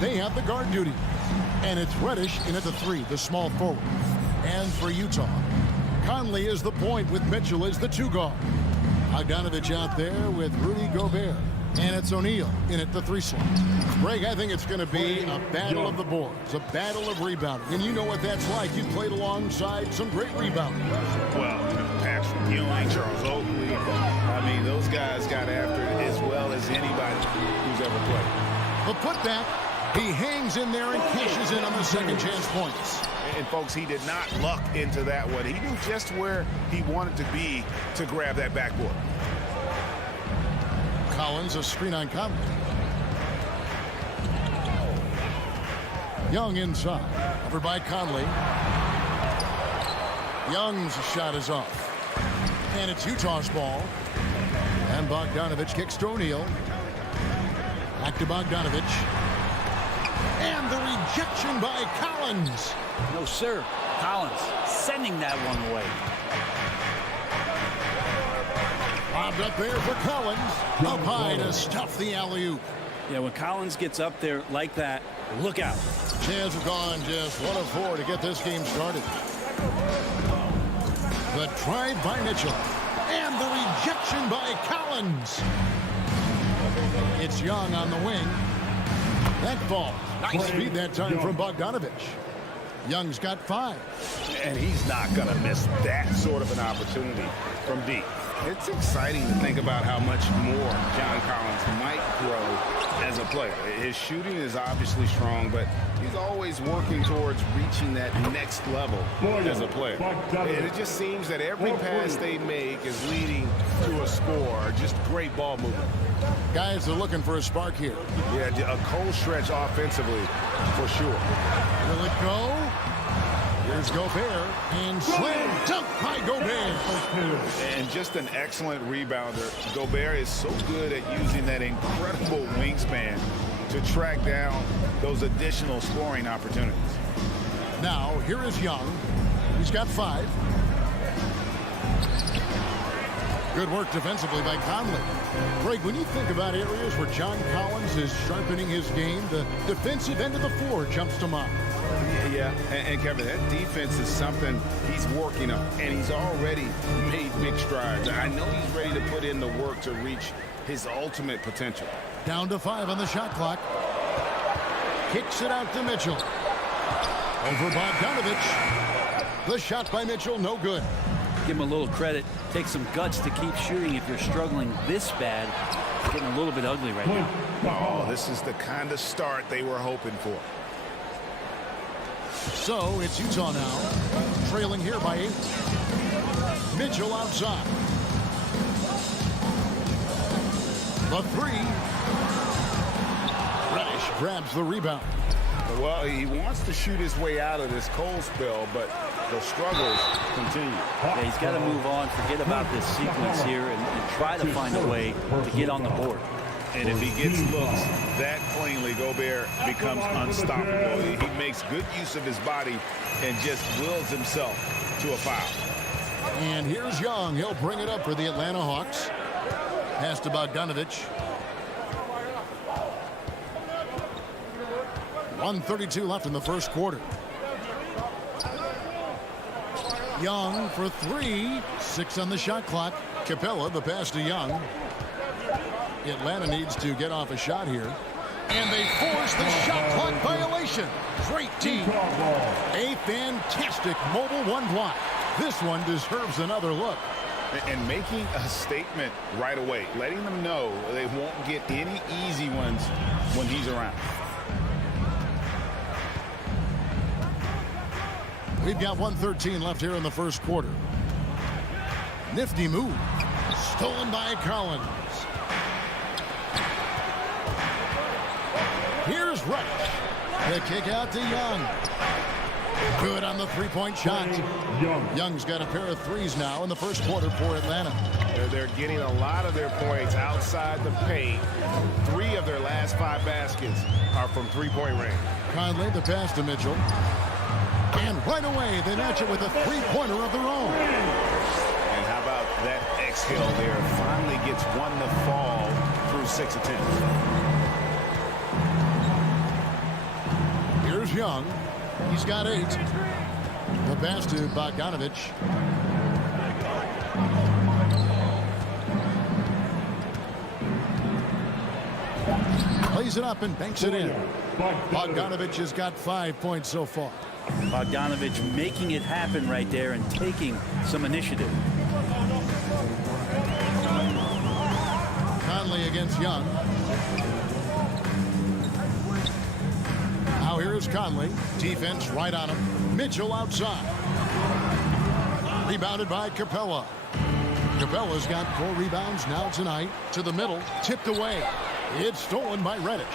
They have the guard duty. And it's Reddish in at the 3, the small forward. And for Utah, Conley is the point with Mitchell as the 2 guard. Bogdanovich out there with Rudy Gobert. And it's O'Neal in at the 3 slot. Greg, I think it's going to be a battle of the boards, a battle of rebounding. And you know what that's like. You played alongside some great rebounding. Well, Patrick Ewing, Charles Oakley. I mean, those guys got after it as well as anybody who's ever played. The putback, he hangs in there and cashes in on the second chance points. And, folks, he did not luck into that one. He knew just where he wanted to be to grab that backboard. Collins, a screen on Conley. Young inside, over by Conley. Young's shot is off. And it's Utah's ball. And Bogdanovich kicks to O'Neal. Back to Bogdanovich. And the rejection by Collins. No, sir. Collins sending that one away. Bobbed up there for Collins. Up high to stuff the alley-oop. Yeah, when Collins gets up there like that, look out. Jazz have gone just 1 of 4 to get this game started. The drive by Mitchell. And the rejection by Collins. It's Young on the wing. That ball. Nice speed that time from Bogdanovich. Young's got 5. And he's not going to miss that sort of an opportunity from deep. It's exciting to think about how much more John Collins might grow as a player. His shooting is obviously strong, but he's always working towards reaching that next level as a player. And it just seems that every pass they make is leading to a score. Just great ball movement. Guys are looking for a spark here. Yeah, a cold stretch offensively for sure. Will it go? Here's Gobert, and slam dunk by Gobert. And just an excellent rebounder. Gobert is so good at using that incredible wingspan to track down those additional scoring opportunities. Now, here is Young. He's got 5. Good work defensively by Conley. Greg, when you think about areas where John Collins is sharpening his game, the defensive end of the floor jumps to mind. Yeah, and Kevin, that defense is something he's working on, and he's already made big strides. I know he's ready to put in the work to reach his ultimate potential. Down to 5 on the shot clock. Kicks it out to Mitchell. Over Bogdanovich. The shot by Mitchell, no good. Give him a little credit. Take some guts to keep shooting if you're struggling this bad. It's getting a little bit ugly right now. Oh, this is the kind of start they were hoping for. So it's Utah now, trailing here by 8. Mitchell outside. The 3. Reddish grabs the rebound. Well, he wants to shoot his way out of this cold spell, but the struggles continue. Yeah, he's got to move on, forget about this sequence here, and try to find a way to get on the board. And if he gets looks that cleanly, Gobert becomes unstoppable. He makes good use of his body and just wills himself to a foul. And here's Young. He'll bring it up for the Atlanta Hawks. Pass to Bogdanovich. 1:32 left in the first quarter. Young for 3. 6 on the shot clock. Capella, the pass to Young. Atlanta needs to get off a shot here. And they force the shot clock violation. Great team. A fantastic mobile 1 block. This one deserves another look. And making a statement right away, letting them know they won't get any easy ones when he's around. We've got 1:13 left here in the first quarter. Nifty move. Stolen by Collins. Here's Reddish. The kick out to Young. Good on the 3-point shot. Young's got a pair of 3s now in the first quarter for Atlanta. They're getting a lot of their points outside the paint. 3 of their last 5 baskets are from 3-point range. Conley, the pass to Mitchell. And right away, they match it with a 3-pointer of their own. And how about that exhale there? Finally gets one to fall through 6 attempts. against Young. He's got 8. The pass to Bogdanovich. Plays it up and banks it in. Bogdanovich has got 5 points so far. Bogdanovich making it happen right there and taking some initiative. Conley against Young. Now here is Conley. Defense right on him. Mitchell outside. Rebounded by Capella. Capella's got 4 rebounds now tonight. To the middle. Tipped away. It's stolen by Reddish.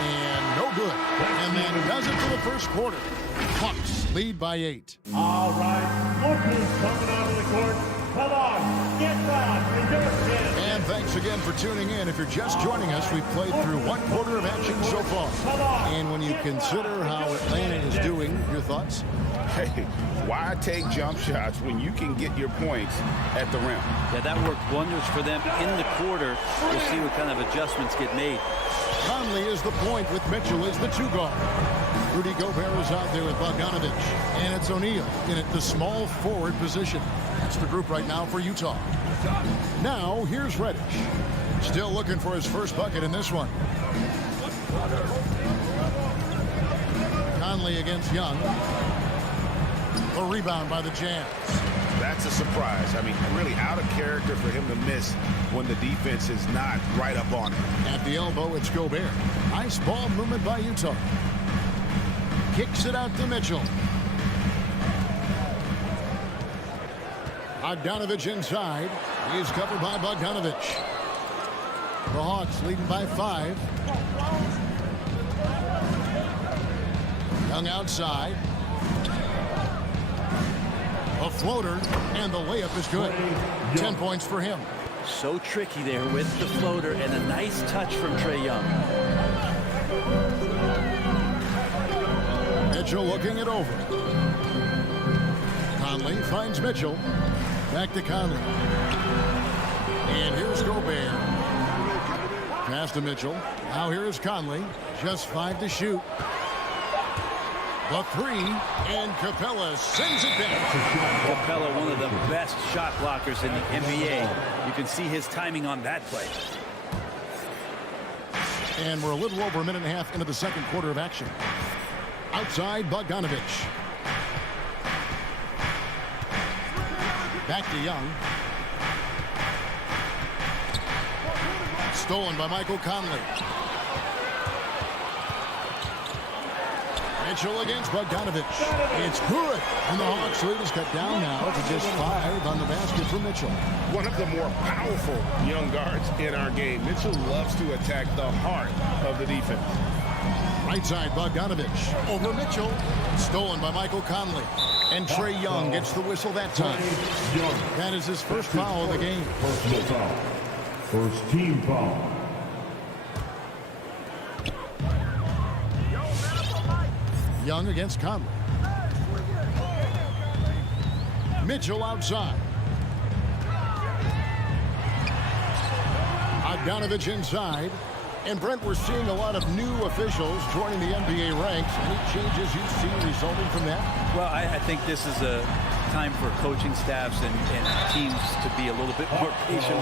And no good. And then does it for the first quarter. Bucks lead by 8. All right. Look who's coming onto the court. Come on. Get down. Reserve it. And thanks again for tuning in. If you're just joining us, we've played through 1 quarter of action so far. And when you consider how Atlanta is doing, your thoughts? Hey, why take jump shots when you can get your points at the rim? Yeah, that worked wonders for them in the quarter. We'll see what kind of adjustments get made. Conley is the point with Mitchell as the 2 guard. Rudy Gobert is out there with Bogdanovich. And it's O'Neal in at the small forward position. That's the group right now for Utah. Now, here's Reddish. Still looking for his first bucket in this one. Conley against Young. A rebound by the Jazz. That's a surprise. I mean, really out of character for him to miss when the defense is not right up on him. At the elbow, it's Gobert. Nice ball movement by Utah. Kicks it out to Mitchell. Bogdanovich inside. He's covered by Bogdanovich. The Hawks leading by 5. Young outside. A floater, and the layup is good. 10 points for him. So tricky there with the floater and a nice touch from Trae Young. Mitchell looking it over. Conley finds Mitchell. Back to Conley. And here's Gobert. Pass to Mitchell. Now here is Conley. Just 5 to shoot. The 3, and Capella sends it down. Capella, one of the best shot blockers in the NBA. You can see his timing on that play. And we're a little over a minute and a half into the second quarter of action. Outside, Bogdanovich. Back to Young. Stolen by Michael Conley. Mitchell against Bogdanovich. It's good. And the Hawks lead is cut down now to just 5 on the basket for Mitchell. One of the more powerful young guards in our game. Mitchell loves to attack the heart of the defense. Right side, Bogdanovich. Over Mitchell. Stolen by Michael Conley. And Trae Young gets the whistle that time. That is his first foul of the game. Personal foul. First team foul. Young against Conley. Mitchell outside. Bogdanovich inside. And Brent, we're seeing a lot of new officials joining the NBA ranks. Any changes you see resulting from that? Well, I think this is a time for coaching staffs and teams to be a little bit more patient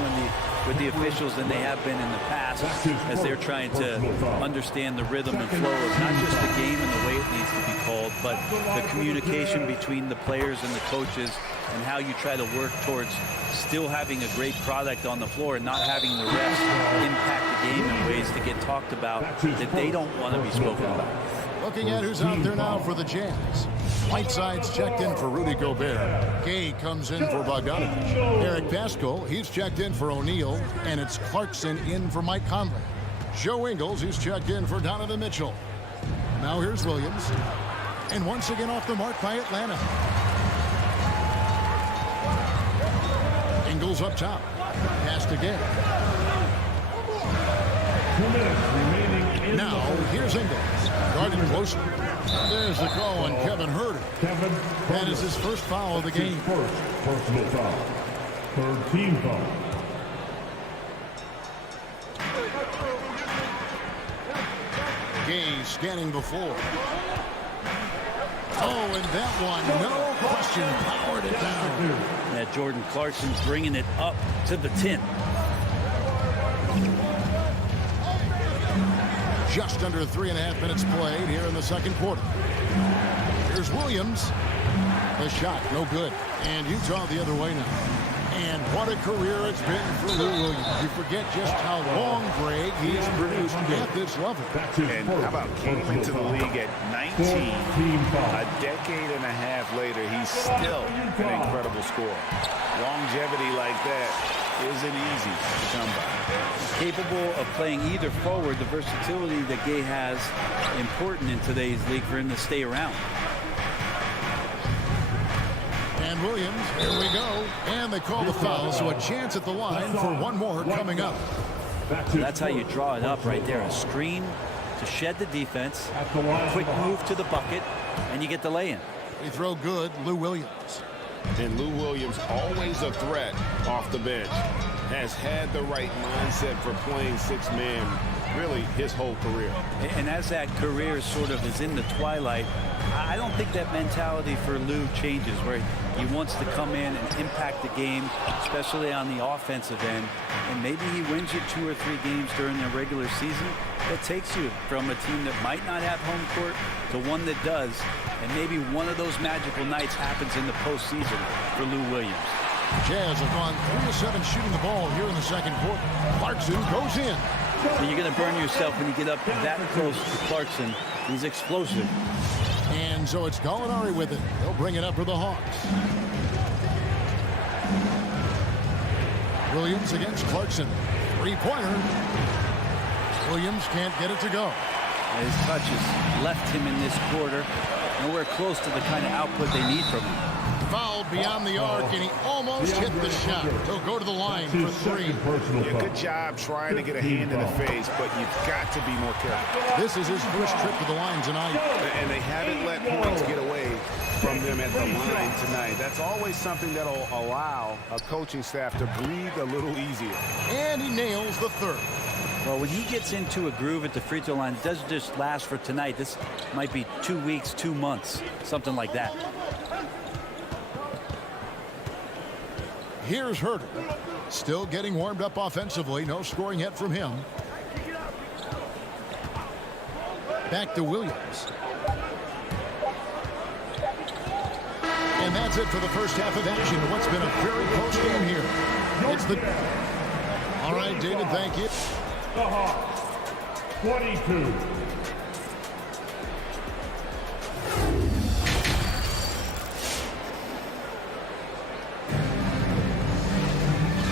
with the officials than they have been in the past, as they're trying to understand the rhythm and flow of not just the game and the way it needs to be called, but the communication between the players and the coaches and how you try to work towards still having a great product on the floor and not having the refs impact the game in ways to get talked about that they don't want to be spoken about. Looking at who's out there now for the Jazz. Whiteside's checked in for Rudy Gobert. Gay comes in for Bogdanovich. Eric Pascal, he's checked in for O'Neal. And it's Clarkson in for Mike Conley. Joe Ingles, he's checked in for Donovan Mitchell. Now here's Williams. And once again off the mark by Atlanta. Ingles up top. Passed again. 2 minutes remaining in Now, here's Ingles. Guarded closer. There's the call on Kevin Huerter. That is his first foul of the game. First personal foul. Third team foul. Gay scanning the floor. Oh, and that one, no question, powered it down. Yeah, Jordan Clarkson bringing it up to the 10. Just under 3.5 minutes played here in the second quarter. Here's Williams. The shot, no good. And Utah the other way now. And what a career it's been for Lou Williams. You forget just how long, Greg, he's produced at this level. And how about came into the league at 19, a decade and a half later, he's still an incredible scorer. Longevity like that isn't easy to come by. Capable of playing either forward, the versatility that Gay has, important in today's league for him to stay around. And Williams, here we go. And they call the foul, so a chance at the line for one more coming up. That's how you draw it up right there. A screen to shed the defense, quick move to the bucket, and you get the lay-in. They throw good, Lou Williams. And Lou Williams, always a threat off the bench, has had the right mindset for playing six-man really his whole career. And as that career sort of is in the twilight, I don't think that mentality for Lou changes, where he wants to come in and impact the game, especially on the offensive end. And maybe he wins you 2 or 3 games during the regular season. That takes you from a team that might not have home court to one that does. And maybe one of those magical nights happens in the postseason for Lou Williams. Jazz have gone 3 of 7 shooting the ball here in the second quarter. Clarkson goes in. And you're going to burn yourself when you get up that close to Clarkson. He's explosive. And so it's Gallinari with it. They'll bring it up for the Hawks. Williams against Clarkson. Three-pointer. Williams can't get it to go. His touches left him in this quarter. Nowhere close to the kind of output they need from him. Fouled beyond the arc, and he almost hit the shot. He'll go to the line for 3. Yeah, good job trying to get a hand in the face, but you've got to be more careful. This is his first trip to the line tonight. And they haven't let points get away from them at the line tonight. That's always something that'll allow a coaching staff to breathe a little easier. And he nails the third. Well, when he gets into a groove at the free throw line, it doesn't just last for tonight. This might be 2 weeks, 2 months, something like that. Here's Herter. Still getting warmed up offensively. No scoring yet from him. Back to Williams. And that's it for the first half of action. What's been a very close game here. It's the... All right, David, thank you. The Hawks, 22.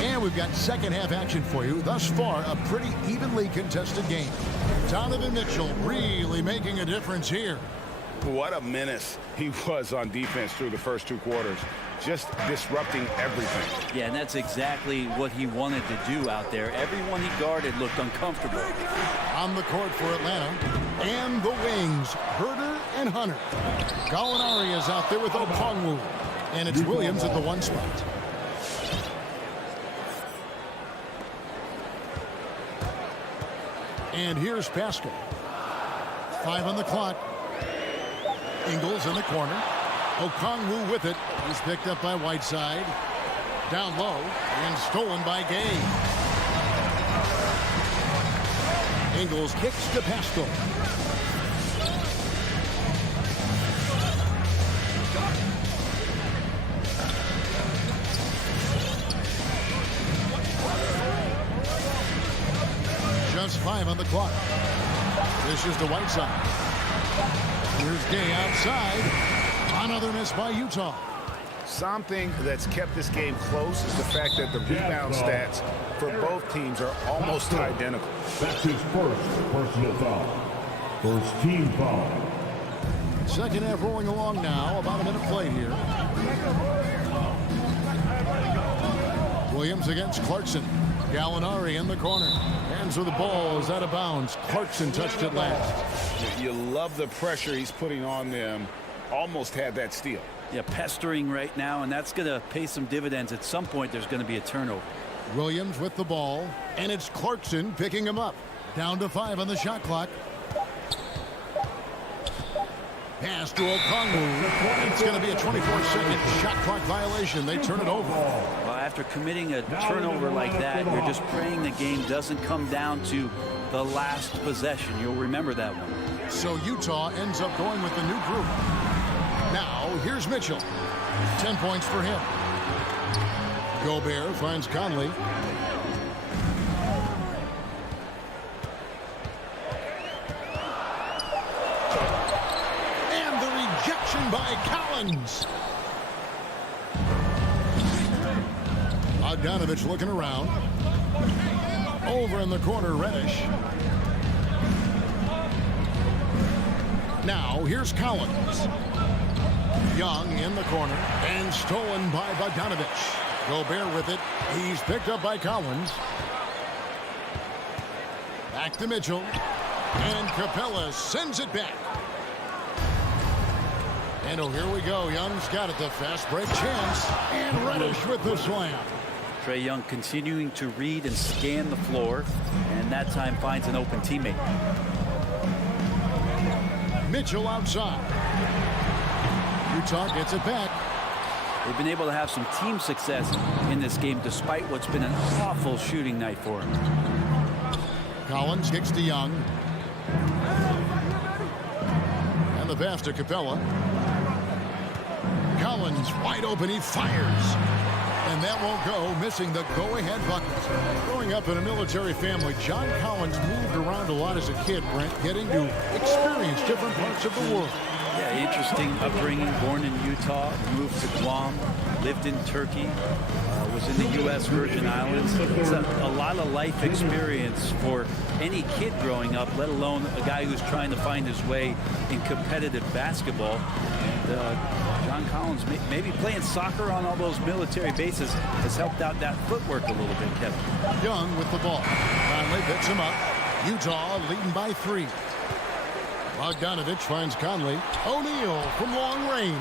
And we've got second half action for you. Thus far, a pretty evenly contested game. Donovan Mitchell really making a difference here. What a menace he was on defense through the first 2 quarters. Just disrupting everything. Yeah, and that's exactly what he wanted to do out there. Everyone he guarded looked uncomfortable. On the court for Atlanta. And the wings, Herter and Hunter. Gallinari is out there with Okongwu. And it's Williams at the 1 spot. And here's Pascal. 5 on the clock. Ingles in the corner. Okongwu with it. He's picked up by Whiteside. Down low and stolen by Gay. Ingles kicks to Pascal. Just 5 on the clock. This is to Whiteside. Here's Gay outside. Another miss by Utah. Something that's kept this game close is the fact that the rebound stats for both teams are almost identical. That's his first personal foul. First team foul. Second half rolling along now. About a minute played here. Williams against Clarkson. Gallinari in the corner. Hands with the ball is out of bounds. Clarkson touched it last. You love the pressure he's putting on them. Almost had that steal. Yeah, pestering right now, and that's going to pay some dividends. At some point, there's going to be a turnover. Williams with the ball, and it's Clarkson picking him up. Down to 5 on the shot clock. Pass to Okongwu. It's going to be a 24-second shot clock violation. They turn it over. Well, after committing a turnover like that, you're just praying the game doesn't come down to the last possession. You'll remember that one. So Utah ends up going with the new group. Now, here's Mitchell. 10 points for him. Gobert finds Conley. And the rejection by Collins. Bogdanovich looking around. Over in the corner, Reddish. Now, here's Collins. Young in the corner. And stolen by Bogdanovich. Gobert with it. He's picked up by Collins. Back to Mitchell. And Capella sends it back. And oh, here we go. Young's got it. The fast break chance. And Reddish with the slam. Trae Young continuing to read and scan the floor, and that time finds an open teammate. Mitchell outside. Utah gets it back. They've been able to have some team success in this game despite what's been an awful shooting night for them. Collins kicks to Young. And the pass to Capella. Collins wide open. He fires. And that won't go, missing the go-ahead bucket. Growing up in a military family, John Collins moved around a lot as a kid, Brent, getting to experience different parts of the world. Yeah, interesting upbringing. Born in Utah, moved to Guam, lived in Turkey, was in the U.S. Virgin Islands. It's a lot of life experience for any kid growing up, let alone a guy who's trying to find his way in competitive basketball. And John Collins, maybe playing soccer on all those military bases, has helped out that footwork a little bit, Kevin. Young with the ball. Conley picks him up. Utah leading by 3. Bogdanovich finds Conley. O'Neal from long range.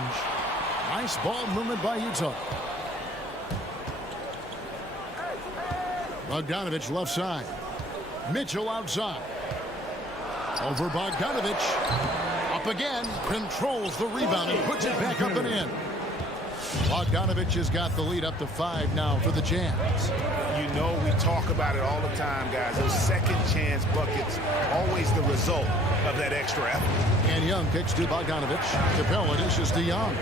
Nice ball movement by Utah. Bogdanovich left side. Mitchell outside. Over Bogdanovich. Up again. Controls the rebound and puts it back up and in. Bogdanovich has got the lead up to 5 now for the Jazz. You know, we talk about it all the time, guys. Those second chance buckets, always the result of that extra effort. And Young kicks to Bogdanovich. Capella dishes to Young.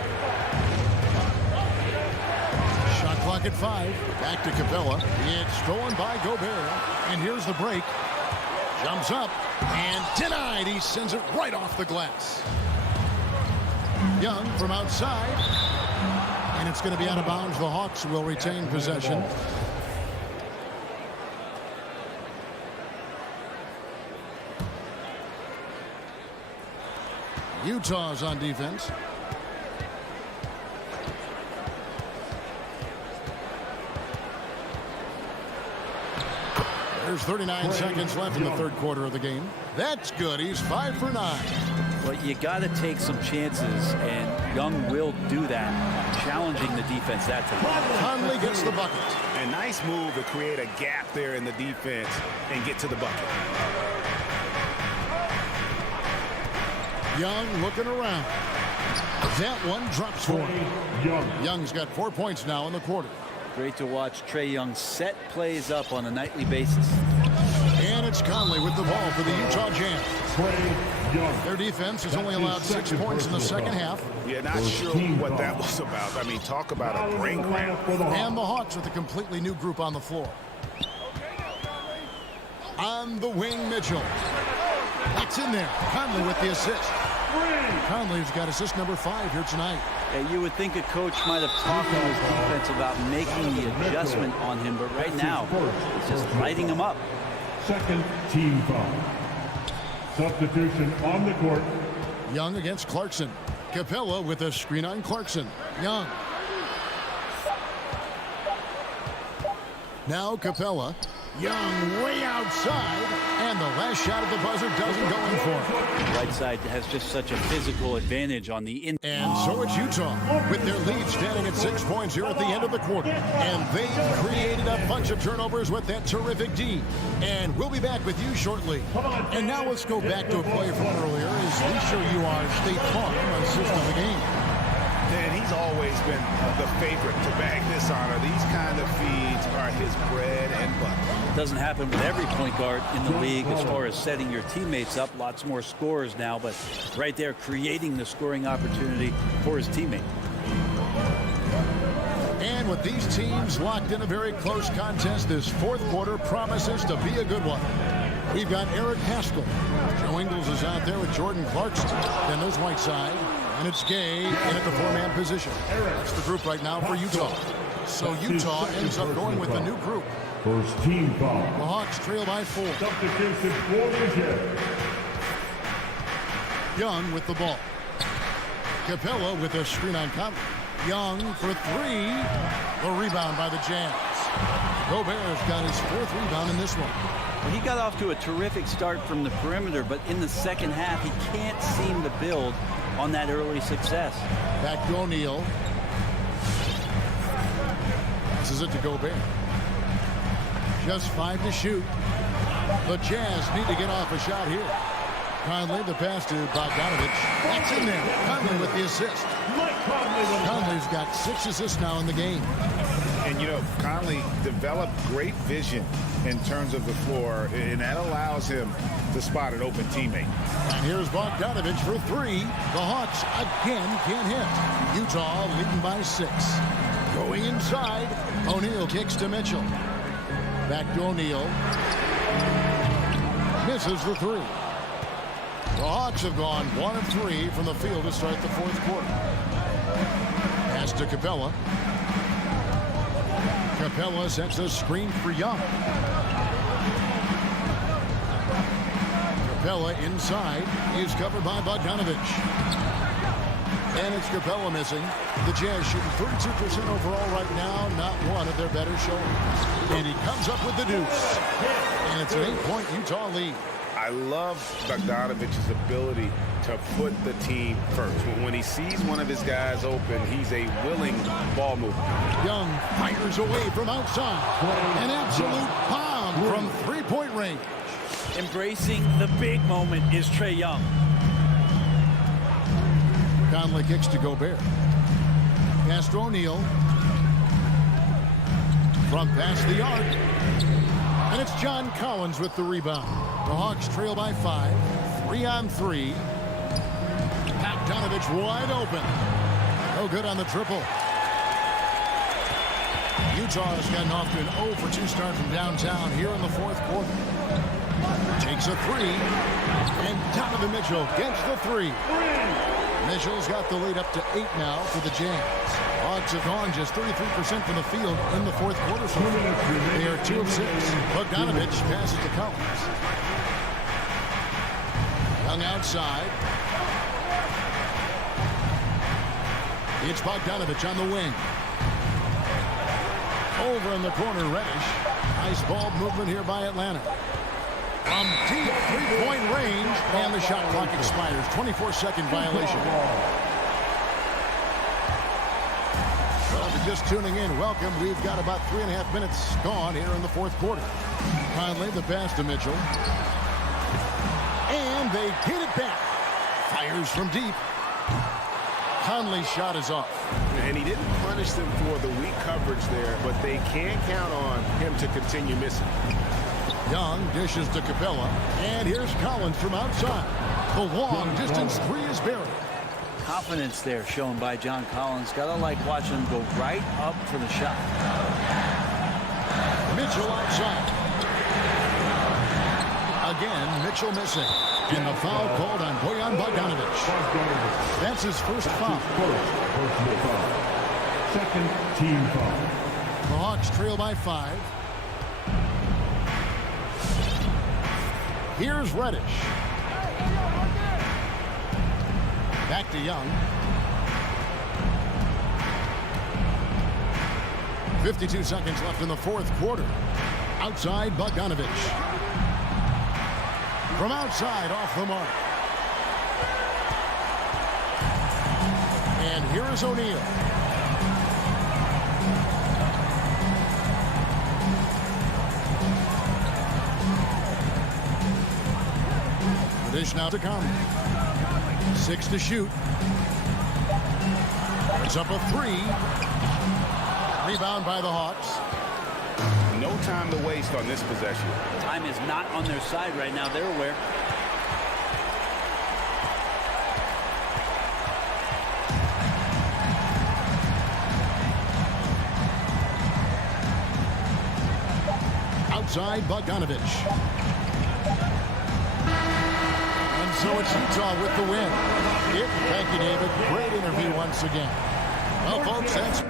Shot clock at 5. Back to Capella. It's stolen by Gobert. And here's the break. Jumps up and denied. He sends it right off the glass. Young from outside. And it's going to be out of bounds. The Hawks will retain possession. Utah's on defense. There's 39 seconds left in the third quarter of the game. That's good. He's 5 for 9. Well, you got to take some chances, and Young will do that, challenging the defense that time. Conley gets the bucket. A nice move to create a gap there in the defense and get to the bucket. Young looking around. That one drops for him. Young's got 4 points now in the quarter. Great to watch Trae Young set plays up on a nightly basis. And it's Conley with the ball for the Utah Jazz. Their defense has only allowed 6 points in the second half. Yeah, not sure what that was about. I mean, talk about a brain cramp. And the Hawks with a completely new group on the floor. On the wing, Mitchell. That's in there. Conley with the assist. Conley's got assist number 5 here tonight. Yeah, you would think a coach might have talked to his defense about making the adjustment on him, but right now, he's just lighting him up. Second team foul. Substitution on the court. Young against Clarkson. Capella with a screen on Clarkson. Young. Now Capella. Young way outside. And the last shot at the buzzer doesn't go in for him. Whiteside has just such a physical advantage on the inside. And so it's Utah with their lead standing at 6 points here at the end of the quarter. And they've created a bunch of turnovers with that terrific D. And we'll be back with you shortly. And now let's go back to a play from earlier as we show you our State Farm assist of the game. And he's always been the favorite to bag this honor. These kind of feeds are his bread and butter. Doesn't happen with every point guard in the league as far as setting your teammates up. Lots more scorers now, but right there creating the scoring opportunity for his teammate. And with these teams locked in a very close contest, this fourth quarter promises to be a good one. We've got Eric Haskell. Joe Ingles is out there with Jordan Clarkson. Then there's Whiteside. And it's Gay in at the four-man position. That's the group right now for Utah. So Utah ends up going with the new group. First team foul. The Hawks trail by 4. Substitution for the Jazz. Young with the ball. Capella with a screen on Conley. Young for 3. The rebound by the Jazz. Gobert's got his 4th rebound in this one. He got off to a terrific start from the perimeter, but in the second half, he can't seem to build on that early success. Back to O'Neal. This is it to Gobert. Just 5 to shoot. The Jazz need to get off a shot here. Conley, the pass to Bogdanovich. That's in there. Conley with the assist. Conley's got 6 assists now in the game. And, you know, Conley developed great vision in terms of the floor, and that allows him to spot an open teammate. And here's Bogdanovich for 3. The Hawks again can't hit. Utah leading by 6. Going inside. O'Neal kicks to Mitchell. Back to O'Neal. Misses the 3. The Hawks have gone 1 of 3 from the field to start the fourth quarter. Pass to Capella. Capella sets a screen for Young. Capella inside. He's covered by Bogdanovich. And it's Capella missing. The Jazz shooting 32% overall right now. Not one of their better showings. And he comes up with the deuce. And it's an 8-point Utah lead. I love Bogdanovich's ability to put the team first. When he sees one of his guys open, he's a willing ball mover. Young fires away from outside. An absolute bomb from 3-point range. Embracing the big moment is Trae Young. Conley kicks to Gobert. Pass to O'Neal. From past the arc. And it's John Collins with the rebound. The Hawks trail by 5. 3-on-3. Bogdanovich wide open. No good on the triple. Utah has gotten off to an 0 for 2 start from downtown here in the fourth quarter. Takes a 3. And Donovan Mitchell gets the 3. Mitchell's got the lead up to 8 now for the Jazz. Hawks have gone just 33% from the field in the fourth quarter. So they are 2 of 6. Bogdanovich passes to Collins. Young outside. It's Bogdanovich on the wing. Over in the corner, Reddish. Nice ball movement here by Atlanta. From deep 3-point range, and the shot clock expires. 24-second violation. Well, if you're just tuning in, welcome. We've got about 3.5 minutes gone here in the fourth quarter. Conley, the pass to Mitchell. And they get it back. Fires from deep. Conley's shot is off. And he didn't punish them for the weak coverage there, but they can't count on him to continue missing. Young dishes to Capella. And here's Collins from outside. The long distance 3 is buried. Confidence there shown by John Collins. Gotta like watching him go right up for the shot. Mitchell outside. Again, Mitchell missing. And the foul called on Bojan Bogdanovich. That's his first foul. Personal foul. Second team foul. The Hawks trail by 5. Here's Reddish. Back to Young. 52 seconds left in the fourth quarter. Outside, Bogdanovich. From outside, off the mark. And here is O'Neal. Dish now to Conley. 6 to shoot. It's up a 3. Rebound by the Hawks. No time to waste on this possession. Time is not on their side right now. They're aware. Outside Bogdanovich. And so it's Utah with the win. Thank you, David. Great interview once again. Well, folks, that's...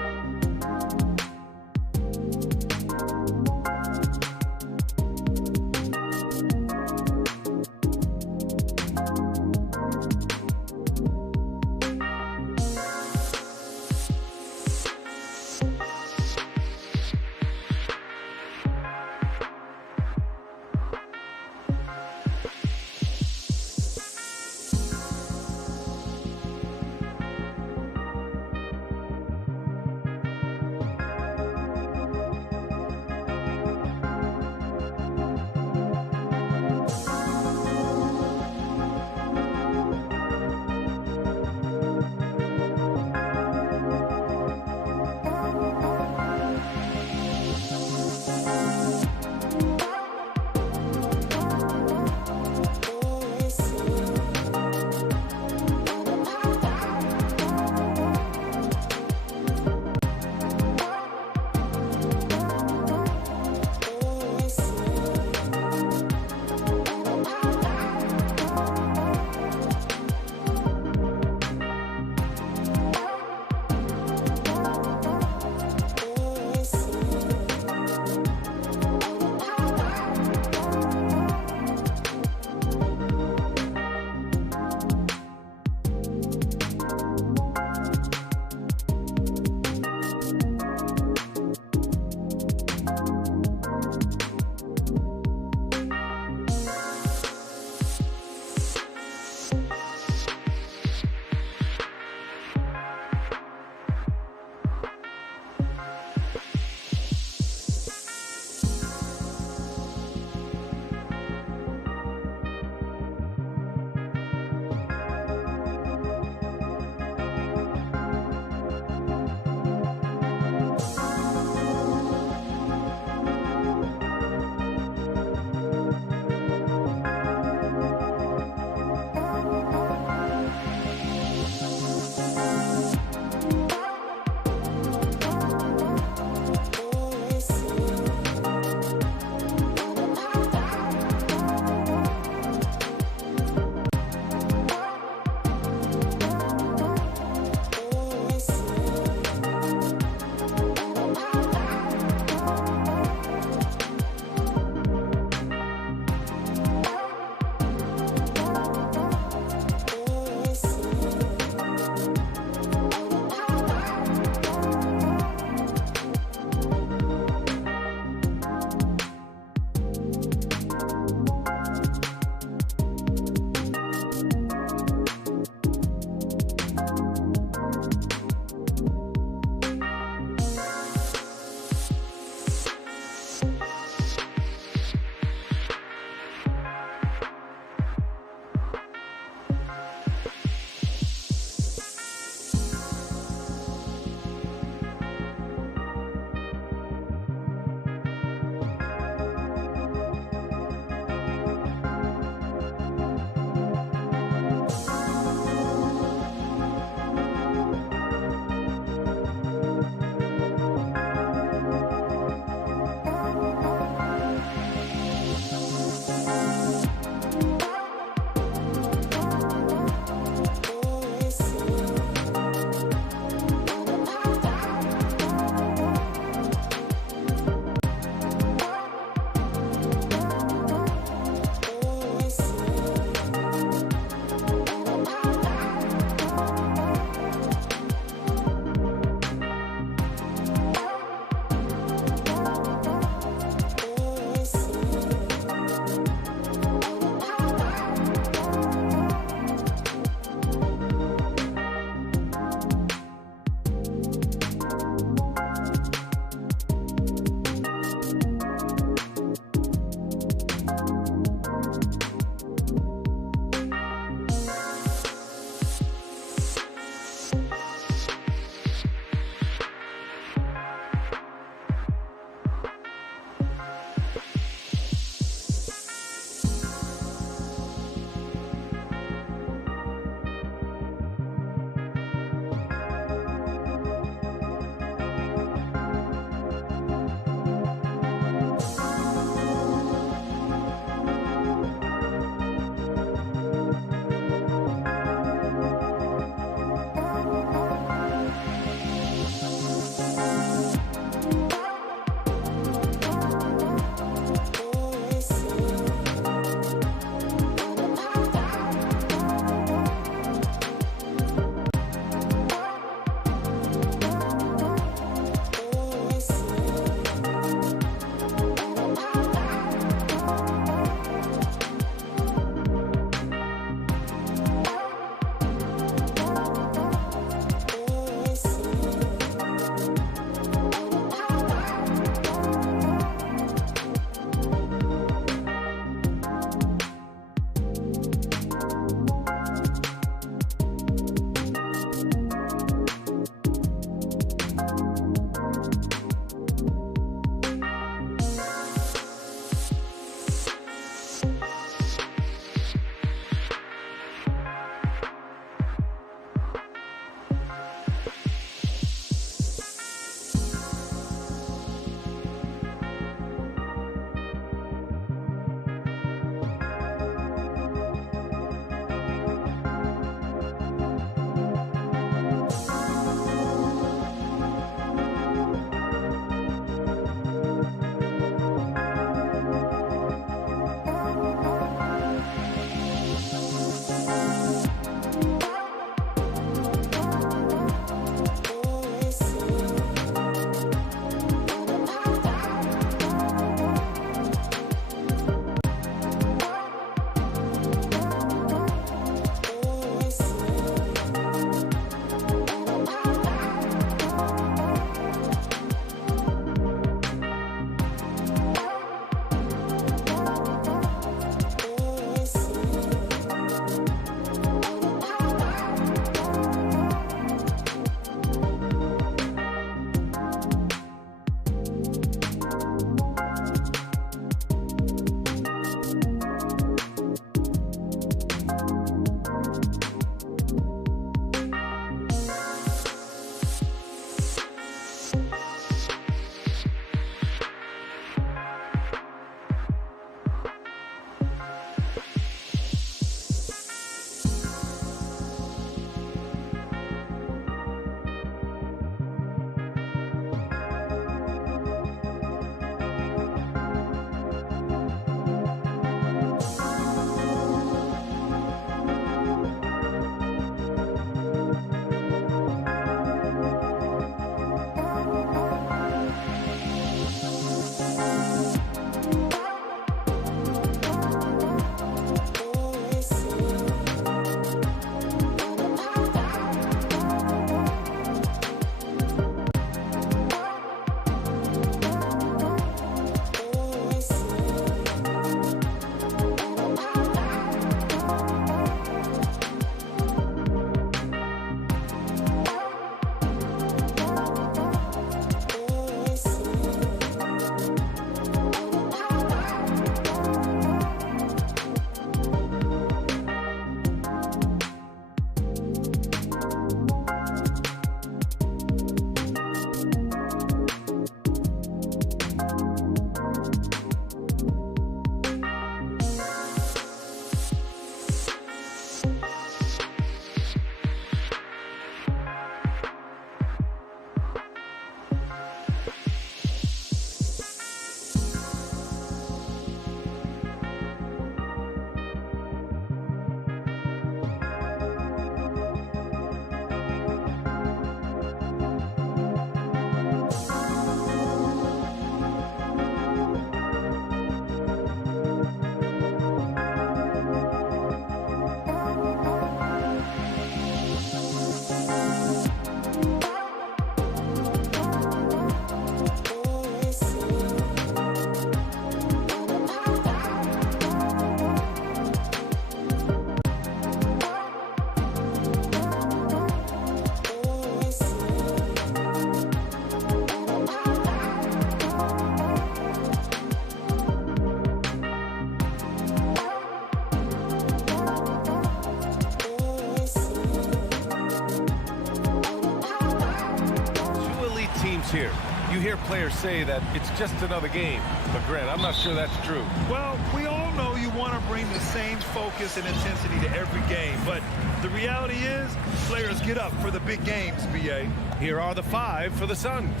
hear players say that it's just another game. But, Grant, I'm not sure that's true. Well, we all know you want to bring the same focus and intensity to every game. But the reality is, players get up for the big games, B.A. Here are the 5 for the Suns.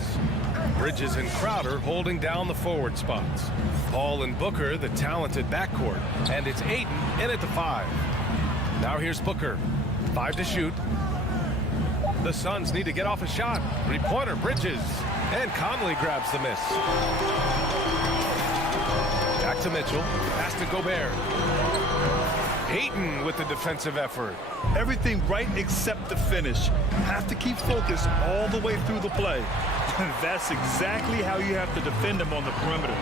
Bridges and Crowder holding down the forward spots. Paul and Booker, the talented backcourt. And it's Ayton in at the 5. Now here's Booker. 5 to shoot. The Suns need to get off a shot. Three-pointer, Bridges. And Conley grabs the miss. Back to Mitchell. Pass to Gobert. Ayton with the defensive effort. Everything right except the finish. Have to keep focused all the way through the play. That's exactly how you have to defend him on the perimeter.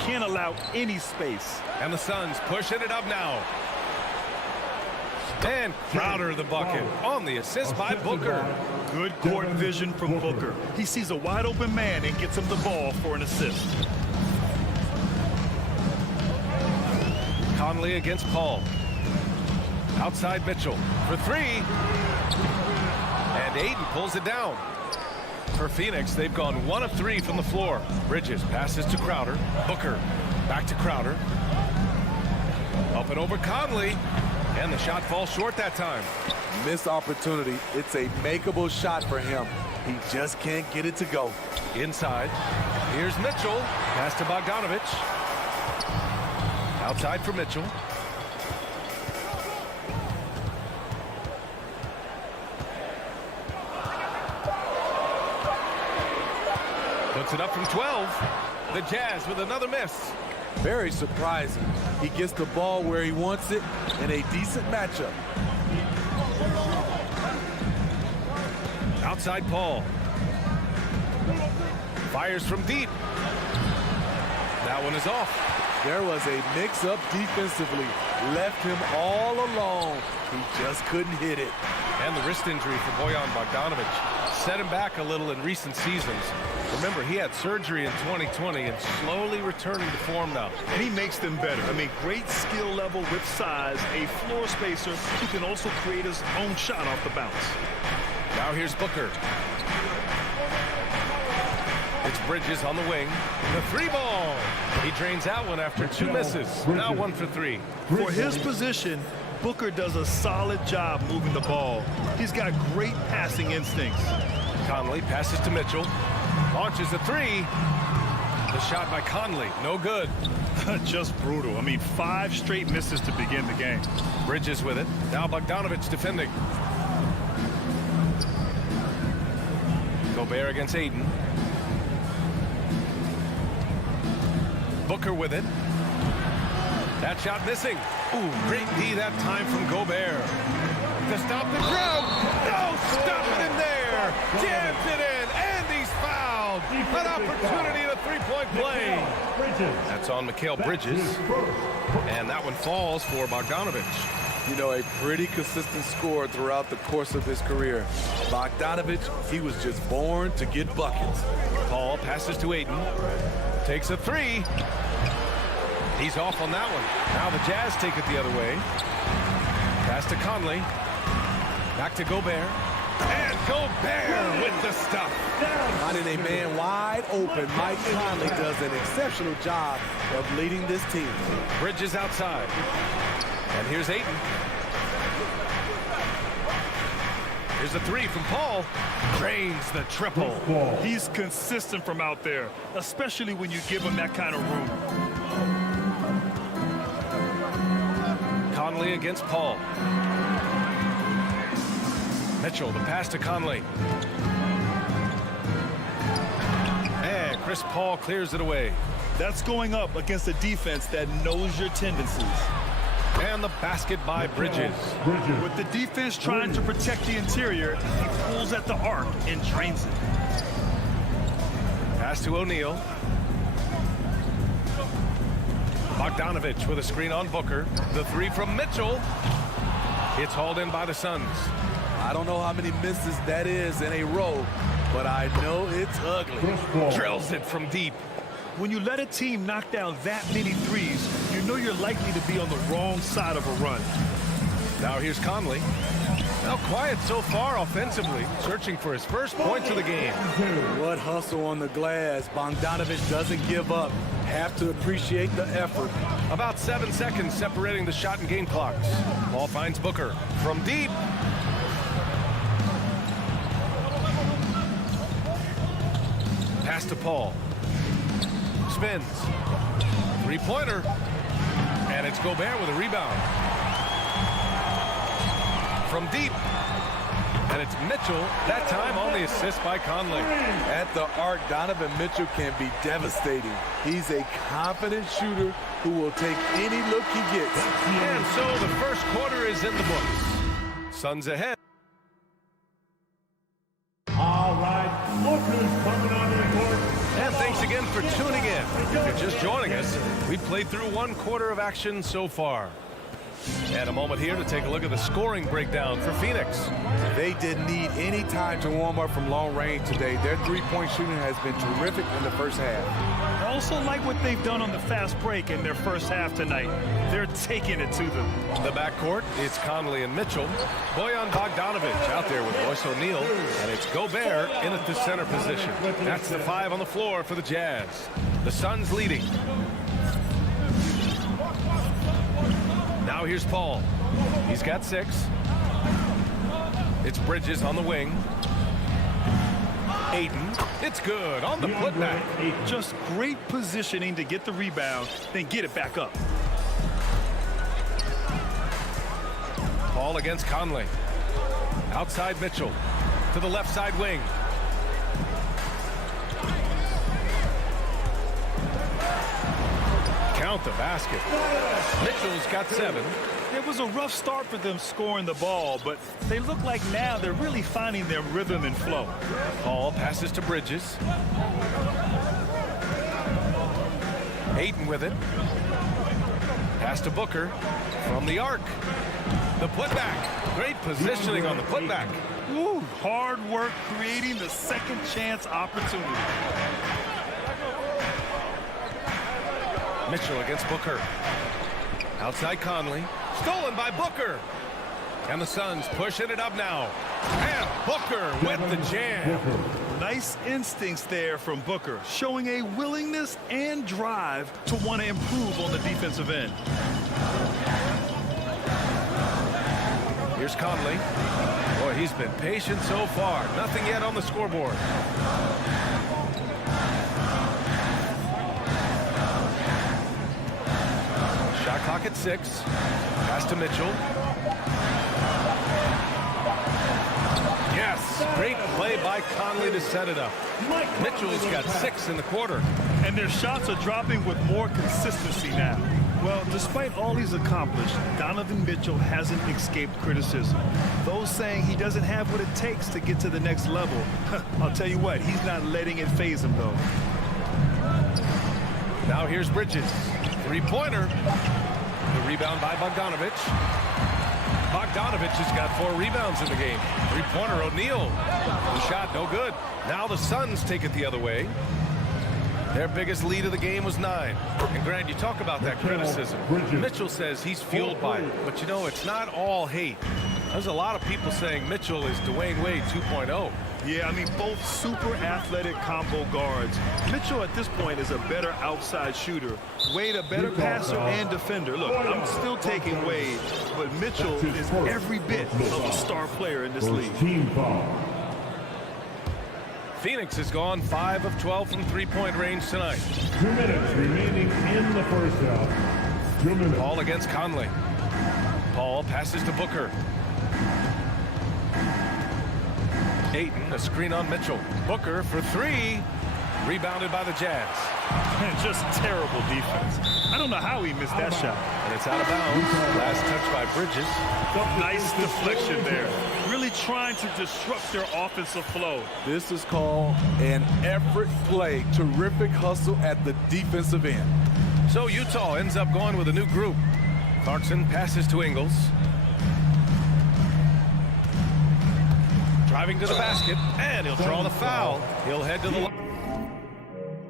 Can't allow any space. And the Suns pushing it up now. And Crowder the bucket on the assist by Booker. Good court vision from Booker. He sees a wide open man and gets him the ball for an assist. Conley against Paul. Outside Mitchell for 3. And Ayton pulls it down. For Phoenix, they've gone 1 of 3 from the floor. Bridges passes to Crowder. Booker back to Crowder. Up and over Conley. And the shot falls short that time. Missed opportunity. It's a makeable shot for him. He just can't get it to go. Inside. Here's Mitchell. Pass to Bogdanovich. Outside for Mitchell. Puts it up from 12. The Jazz with another miss. Very surprising. He gets the ball where he wants it in a decent matchup. Outside Paul. Fires from deep. That one is off. There was a mix-up defensively. Left him all alone. He just couldn't hit it. And the wrist injury for Bojan Bogdanovich set him back a little in recent seasons. Remember, he had surgery in 2020 and slowly returning to form now. And he makes them better. I mean, great skill level with size, a floor spacer who can also create his own shot off the bounce. Now here's Booker. It's Bridges on the wing. The 3 ball. He drains that one after 2 misses. Now 1 for 3. For his position, Booker does a solid job moving the ball. He's got great passing instincts. Conley passes to Mitchell. Launches a 3. The shot by Conley. No good. Just brutal. I mean, 5 straight misses to begin the game. Bridges with it. Now Bogdanovich defending. Gobert against Ayton. Booker with it. That shot missing. Ooh, great D that time from Gobert. To stop the crowd. No, stop it in there. Jams it in, and he's fouled. An opportunity at a 3-point play. That's on Mikal Bridges. And that one falls for Bogdanovich. You know, a pretty consistent scorer throughout the course of his career. Bogdanovich, he was just born to get buckets. Paul passes to Ayton. Takes a 3. He's off on that one. Now the Jazz take it the other way. Pass to Conley. Back to Gobert. And Gobert with the stuff. Finding a man wide open, Mike Conley does an exceptional job of leading this team. Bridges outside. And here's Ayton. Here's a 3 from Paul. Drains the triple. He's consistent from out there, especially when you give him that kind of room. Conley against Paul. Mitchell, the pass to Conley. And Chris Paul clears it away. That's going up against a defense that knows your tendencies. And the basket by Bridges. With the defense trying to protect the interior, he pulls at the arc and drains it. Pass to O'Neal. Bogdanovich with a screen on Booker. The 3 from Mitchell. It's hauled in by the Suns. I don't know how many misses that is in a row, but I know it's ugly. Drills it from deep. When you let a team knock down that many threes, you know you're likely to be on the wrong side of a run. Now here's Conley. Now quiet so far offensively, searching for his first points of the game. What hustle on the glass. Bogdanovich doesn't give up. Have to appreciate the effort. About 7 seconds separating the shot and game clocks. Ball finds Booker from deep. Pass to Paul. Spins. Three-pointer. And it's Gobert with a rebound. From deep. And it's Mitchell, that time on the assist by Conley. At the arc, Donovan Mitchell can be devastating. He's a confident shooter who will take any look he gets. And so the first quarter is in the books. Suns ahead. All right, look who's coming onto the court. And thanks again for tuning in. If you're just joining us, we've played through one quarter of action so far. And a moment here to take a look at the scoring breakdown for Phoenix. They didn't need any time to warm up from long range today. Their three-point shooting has been terrific in the first half. I also like what they've done on the fast break in their first half tonight. They're taking it to them. The backcourt, it's Conley and Mitchell. Bojan Bogdanovich out there with Royce O'Neal. And it's Gobert in at the center position. That's the 5 on the floor for the Jazz. The Suns leading. Now here's Paul. He's got 6. It's Bridges on the wing. Ayton. It's good on the putback. Just great positioning to get the rebound, then get it back up. Paul against Conley. Outside Mitchell. To the left side wing. Count the basket. Mitchell's got 7. It was a rough start for them scoring the ball, but they look like now they're really finding their rhythm and flow. Paul passes to Bridges. Ayton with it. Pass to Booker from the arc. The putback. Great positioning on the putback. Ooh, hard work creating the second chance opportunity. Mitchell against Booker. Outside Conley. Stolen by Booker. And the Suns pushing it up now. And Booker with the jam. Nice instincts there from Booker, showing a willingness and drive to want to improve on the defensive end. Here's Conley. Boy, he's been patient so far. Nothing yet on the scoreboard. Shot clock at 6. Pass to Mitchell. Yes, great play by Conley to set it up. Mitchell's got 6 in the quarter. And their shots are dropping with more consistency now. Well, despite all he's accomplished, Donovan Mitchell hasn't escaped criticism. Those saying he doesn't have what it takes to get to the next level. I'll tell you what, he's not letting it faze him, though. Now here's Bridges. Three-pointer. The rebound by Bogdanovich. Bogdanovich has got 4 rebounds in the game. Three-pointer, O'Neal. The shot, no good. Now the Suns take it the other way. Their biggest lead of the game was 9. And Grant, you talk about that criticism. Mitchell says he's fueled by it. But, you know, it's not all hate. There's a lot of people saying Mitchell is Dwayne Wade 2.0. Yeah, I mean, both super athletic combo guards. Mitchell at this point is a better outside shooter. Wade a better passer and defender. Look, I'm still taking Wade, but Mitchell is every bit of a star player in this league. Team foul. Phoenix has gone 5 of 12 from three-point range tonight. 2 minutes remaining in the first half. 2 minutes. Paul against Conley. Paul passes to Booker. Ayton, a screen on Mitchell. Booker for 3. Rebounded by the Jazz. Just terrible defense. I don't know how he missed that shot. And it's out of bounds. Last touch by Bridges. Nice deflection there. Really trying to disrupt their offensive flow. This is called an effort play. Terrific hustle at the defensive end. So Utah ends up going with a new group. Clarkson passes to Ingles. Driving to the basket, and he'll draw the foul. He'll head to the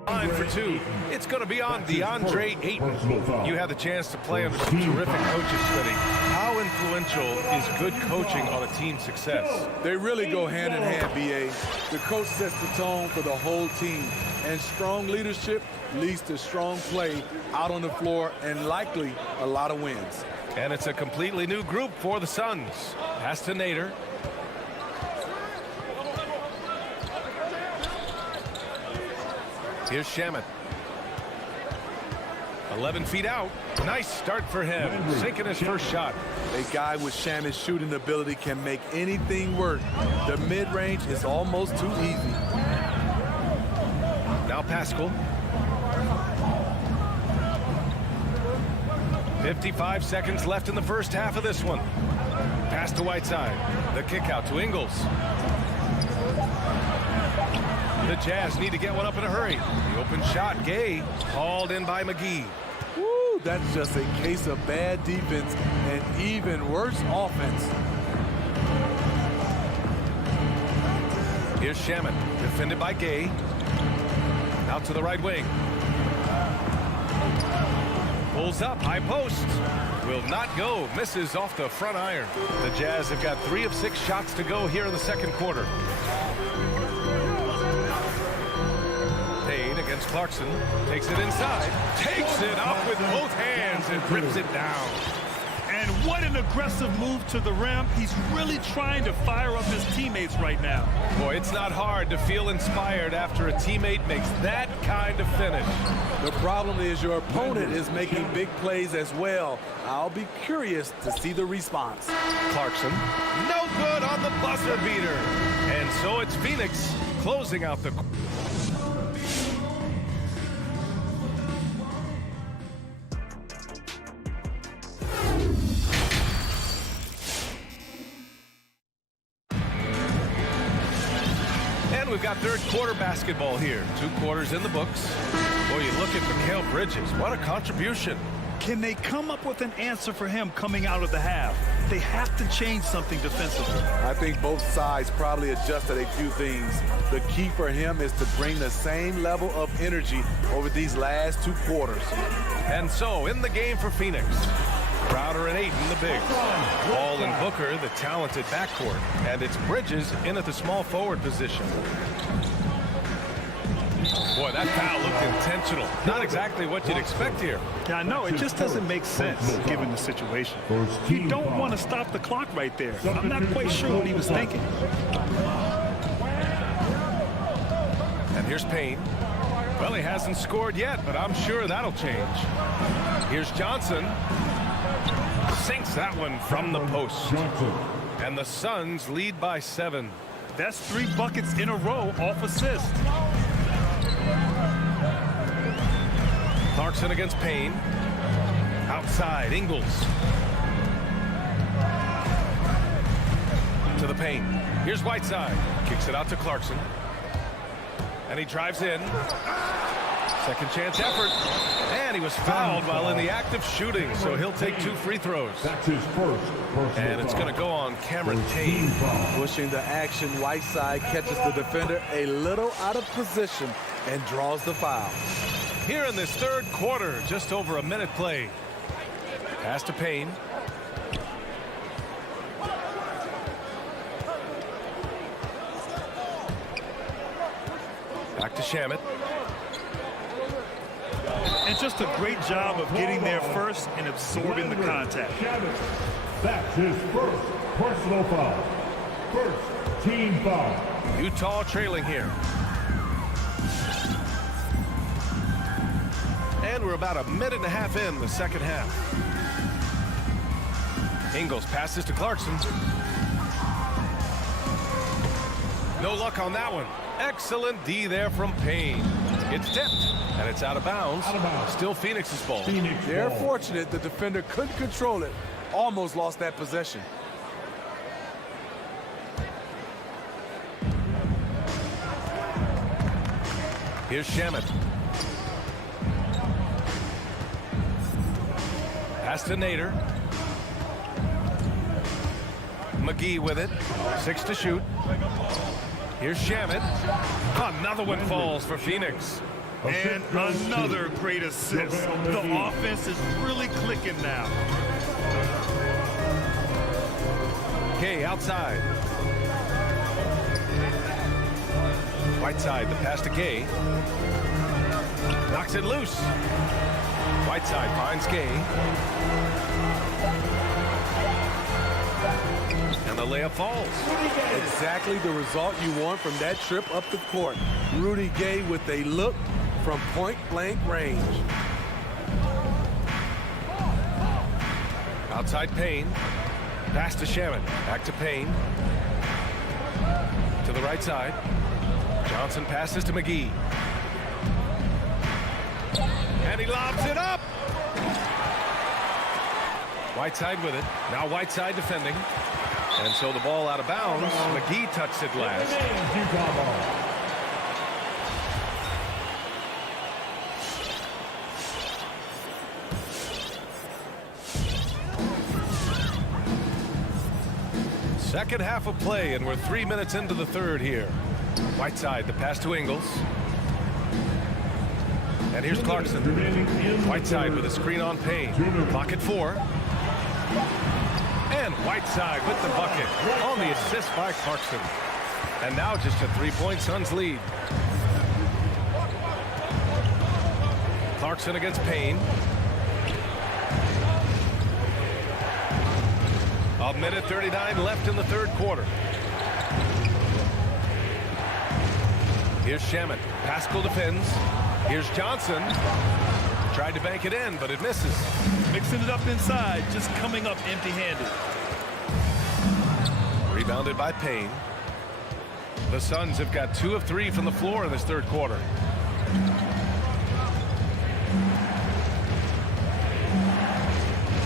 line for 2. It's going to be on DeAndre Ayton. You had the chance to play under some terrific coaches, Smitty. How influential is good coaching on a team's success? They really go hand in hand, B.A. The coach sets the tone for the whole team, and strong leadership leads to strong play out on the floor and likely a lot of wins. And it's a completely new group for the Suns. Pass to Nader. Here's Shamet. 11 feet out. Nice start for him. Sinking his first shot. A guy with Shamet's shooting ability can make anything work. The mid-range is almost too easy. Now Pascal. 55 seconds left in the first half of this one. Pass to Whiteside. The kick out to Ingles. The Jazz need to get one up in a hurry. The open shot, Gay, hauled in by McGee. Woo, that's just a case of bad defense and even worse offense. Here's Shamet, defended by Gay. Out to the right wing. Pulls up, high post. Will not go, misses off the front iron. The Jazz have got 3 of 6 shots to go here in the second quarter. Payne against Clarkson, takes it inside, takes it up with both hands and rips it down. And what an aggressive move to the rim. He's really trying to fire up his teammates right now. Boy, it's not hard to feel inspired after a teammate makes that kind of finish. The problem is your opponent is making big plays as well. I'll be curious to see the response. Clarkson, no good on the buzzer beater. And so it's Phoenix closing out the... We've got third quarter basketball here. 2 quarters in the books. Boy, you look at Mikal Bridges. What a contribution. Can they come up with an answer for him coming out of the half? They have to change something defensively. I think both sides probably adjusted a few things. The key for him is to bring the same level of energy over these last 2 quarters. And so, in the game for Phoenix, Crowder and Ayton, the bigs. Ball and Booker, the talented backcourt. And it's Bridges in at the small forward position. Boy, that foul looked intentional. Not exactly what you'd expect here. Yeah, I know. It just doesn't make sense given the situation. You don't want to stop the clock right there. I'm not quite sure what he was thinking. And here's Payne. Well, he hasn't scored yet, but I'm sure that'll change. Here's Johnson. Sinks that one from the post. And the Suns lead by 7. That's 3 buckets in a row off assist. Clarkson against Payne. Outside, Ingles. To the paint. Here's Whiteside. Kicks it out to Clarkson. And he drives in. Second chance effort. And he was fouled while in the act of shooting, so he'll take 2 free throws. That's his first personal And it's going to go on Cameron Team Payne. foul. Pushing the action, Whiteside catches the defender a little out of position and draws the foul. Here in this third quarter, just over a minute played. Pass to Payne. Back to Shamet. And just a great job of getting there first and absorbing the contact. That's his first personal foul. First team foul. Utah trailing here. And we're about a minute and a half in the second half. Ingles passes to Clarkson. No luck on that one. Excellent D there from Payne. It's tipped, and it's out of bounds. Still Phoenix's ball. They're fortunate the defender couldn't control it. Almost lost that possession. Here's Shamet. Pass to Nader. McGee with it. 6 to shoot. Here's Shamet. Another one falls for Phoenix. And another great assist. The offense is really clicking now. Gay outside. Whiteside, the pass to Gay. Knocks it loose. Whiteside finds Gay. And the layup falls. Exactly the result you want from that trip up the court. Rudy Gay with a look from point-blank range. Outside Payne. Pass to Shaman. Back to Payne. To the right side. Johnson passes to McGee. And he lobs it up. Whiteside with it. Now Whiteside defending. And so the ball out of bounds. McGee touched it last. Utah ball. Second half of play, and we're 3 minutes into the third here. Whiteside, the pass to Ingles. And here's Clarkson. Whiteside with a screen on Payne. Clock at 4. And Whiteside with the bucket on the assist by Clarkson. And now just a 3-point Suns lead. Clarkson against Payne. A minute 39 left in the third quarter. Here's Shaman. Pascal defends. Here's Johnson. Tried to bank it in, but it misses. Mixing it up inside, just coming up empty-handed. Rebounded by Payne. The Suns have got 2 of 3 from the floor in this third quarter.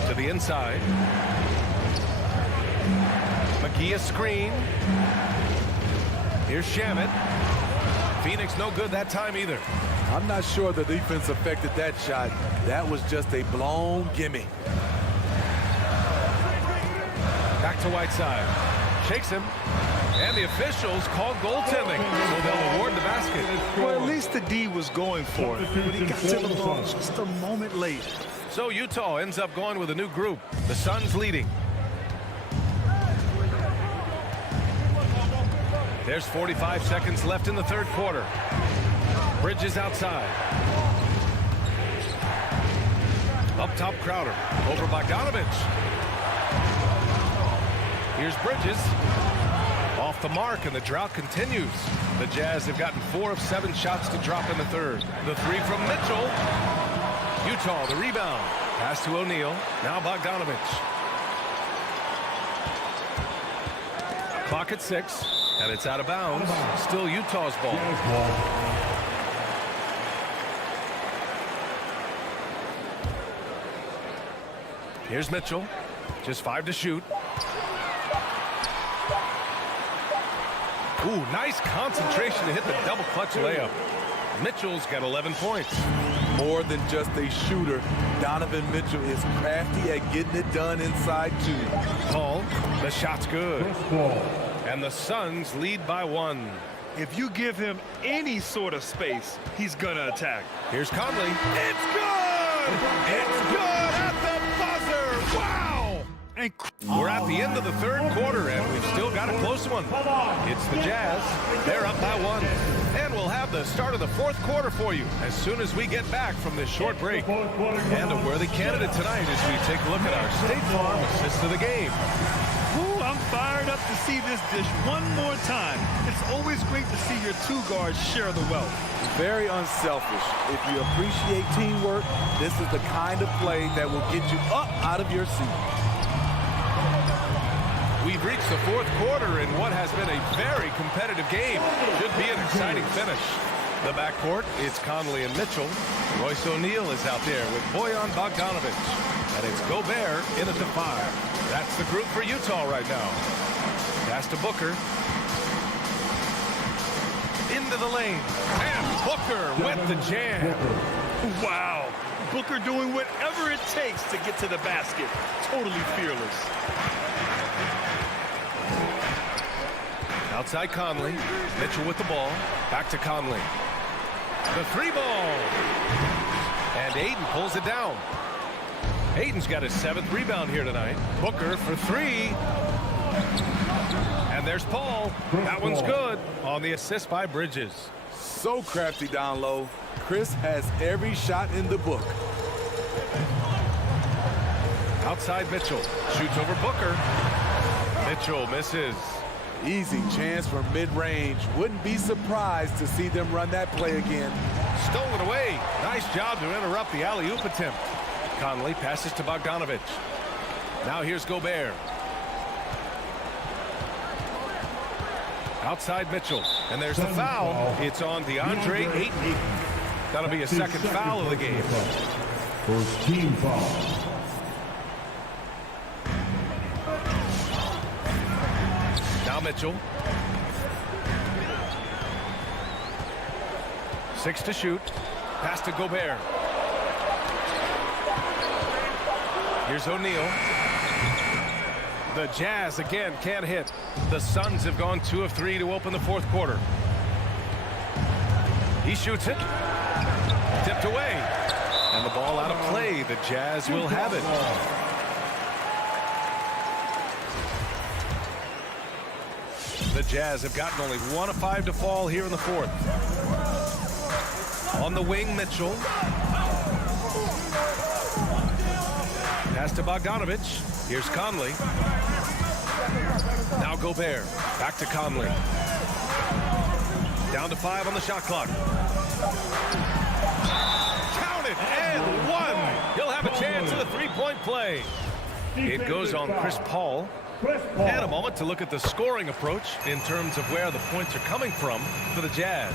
To the inside. McGee a screen. Here's Shaman. Phoenix no good that time either. I'm not sure the defense affected that shot. That was just a blown gimme. Back to Whiteside. Shakes him. And the officials called goaltending, so they'll award the basket. Well, at least the D was going for it, but he got to the ball just a moment late. So Utah ends up going with a new group. The Suns leading. There's 45 seconds left in the third quarter. Bridges outside. Up top, Crowder. Over Bogdanovich. Here's Bridges. Off the mark, and the drought continues. The Jazz have gotten 4 of 7 shots to drop in the third. The 3 from Mitchell. Utah, the rebound. Pass to O'Neal. Now Bogdanovich. Clock at 6. And it's out of bounds. Still Utah's ball. Here's Mitchell. Just 5 to shoot. Ooh, nice concentration to hit the double clutch layup. Mitchell's got 11 points. More than just a shooter, Donovan Mitchell is crafty at getting it done inside too. Paul, the shot's good. And the Suns lead by 1. If you give him any sort of space, he's gonna attack. Here's Conley. It's good! It's good at the buzzer! Wow! And We're at the end of the third quarter, and we've still got a close one. It's the Jazz. They're up by 1. And we'll have the start of the fourth quarter for you as soon as we get back from this short break. And a worthy candidate tonight as we take a look at our State Farm assist of the game. ooh, I'm fired up to see this dish one more time. It's always great to see your 2 guards share the wealth. Very unselfish. If you appreciate teamwork, this is the kind of play that will get you up out of your seat. We've reached the fourth quarter in what has been a very competitive game. Should be an exciting finish. The backcourt, it's Conley and Mitchell. Royce O'Neal is out there with Bojan Bogdanovich. And it's Gobert in at the 5. That's the group for Utah right now. Pass to Booker. Into the lane. And Booker with the jam. Wow. Booker doing whatever it takes to get to the basket. Totally fearless. Outside Conley. Mitchell with the ball. Back to Conley. The 3 ball. And Ayton pulls it down. Ayton's got his 7th rebound here tonight. Booker for 3. And there's Paul. That one's good on the assist by Bridges. So crafty down low. Chris has every shot in the book. Outside Mitchell. Shoots over Booker. Mitchell misses. Easy chance from mid-range. Wouldn't be surprised to see them run that play again. Stolen away. Nice job to interrupt the alley-oop attempt. Conley passes to Bogdanovich. Now here's Gobert. Outside Mitchell. And there's the foul. It's on DeAndre Ayton. That'll be a second foul of the game. First team foul. Now Mitchell. 6 to shoot. Pass to Gobert. Here's O'Neal. The Jazz again can't hit. The Suns have gone 2 of 3 to open the fourth quarter. He shoots it. Tipped away. And the ball out of play. The Jazz will have it. The Jazz have gotten only 1 of 5 to fall here in the fourth. On the wing, Mitchell. Pass to Bogdanovich. Here's Conley. Now Gobert. Back to Conley. Down to 5 on the shot clock. Count it and 1. He'll have a chance at a three-point play. It goes on Chris Paul. And a moment to look at the scoring approach in terms of where the points are coming from for the Jazz.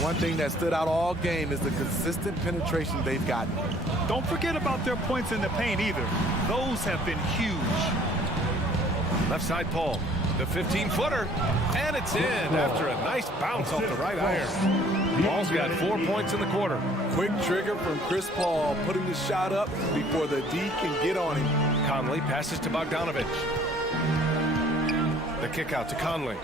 One thing that stood out all game is the consistent penetration they've gotten. Don't forget about their points in the paint either. Those have been huge. Left side Paul. The 15-footer. And it's in after a nice bounce off the right iron. Paul's got 4 points in the quarter. Quick trigger from Chris Paul, putting the shot up before the D can get on him. Conley passes to Bogdanovich. The kick out to Conley.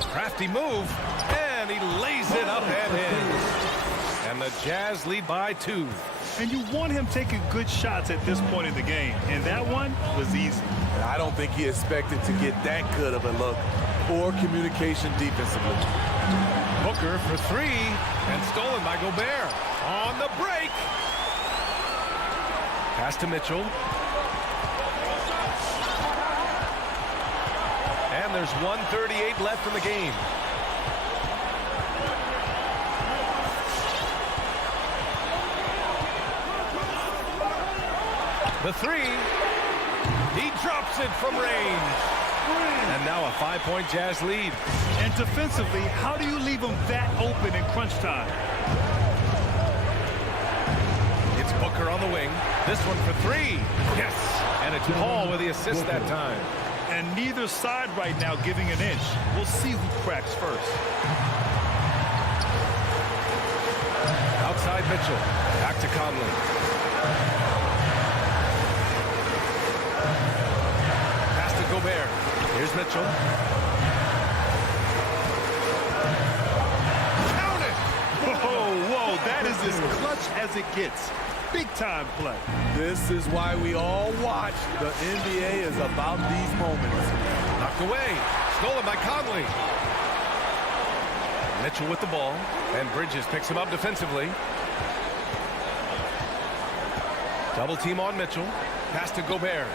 Crafty move, and he lays it up and in. And the Jazz lead by 2. And you want him taking good shots at this point in the game. And that one was easy. I don't think he expected to get that good of a look. Poor communication defensively. Booker for 3, and stolen by Gobert. On the break. Pass to Mitchell. And there's 1:38 left in the game. The 3. He drops it from range. And now a 5-point Jazz lead. And defensively, how do you leave them that open in crunch time? It's Booker on the wing. This one for 3. Yes. And it's Paul with the assist that time. And neither side right now giving an inch. We'll see who cracks first. Outside Mitchell. Back to Conley. Pass to Gobert. Here's Mitchell. Count it! Whoa, that is as clutch as it gets. Big time play. This is why we all watch. The NBA is about these moments. Knocked away. Stolen by Conley. Mitchell with the ball. And Bridges picks him up defensively. Double team on Mitchell. Pass to Gobert.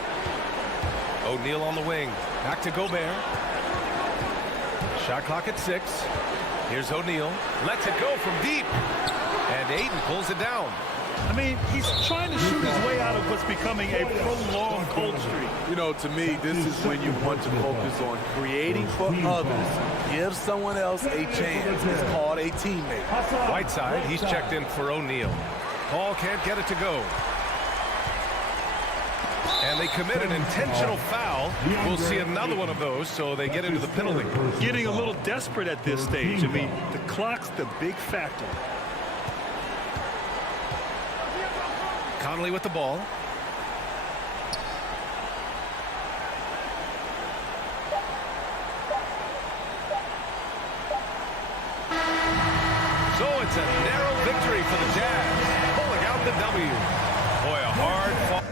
O'Neal on the wing. Back to Gobert. Shot clock at 6. Here's O'Neal. Lets it go from deep. And Ayton pulls it down. I mean, he's trying to shoot his way out of what's becoming a prolonged cold streak. You know, to me, this is when you want to focus on creating for others. Give someone else a chance. It's called a teammate. Whiteside, he's checked in for O'Neal. Paul can't get it to go. And they commit an intentional foul. We'll see another one of those, so they get into the penalty. Getting a little desperate at this stage. I mean, the clock's the big factor. Conley with the ball. So it's a narrow victory for the Jazz, pulling out the W. Boy, a hard fall.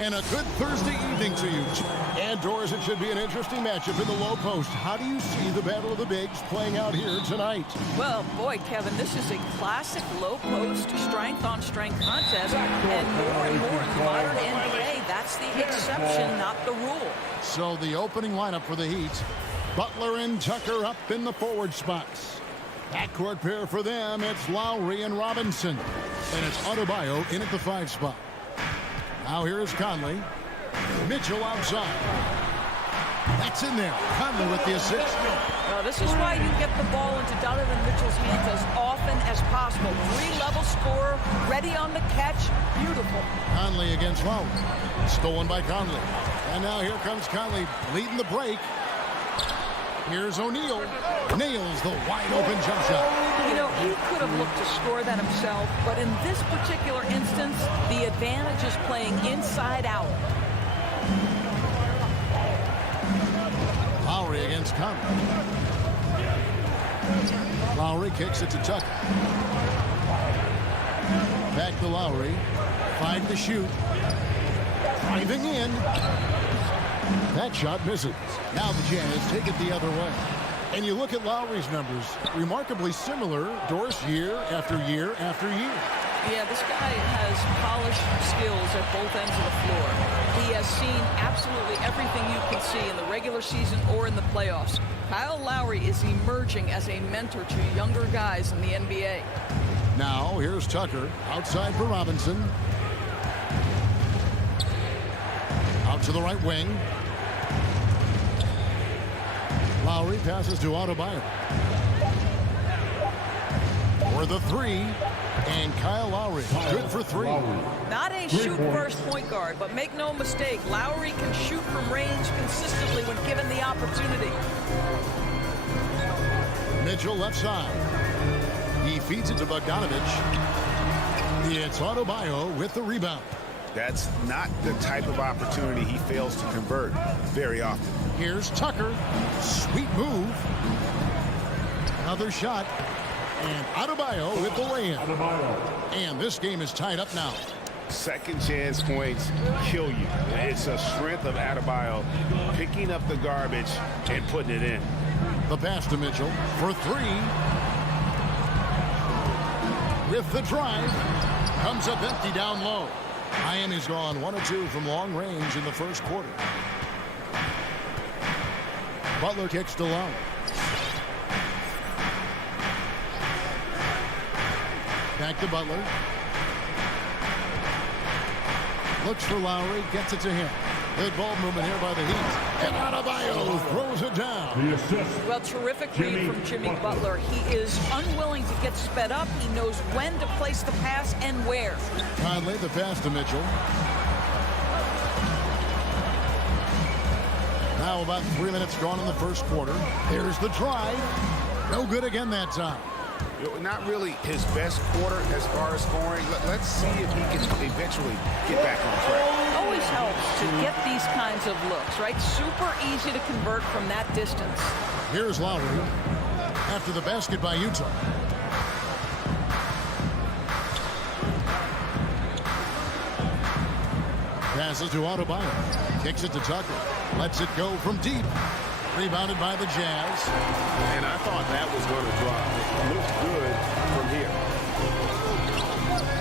And a good Thursday evening to you. And Doris, it should be an interesting matchup in the low post. How do you see the Battle of the Bigs playing out here tonight? Well, boy, Kevin, this is a classic low post strength-on-strength contest. And more in the modern NBA, that's the exception, not the rule. So the opening lineup for the Heat. Butler and Tucker up in the forward spots. Backcourt pair for them, it's Lowry and Robinson. And it's Adebayo in at the 5 spot. Now here's Conley. Mitchell outside. That's in there. Conley with the assist. Well, this is why you get the ball into Donovan Mitchell's hands as often as possible. 3-level scorer, ready on the catch. Beautiful. Conley against Lowry. Stolen by Conley. And now here comes Conley leading the break. Here's O'Neal. Nails the wide-open jump shot. You know, he could have looked to score that himself, but in this particular instance, the advantage is playing inside out. Lowry against Conley. Lowry kicks it to Tucker. Back to Lowry. 5 to shoot. Driving in. That shot misses. Now the Jazz take it the other way. And you look at Lowry's numbers, remarkably similar, Doris, year after year after year. Yeah, this guy has polished skills at both ends of the floor. He has seen absolutely everything you can see in the regular season or in the playoffs. Kyle Lowry is emerging as a mentor to younger guys in the NBA. Now, here's Tucker, outside for Robinson. Out to the right wing. Lowry passes to Adebayo. For the 3. And Kyle Lowry, good for 3. Not a shoot-first point guard, but make no mistake, Lowry can shoot from range consistently when given the opportunity. Mitchell left side. He feeds it to Bogdanovich. It's Adebayo with the rebound. That's not the type of opportunity he fails to convert very often. Here's Tucker. Sweet move. Another shot. And Adebayo with the lay-in. And this game is tied up now. Second chance points kill you. It's a strength of Adebayo picking up the garbage and putting it in. The pass to Mitchell for 3. With the drive. Comes up empty down low. Miami's gone 1 of 2 from long range in the first quarter. Butler kicks to Lowry. Back to Butler. Looks for Lowry, gets it to him. Good ball movement here by the Heat. And Adebayo throws it down. Well, terrific read from Jimmy Butler. He is unwilling to get sped up. He knows when to place the pass and where. Conley, the pass to Mitchell. Now about 3 minutes gone in the first quarter. There's the drive. No good again that time. Not really his best quarter as far as scoring. Let's see if he can eventually get back on track. Always helps to get these kinds of looks, right? Super easy to convert from that distance. Here's Lowry after the basket by Utah. Passes to Adebayo. Kicks it to Tucker. Lets it go from deep. Rebounded by the Jazz. And I thought that was going to drop. It looks good from here.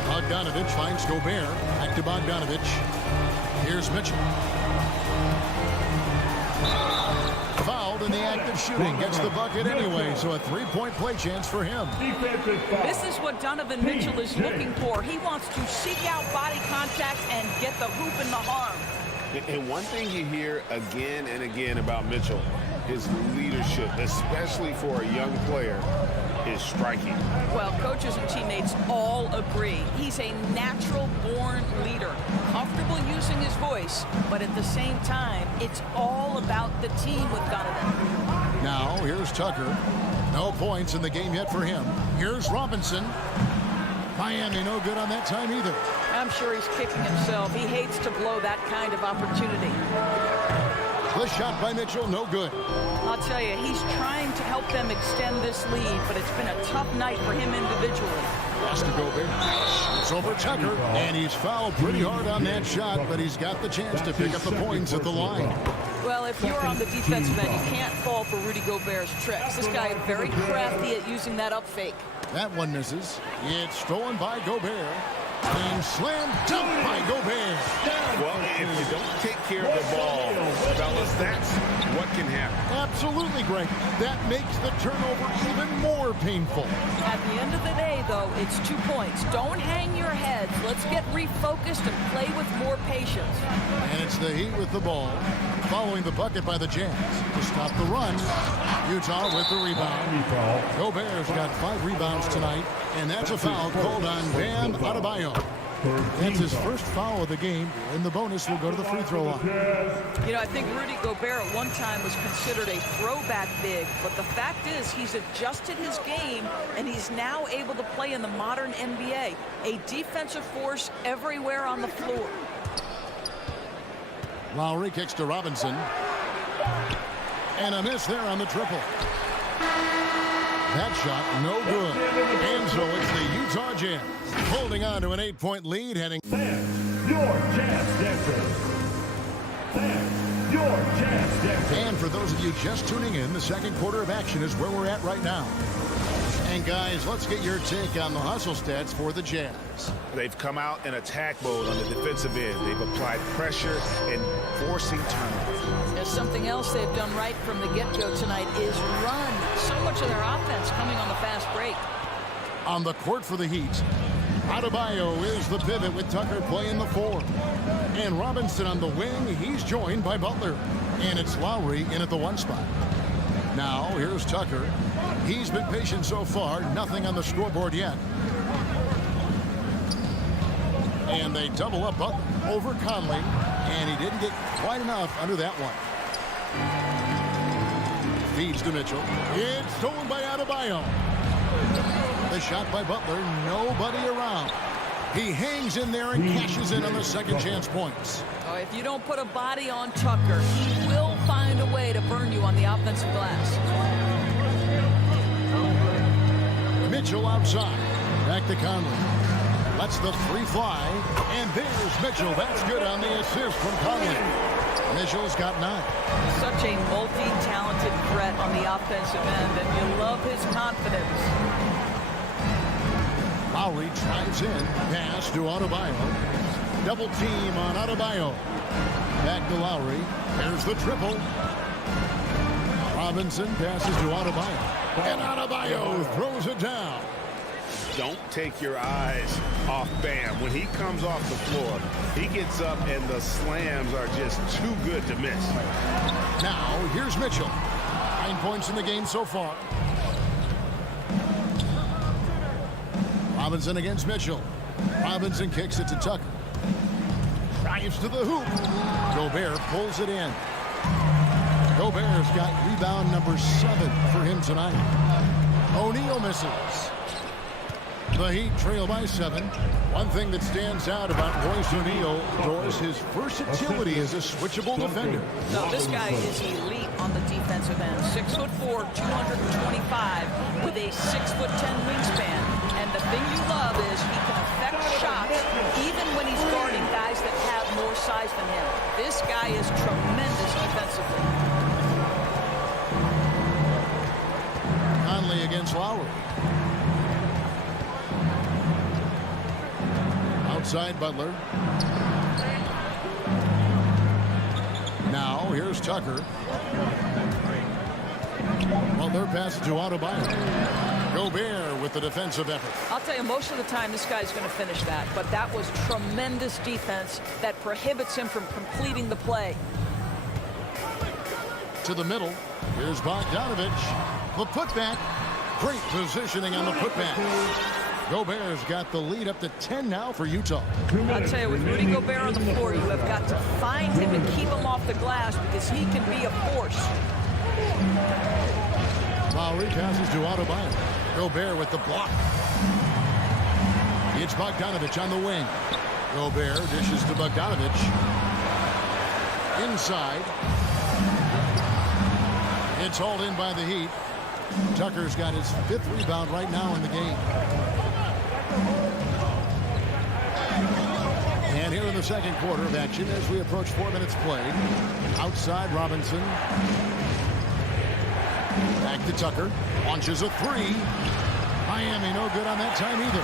Bogdanovich finds Gobert. Back to Bogdanovich. Here's Mitchell. Fouled in the act of shooting. Gets the bucket anyway, so a 3-point play chance for him. This is what Donovan Mitchell is looking for. He wants to seek out body contact and get the hoop in the harm. And one thing you hear again and again about Mitchell, his leadership, especially for a young player, is striking. Well, coaches and teammates all agree. He's a natural-born leader, comfortable using his voice, but at the same time, it's all about the team with Donovan. Now, here's Tucker. No points in the game yet for him. Here's Robinson. Miami no good on that time either. I'm sure he's kicking himself. He hates to blow that kind of opportunity. The shot by Mitchell, no good. I'll tell you, he's trying to help them extend this lead, but it's been a tough night for him individually. Pass to Gobert. It's over Tucker, and he's fouled pretty hard on that shot, but he's got the chance to pick up the points at the line. Well, if you're on the defensive end, you can't fall for Rudy Gobert's tricks. This guy is very crafty at using that up fake. That one misses. It's stolen by Gobert. And slam dunk by Gobert. Well, if you don't take care of the ball, fellas, that's what can happen. Absolutely, Greg. That makes the turnover even more painful. At the end of the day, though, it's 2 points. Don't hang your heads. Let's get refocused and play with more patience. And it's the Heat with the ball, following the bucket by the Jazz to stop the run. Utah with the rebound. Gobert's got 5 rebounds tonight, and that's a foul called on Bam Adebayo. That's his first foul of the game, and the bonus will go to the free throw line. You know, I think Rudy Gobert at one time was considered a throwback big, but the fact is he's adjusted his game, and he's now able to play in the modern NBA. A defensive force everywhere on the floor. Lowry kicks to Robinson. And a miss there on the triple. That shot, no good. And so it's the Utah Jazz holding on to an 8-point lead heading. Fans, your Jazz dancers. Fans, your Jazz dancers. And for those of you just tuning in, the second quarter of action is where we're at right now. And guys, let's get your take on the hustle stats for the Jazz. They've come out in attack mode on the defensive end. They've applied pressure and forcing turnovers. There's something else they've done right from the get-go tonight is run. So much of their offense coming on the fast break. On the court for the Heat, Adebayo is the pivot with Tucker playing the 4. And Robinson on the wing, he's joined by Butler. And it's Lowry in at the 1 spot. Now, here's Tucker. He's been patient so far, nothing on the scoreboard yet. And they double up Butler over Conley, and he didn't get quite enough under that one. Feeds to Mitchell. It's stolen by Adebayo. The shot by Butler, nobody around. He hangs in there and cashes in on the second chance points. Oh, if you don't put a body on Tucker, he will find a way to burn you on the offensive glass. Mitchell outside. Back to Conley. Lets the 3 fly. And there's Mitchell. That's good on the assist from Conley. Mitchell's got 9. Such a multi-talented threat on the offensive end, and you love his confidence. Lowry drives in. Pass to Adebayo. Double team on Adebayo. Back to Lowry. There's the triple. Robinson passes to Adebayo. And Adebayo throws it down. Don't take your eyes off Bam. When he comes off the floor, he gets up and the slams are just too good to miss. Now, here's Mitchell. 9 points in the game so far. Robinson against Mitchell. Robinson kicks it to Tucker. Drives to the hoop. Gobert pulls it in. Gobert's got rebound number 7 for him tonight. O'Neal misses. The Heat trail by 7. One thing that stands out about Royce O'Neal, Doris, his versatility as a switchable defender. No, this guy is elite on the defensive end. 6'4", 225, with a 6'10" wingspan. And the thing you love is he can affect shots even when he's guarding guys that have more size than him. This guy is tremendous defensively. Conley against Lowry. Outside Butler. Now here's Tucker. Butler passes to Adebayo. Gobert with the defensive effort. I'll tell you, most of the time this guy's going to finish that, but that was tremendous defense that prohibits him from completing the play. To the middle. Here's Bogdanovich. The putback. Great positioning on the putback. Gobert's got the lead up to 10 now for Utah. I'll tell you, with Rudy Gobert on the floor, you have got to find him and keep him off the glass because he can be a force. Lowry passes to Adebayo. Gobert with the block. It's Bogdanovich on the wing. Gobert dishes to Bogdanovich. Inside. It's hauled in by the Heat. Tucker's got his 5th rebound right now in the game. And here in the second quarter of action as we approach 4 minutes played. Outside Robinson. Back to Tucker. Launches a three. Miami no good on that time either.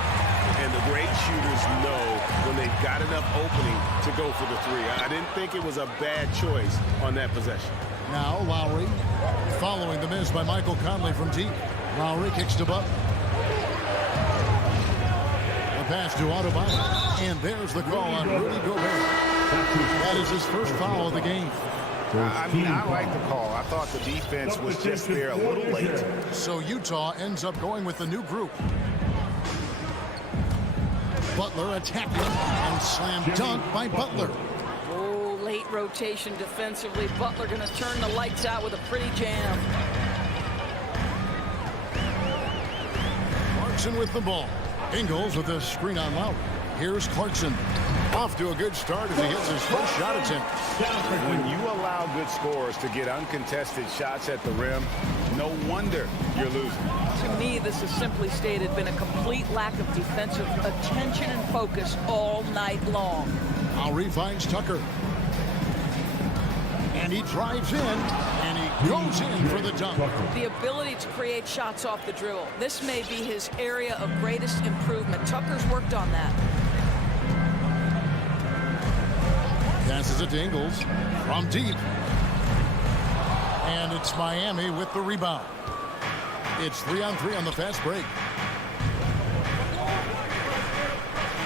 And the great shooters know when they've got enough opening to go for the three. I didn't think it was a bad choice on that possession. Now Lowry following the miss by Michael Conley from deep. Lowry kicks to Butler. The pass to Adebayo. And there's the call on Rudy Gobert. That is his first foul of the game. I mean, I like the call. I thought the defense was just there a little late. So Utah ends up going with the new group. Butler attacking and slam dunk by Butler. Oh, late rotation defensively. Butler going to turn the lights out with a pretty jam. Clarkson with the ball. Ingles with a screen on Lowry. Here's Clarkson. Off to a good start as he hits his first shot attempt. When you allow good scorers to get uncontested shots at the rim, no wonder you're losing. To me, this is simply stated been a complete lack of defensive attention and focus all night long. Lowry finds Tucker. And he drives in, and he goes in for the dunk. The ability to create shots off the dribble. This may be his area of greatest improvement. Tucker's worked on that. Passes it to Ingles from deep. And it's Miami with the rebound. It's 3-on-3 on the fast break.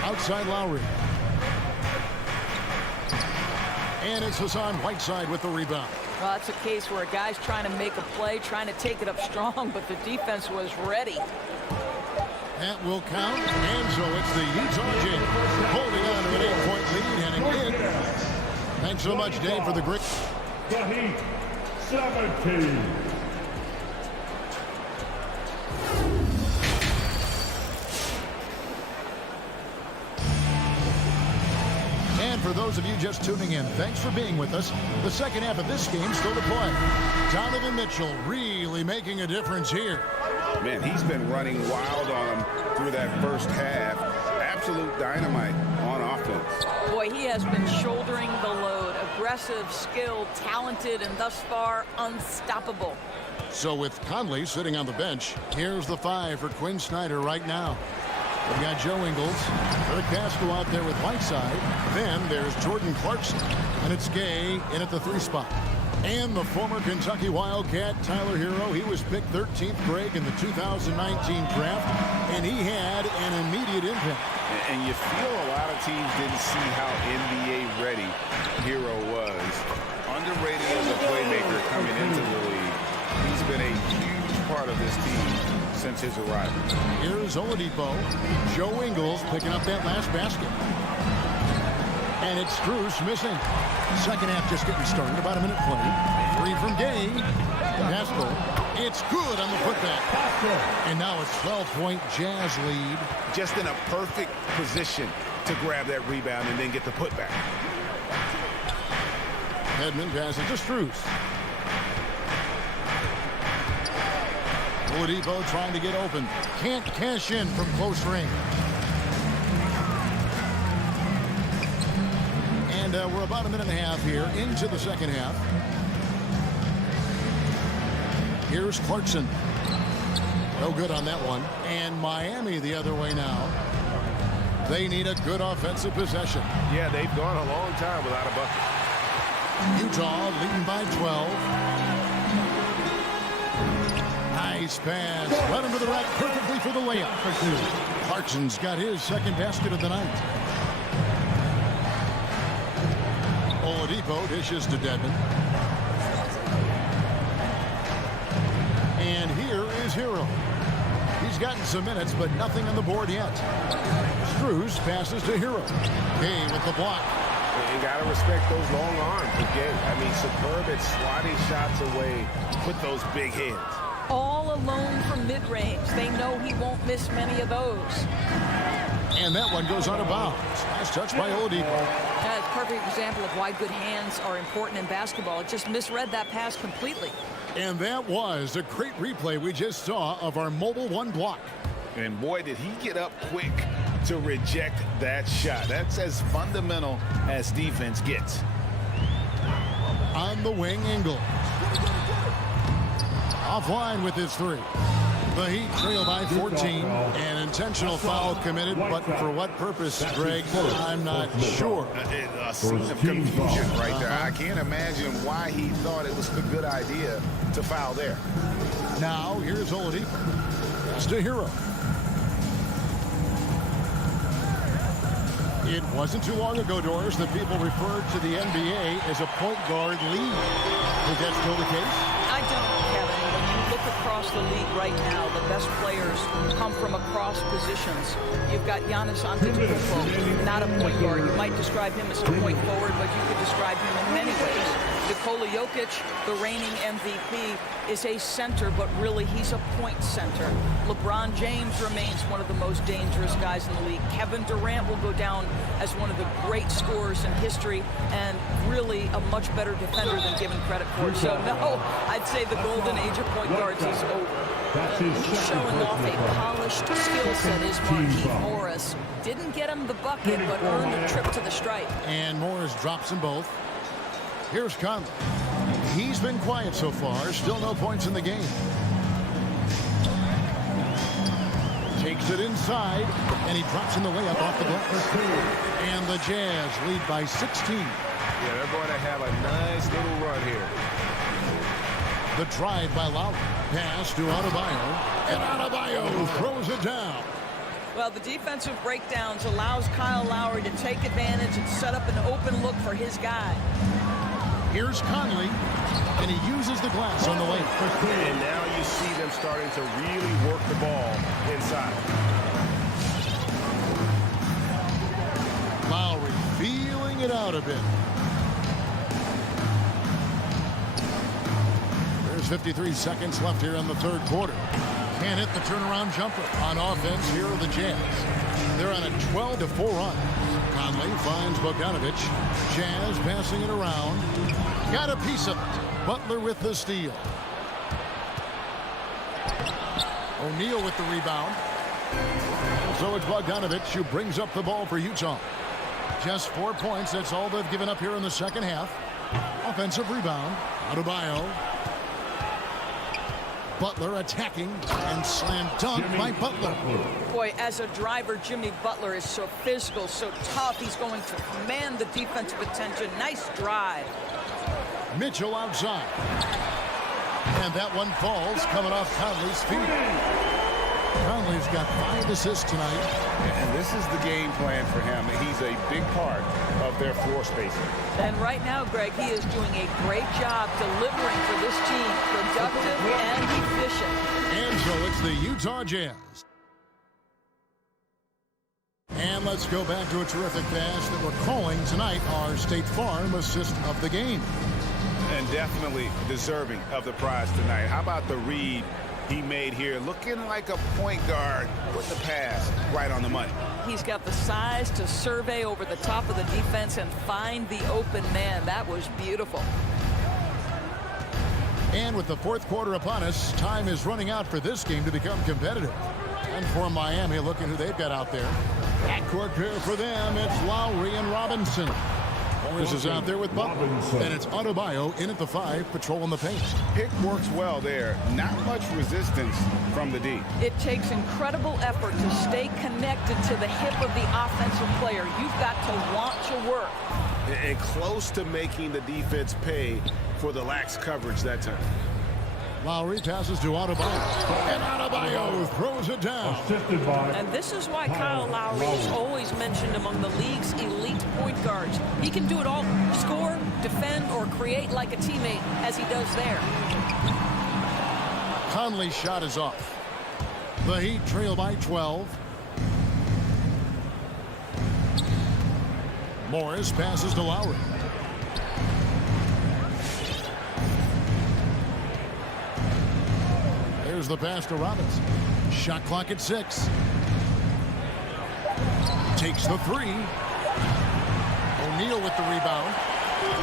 Outside Lowry. And it's Hassan Whiteside with the rebound. Well, that's a case where a guy's trying to make a play, trying to take it up strong, but the defense was ready. That will count. And so it's the Utah Jazz holding on to an 8-point lead heading in. Thanks so much, Dave, for the great. The Heat, 17. And for those of you just tuning in, thanks for being with us. The second half of this game still to play. Donovan Mitchell really making a difference here. Man, he's been running wild on him through that first half. Absolute dynamite on offense. Boy, he has been shouldering the load. Aggressive, skilled, talented, and thus far unstoppable. So with Conley sitting on the bench, here's the 5 for Quinn Snyder right now. We've got Joe Ingles. Eric Pasco out there with Whiteside. Then there's Jordan Clarkson. And it's Gay in at the 3 spot. And the former Kentucky Wildcat, Tyler Hero. He was picked 13th grade in the 2019 draft. And he had an immediate impact. And you feel a lot of teams didn't see how NBA ready Hero was. Underrated as a playmaker coming into the league. He's been a huge part of this team since his arrival. Here's Oladipo. Joe Ingles picking up that last basket. And it's Strus missing. Second half just getting started. About a minute played. 3 from Gay. Pascal. It's good on the putback. And now a 12-point Jazz lead. Just in a perfect position to grab that rebound and then get the putback. Hedman passes to Strus. Oladipo trying to get open. Can't cash in from close range. And we're about a minute and a half here into the second half. Here's Clarkson. No good on that one. And Miami the other way now. They need a good offensive possession. Yeah, they've gone a long time without a bucket. Utah leading by 12. Nice pass. Right under the rack perfectly for the layup. Clarkson's got his second basket of the night. Oladipo dishes to Dedmon. And here is Hero. He's gotten some minutes, but nothing on the board yet. Strus passes to Hero. Gay with the block. You got to respect those long arms for Gay. I mean, superb at swatting shots away. Put those big hands. All alone from mid-range. They know he won't miss many of those. And that one goes out of bounds. Nice touch by Oladipo. That's a perfect example of why good hands are important in basketball. It just misread that pass completely. And that was a great replay we just saw of our Mobile One block. And boy, did he get up quick to reject that shot. That's as fundamental as defense gets. On the wing, Engel. Offline with his three. The Heat trail by 14. An intentional foul committed, but for what purpose, Greg, I'm not sure. A scene of confusion right there. I can't imagine why he thought it was a good idea to foul there. Now, here's Oladipo. Just a hero. It wasn't too long ago, Doris, that people referred to the NBA as a point guard league. Is that still the case? I don't, Kevin. When you look across the league right now, the best players come from across positions. You've got Giannis Antetokounmpo, not a point guard. You might describe him as a point forward, but you could describe him in many ways. Nikola Jokic, the reigning MVP, is a center, but really he's a point center. LeBron James remains one of the most dangerous guys in the league. Kevin Durant will go down as one of the great scorers in history and really a much better defender than given credit for. So no, I'd say the golden age of point guards is over. He's showing off a polished skill set is Markieff Morris. Didn't get him the bucket, but earned a trip to the stripe. And Morris drops them both. Here's Conley. He's been quiet so far. Still no points in the game. Takes it inside, and he drops in the layup off the glass. And the Jazz lead by 16. Yeah, they're going to have a nice little run here. The drive by Lowry. Pass to Adebayo. And Adebayo throws it down. Well, the defensive breakdowns allows Kyle Lowry to take advantage and set up an open look for his guy. Here's Conley, and he uses the glass on the way. And now you see them starting to really work the ball inside. Lowry feeling it out a bit. There's 53 seconds left here in the third quarter. Can't hit the turnaround jumper. On offense, here are the Jazz. They're on a 12-4 run. Conley finds Bogdanovic. Jazz passing it around. Got a piece of it. Butler with the steal. O'Neal with the rebound. So it's Bogdanovic who brings up the ball for Utah. Just 4 points. That's all they've given up here in the second half. Offensive rebound. Adebayo. Butler attacking and slam dunk by Butler. Boy, as a driver, Jimmy Butler is so physical, so tough. He's going to command the defensive attention. Nice drive. Mitchell outside. And that one falls coming off Conley's feet. Conley's got 5 assists tonight. And this is the game plan for him. He's a big part of their floor spacing. And right now, Greg, he is doing a great job delivering for this team. Productive and efficient. And so it's the Utah Jazz. And let's go back to a terrific pass that we're calling tonight our State Farm assist of the game. And definitely deserving of the prize tonight. How about the read he made here? Looking like a point guard with the pass right on the money. He's got the size to survey over the top of the defense and find the open man. That was beautiful. And with the fourth quarter upon us, time is running out for this game to become competitive. And for Miami, looking who they've got out there. Backcourt pair for them, it's Lowry and Robinson. Morris is out there with Butler. And it's Adebayo in at the 5, patrolling the paint. Pick works well there. Not much resistance from the D. It takes incredible effort to stay connected to the hip of the offensive player. You've got to want to work. And close to making the defense pay for the lax coverage that time. Lowry passes to Adebayo. And Adebayo throws it down. And this is why Kyle Lowry is always mentioned among the league's elite point guards. He can do it all. Score, defend, or create like a teammate, as he does there. Conley's shot is off. The Heat trail by 12. Morris passes to Lowry. There's the pass to Robinson. Shot clock at 6. Takes the 3. O'Neal with the rebound.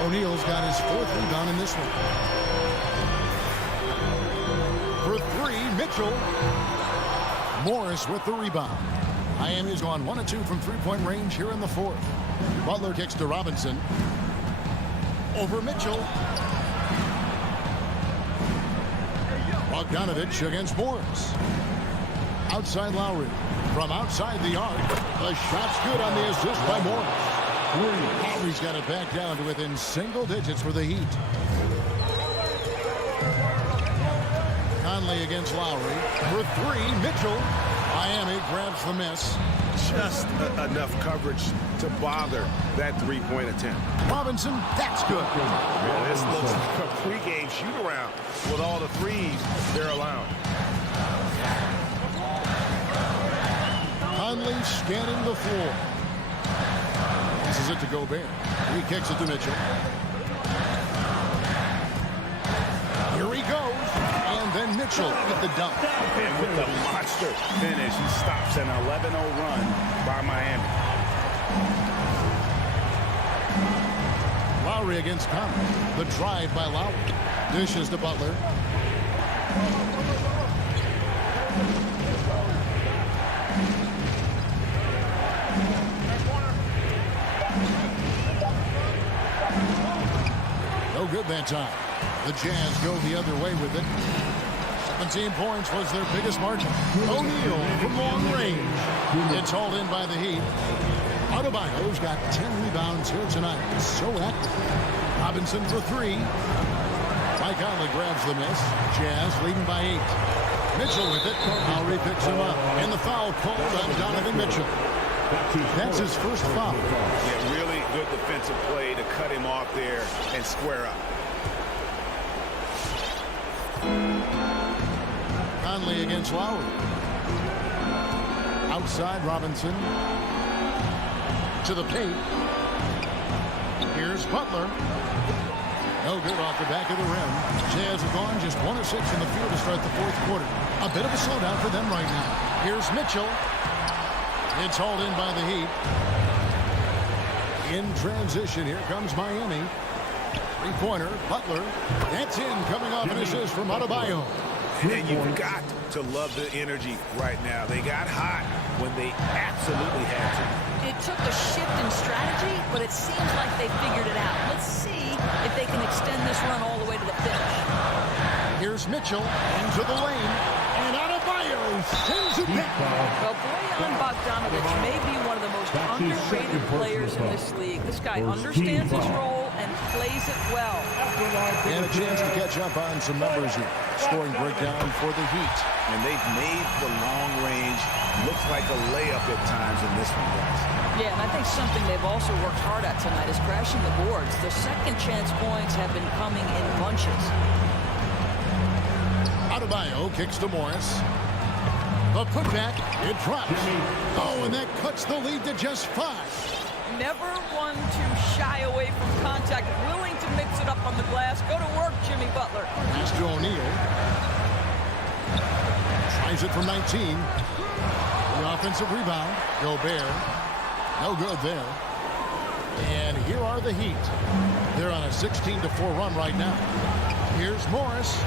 O'Neal's got his 4th rebound in this one. For 3, Mitchell. Morris with the rebound. Miami's gone 1 of 2 from three-point range here in the fourth. Butler kicks to Robinson. Over Mitchell. Bogdanovich against Morris. Outside Lowry. From outside the arc. The shot's good on the assist by Morris. Lowry's got it back down to within single digits for the Heat. Conley against Lowry. For three, Mitchell. Miami grabs the miss. Just enough coverage to bother that three-point attempt. Robinson, that's good. Man, this looks like a pregame shoot-around with all the threes they're allowing. Conley scanning the floor. This is it to Gobert. He kicks it to Mitchell. Here he goes. And then Mitchell with the dunk. And with the monster finish, he stops an 11-0 run by Miami. Lowry against Conley. The drive by Lowry. Dishes to Butler. No good that time. The Jazz go the other way with it. 17 points was their biggest margin. O'Neal from long range. It's hauled in by the Heat. Adebayo's got 10 rebounds here tonight. He's so active. Robinson for three. Mike Conley grabs the miss. Jazz leading by 8. Mitchell with it. Lowry picks him up. And the foul called on Donovan Mitchell. That's his first foul. Yeah, really good defensive play to cut him off there and square up. Conley against Lowry. Outside Robinson. To the paint. Here's Butler. No good off the back of the rim. Jazz have gone just 1 of 6 in the field to start the fourth quarter. A bit of a slowdown for them right now. Here's Mitchell. It's hauled in by the Heat. In transition, here comes Miami. Three-pointer, Butler. That's in, coming off an assist from Adebayo. And you've got to love the energy right now. They got hot when they absolutely had to. It took a shift in strategy, but it seems like they figured it out. Let's see if they can extend this run all the way to the finish. Here's Mitchell into the lane. And Adebayo sends it back. Well, Bojan Bogdanovich may be one of the most underrated players in this league. This guy understands his role and plays it well. And a chance to catch up on some numbers here. Scoring breakdown for the Heat. And they've made the long range look like a layup at times in this one, guys. Yeah, and I think something they've also worked hard at tonight is crashing the boards. The second chance points have been coming in bunches. Adebayo kicks to Morris. The putback, it drops. Oh, and that cuts the lead to just 5. Never one to shy away from contact, willing to mix it up on the glass. Go to work, Jimmy Butler. Pass to O'Neal. Tries it from 19. The offensive rebound. Gobert. No good there. And here are the Heat. They're on a 16-4 run right now. Here's Morris.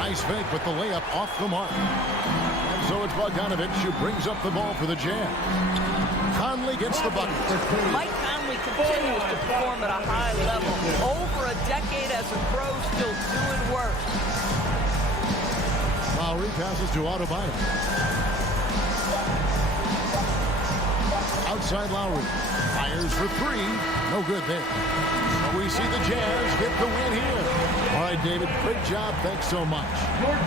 Nice fake, but the layup off the mark. And so it's Bogdanovich who brings up the ball for the Jazz. Conley gets the bucket. Mike Conley continues to perform at a high level. Over a decade as a pro, still doing work. Lowry passes to Adebayo. Outside Lowry. Fires for 3. No good there. So we see the Jazz get the win here. All right, David, great job. Thanks so much.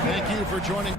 Thank you for joining.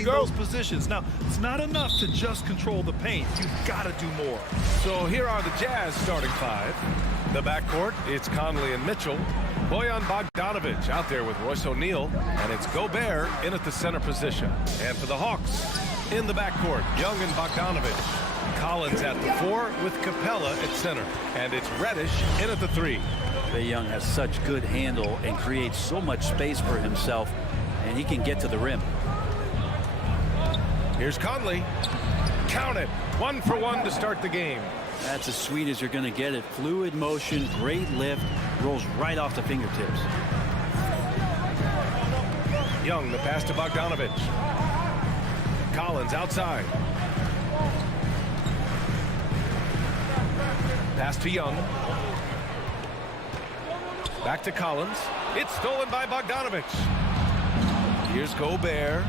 using those positions. Now, it's not enough to just control the paint. You've got to do more. So here are the Jazz starting five. The backcourt, it's Conley and Mitchell. Bojan Bogdanovic out there with Royce O'Neal. And it's Gobert in at the center position. And for the Hawks, in the backcourt, Young and Bogdanovic. Collins at the 4 with Capella at center. And it's Reddish in at the 3. Trae Young has such good handle and creates so much space for himself, and he can get to the rim. Here's Conley. Count it. 1 for 1 to start the game. That's as sweet as you're going to get it. Fluid motion, great lift, rolls right off the fingertips. Young, the pass to Bogdanovic. Collins outside. Pass to Young. Back to Collins. It's stolen by Bogdanovic. Here's Gobert.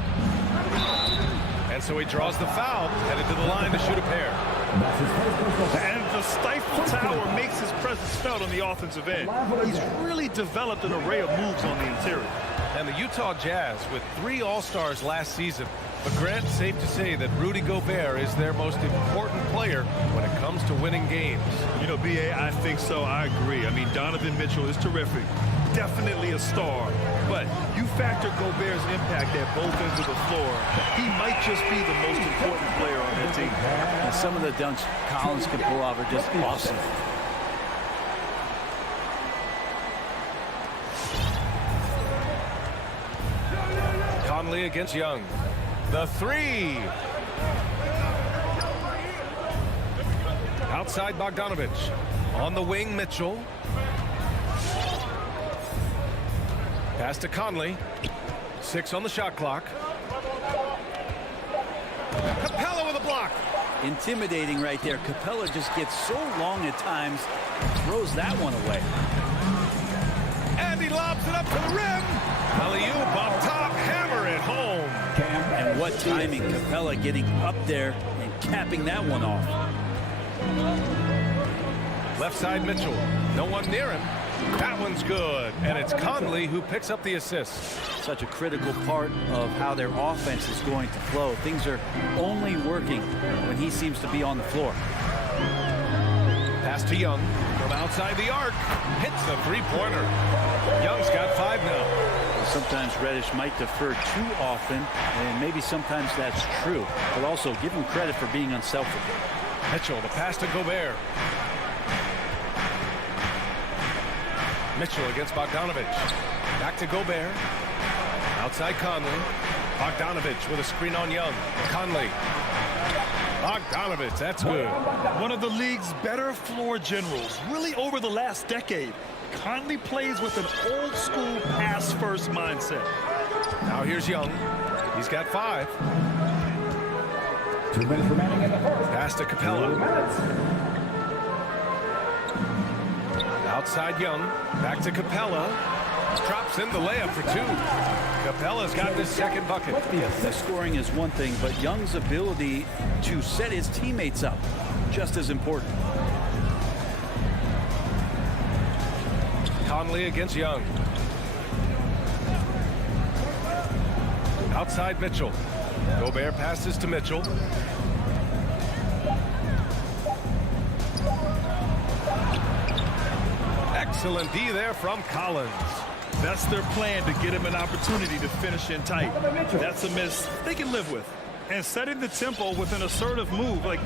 And so he draws the foul, headed to the line to shoot a pair. And the Stifle Tower makes his presence felt on the offensive end. He's really developed an array of moves on the interior. And the Utah Jazz with 3 All-Stars last season. But Grant, safe to say that Rudy Gobert is their most important player when it comes to winning games. You know, B.A., I think so. I agree. I mean, Donovan Mitchell is terrific. Definitely a star. But you factor Gobert's impact at both ends of the floor, he might just be the most important player on that team. And some of the dunks Collins can pull off are just awesome. Conley against Young. The 3. Outside Bogdanovic. On the wing, Mitchell. Pass to Conley. 6 on the shot clock. Capella with a block. Intimidating right there. Capella just gets so long at times, throws that one away. And he lobs it up to the rim. Alley-oop up top, hammer it home. And what timing, Capella getting up there and capping that one off. Left side Mitchell, no one near him. That one's good, and it's Conley who picks up the assist. Such a critical part of how their offense is going to flow. Things are only working when he seems to be on the floor. Pass to Young from outside the arc. Hits the three-pointer. Young's got 5 now. Sometimes Reddish might defer too often, and maybe sometimes that's true. But also give him credit for being unselfish. Mitchell, the pass to Gobert. Mitchell against Bogdanovic. Back to Gobert. Outside Conley. Bogdanovic with a screen on Young. Conley. Bogdanovic, that's good. One of the league's better floor generals, really over the last decade. Conley plays with an old-school pass-first mindset. Now here's Young. He's got 5. 2 minutes remaining in the first. Pass to Capella. Outside Young. Back to Capella. Drops in the layup for 2. Capella's got this second bucket. The scoring is one thing, but Young's ability to set his teammates up, just as important. Conley against Young. Outside Mitchell. Gobert passes to Mitchell. Excellent D there from Collins. That's their plan, to get him an opportunity to finish in tight. That's a miss they can live with. And setting the tempo with an assertive move. Like,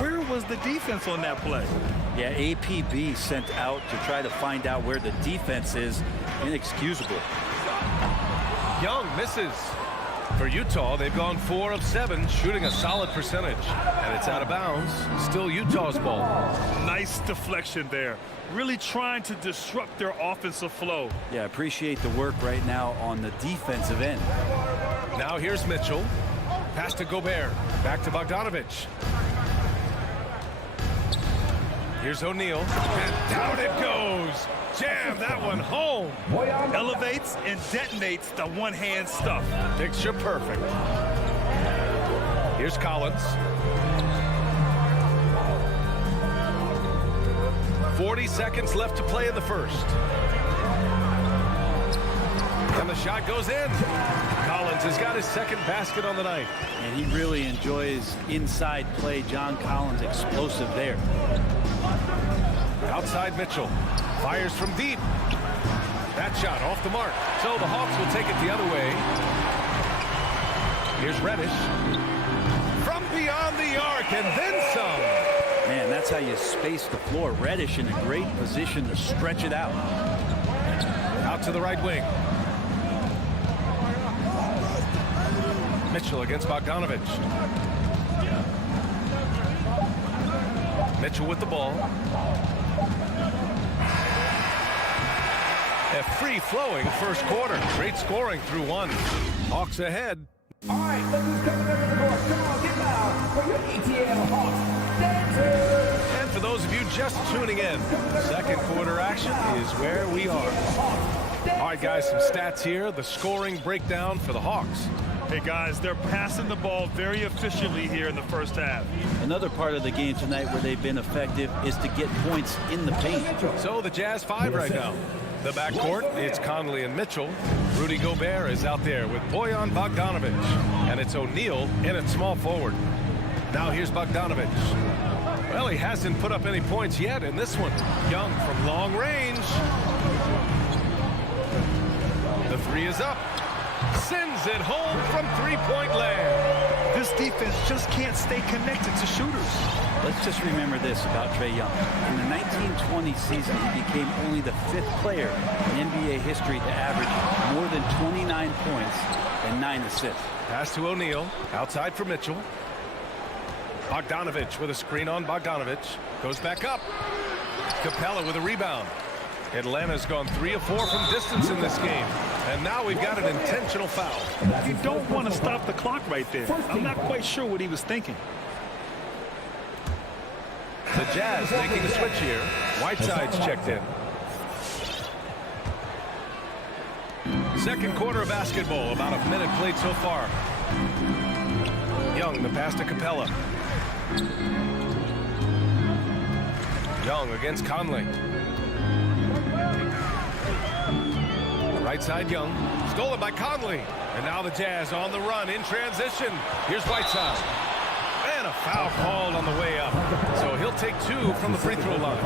where was the defense on that play? Yeah, APB sent out to try to find out where the defense is. Inexcusable. Young misses. For Utah, they've gone 4 of 7, shooting a solid percentage. And it's out of bounds. Still Utah's ball. Nice deflection there. Really trying to disrupt their offensive flow. Yeah, appreciate the work right now on the defensive end. Now here's Mitchell. Pass to Gobert. Back to Bogdanovic. Here's O'Neal. And down it goes. Jam that one home. Elevates and detonates the one-hand stuff. Picture perfect. Here's Collins. 40 seconds left to play in the first. And the shot goes in. Collins has got his second basket on the night. And he really enjoys inside play. John Collins explosive there. Outside Mitchell. Fires from deep. That shot off the mark. So the Hawks will take it the other way. Here's Reddish. From beyond the arc and then some. Man, that's how you space the floor. Reddish in a great position to stretch it out. Out to the right wing. Mitchell against Bogdanovich. Mitchell with the ball. A free-flowing first quarter. Great scoring through one. Hawks ahead. All right, look who's coming into the court. Come on, get loud for your ETL Hawks dancers. And for those of you just tuning in, second quarter action is where we are. All right, guys, some stats here. The scoring breakdown for the Hawks. Hey, guys, they're passing the ball very efficiently here in the first half. Another part of the game tonight where they've been effective is to get points in the paint. So the Jazz 5 right now. The backcourt, it's Conley and Mitchell. Rudy Gobert is out there with Bojan Bogdanovich. And it's O'Neal in at small forward. Now here's Bogdanovich. Well, he hasn't put up any points yet in this one. Young from long range. The three is up. Sends it home from three-point land. This defense just can't stay connected to shooters. Let's just remember this about Trae Young. In the 1920 season, he became only the 5th player in NBA history to average more than 29 points and 9 assists. Pass to O'Neal. Outside for Mitchell. Bogdanovich with a screen on Bogdanovich. Goes back up. Capella with a rebound. Atlanta's gone 3 of 4 from distance in this game. And now we've got an intentional foul. You don't want to stop the clock right there. I'm not quite sure what he was thinking. The Jazz making a switch here. Whiteside's checked in. Second quarter of basketball. About a minute played so far. Young, the pass to Capella. Young against Conley. Right side Young. Stolen by Conley. And now the Jazz on the run in transition. Here's Whiteside. And a foul called on the way up. So he'll take 2 from the free throw line.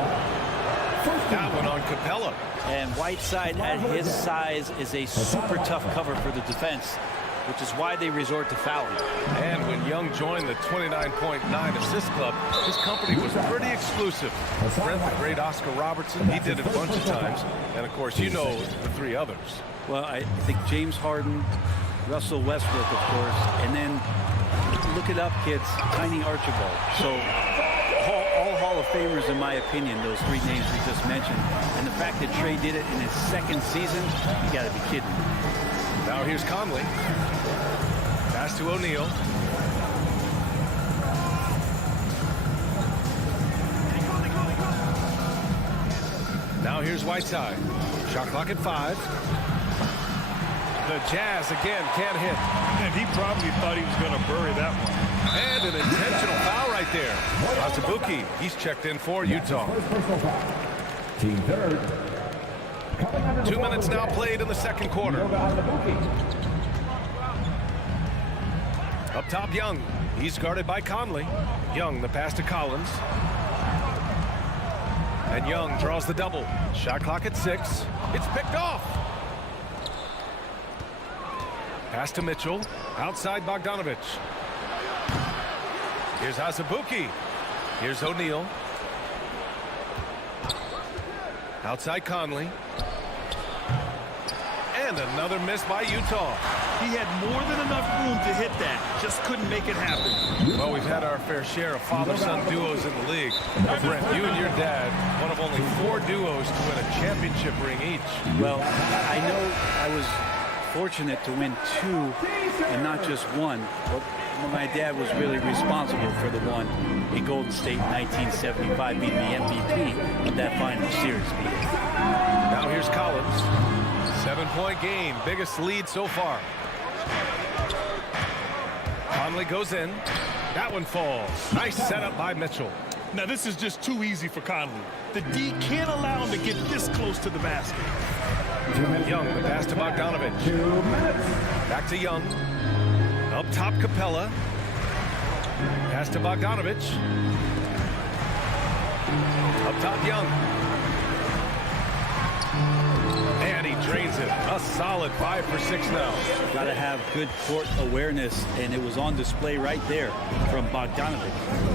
That one on Capella. And Whiteside at his size is a super tough cover for the defense, which is why they resort to fouling. And when Young joined the 29.9 assist club, his company was pretty exclusive. Friend the great Oscar Robertson, he did it a bunch of times. And of course, you know the 3 others. Well, I think James Harden, Russell Westbrook, of course, and then look it up, kids, Tiny Archibald. So all Hall of Famers, in my opinion, those 3 names we just mentioned. And the fact that Trae did it in his 2nd season, you got to be kidding me. Now here's Conley. Pass to O'Neal. Now here's Whiteside. Shot clock at 5. The Jazz again can't hit. And he probably thought he was going to bury that one. And an intentional foul right there. Azubuike, he's checked in for Utah. Team third. 2 minutes now played in the second quarter. Up top, Young. He's guarded by Conley. Young, the pass to Collins. And Young draws the double. Shot clock at 6. It's picked off. Pass to Mitchell. Outside Bogdanovich. Here's Azubuike. Here's O'Neal. Outside Conley. And another miss by Utah. He had more than enough room to hit that. Just couldn't make it happen. Well, we've had our fair share of father-son duos in the league. Brent, you and your dad, one of only 4 duos to win a championship ring each. Well, I know I was fortunate to win 2 and not just 1. But my dad was really responsible for the one in Golden State in 1975, being the MVP of that final series. Now here's Collins. 7-point game, biggest lead so far. Conley goes in. That one falls. Nice setup by Mitchell. Now, this is just too easy for Conley. The D can't allow him to get this close to the basket. Young, the pass to Bogdanovich. 2 minutes. Back to Young. Up top, Capella. Pass to Bogdanovich. Up top, Young. And he drains it. A solid 5 for 6 now. Got to have good court awareness, and it was on display right there from Bogdanovich.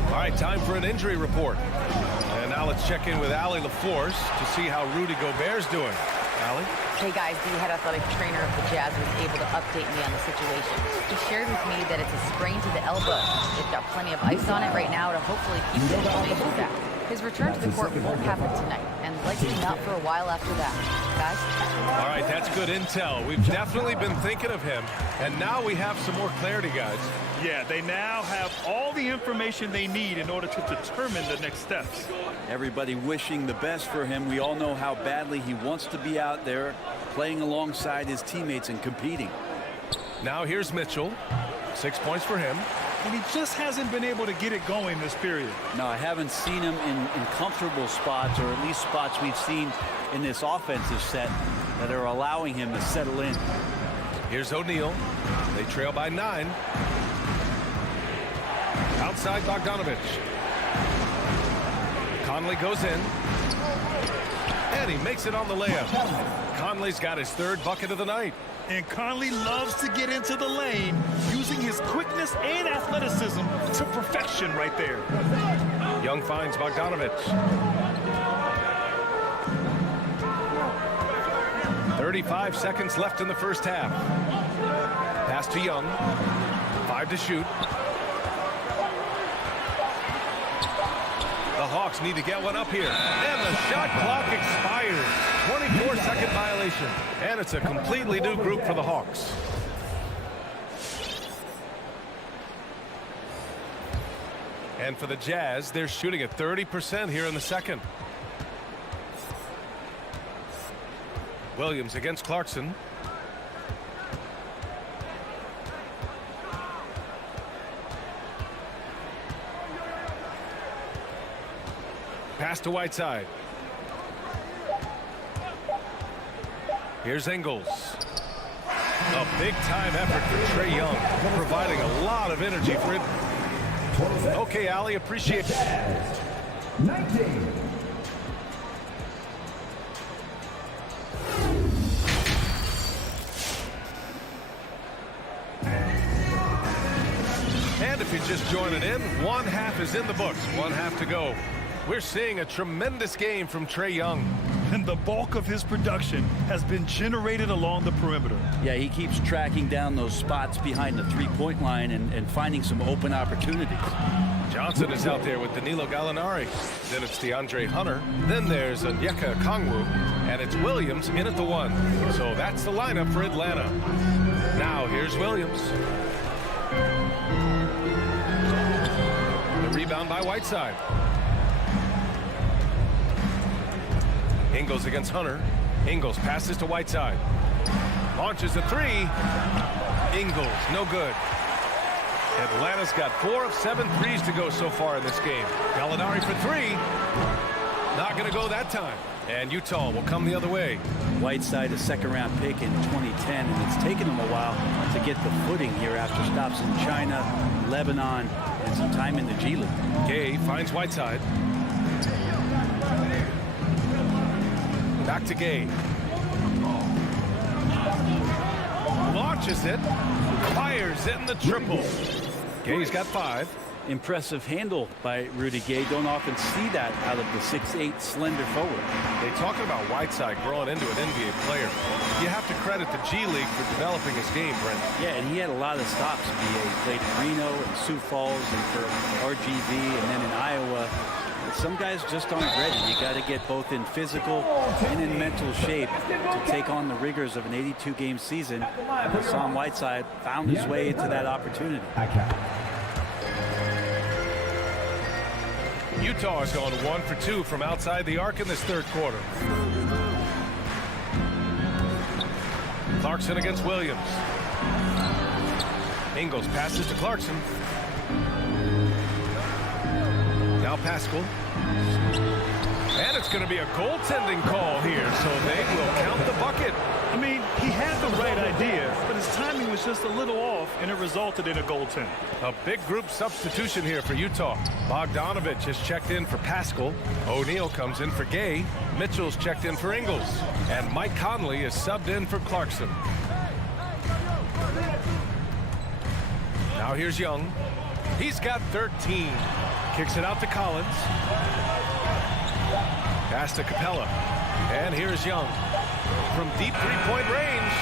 All right, time for an injury report. And now let's check in with Allie LaForce to see how Rudy Gobert's doing. Allie? Hey guys, the head athletic trainer of the Jazz was able to update me on the situation. He shared with me that it's a sprain to the elbow. They've got plenty of ice on it right now to hopefully keep the inflammation back. His return to the court won't happen tonight, and likely not for a while after that. Guys? All right, that's good intel. We've definitely been thinking of him, and now we have some more clarity, guys. Yeah, they now have all the information they need in order to determine the next steps. Everybody wishing the best for him. We all know how badly he wants to be out there playing alongside his teammates and competing. Now here's Mitchell. 6 points for him. And he just hasn't been able to get it going this period. No, I haven't seen him in comfortable spots, or at least spots we've seen in this offensive set that are allowing him to settle in. Here's O'Neal. They trail by 9. Outside Bogdanovich. Conley goes in. And he makes it on the layup. Conley's got his 3rd bucket of the night. And Conley loves to get into the lane, using his quickness and athleticism to perfection right there. Young finds Bogdanovich. 35 seconds left in the first half. Pass to Young. 5 to shoot. The Hawks need to get one up here. And the shot clock expires. 24-second violation. And it's a completely new group for the Hawks. And for the Jazz, they're shooting at 30% here in the second. Williams against Clarkson. Pass to Whiteside. Here's Ingles. A big-time effort for Trae Young, providing a lot of energy for it. Okay, Allie, appreciate it. 19. And if you're just joining in, 1 half is in the books. 1 half to go. We're seeing a tremendous game from Trae Young. And the bulk of his production has been generated along the perimeter. Yeah, he keeps tracking down those spots behind the three-point line and finding some open opportunities. Johnson is out there with Danilo Gallinari. Then it's DeAndre Hunter. Then there's Onyeka Okongwu. And it's Williams in at the 1. So that's the lineup for Atlanta. Now here's Williams. The rebound by Whiteside. Ingles against Hunter. Ingles passes to Whiteside. Launches a 3. Ingles, no good. Atlanta's got 4 of 7 threes to go so far in this game. Gallinari for 3. Not going to go that time. And Utah will come the other way. Whiteside, a second-round pick in 2010, and it's taken him a while to get the footing here after stops in China, Lebanon, and some time in the G League. Gay finds Whiteside. Back to Gay. Launches it. Fires it in the triple. Gay's got 5. Impressive handle by Rudy Gay. Don't often see that out of the 6'8" slender forward. They talking about Whiteside growing into an NBA player. You have to credit the G League for developing his game, Brent. Yeah, and he had a lot of stops. He played in Reno and Sioux Falls and for RGV and then in Iowa. Some guys just aren't ready. You got to get both in physical and in mental shape to take on the rigors of an 82-game season. And Hassan Whiteside found his way into that opportunity. Utah has gone 1 for 2 from outside the arc in this third quarter. Clarkson against Williams. Ingles passes to Clarkson. Now Pascal. And it's going to be a goaltending call here, so they will count the bucket. I mean, he had the right idea, but his timing was just a little off, and it resulted in a goaltend. A big group substitution here for Utah. Bogdanovich has checked in for Pascal. O'Neal comes in for Gay. Mitchell's checked in for Ingles. And Mike Conley is subbed in for Clarkson. Now here's Young. He's got 13. Kicks it out to Collins. Pass to Capella. And here's Young. From deep three-point range.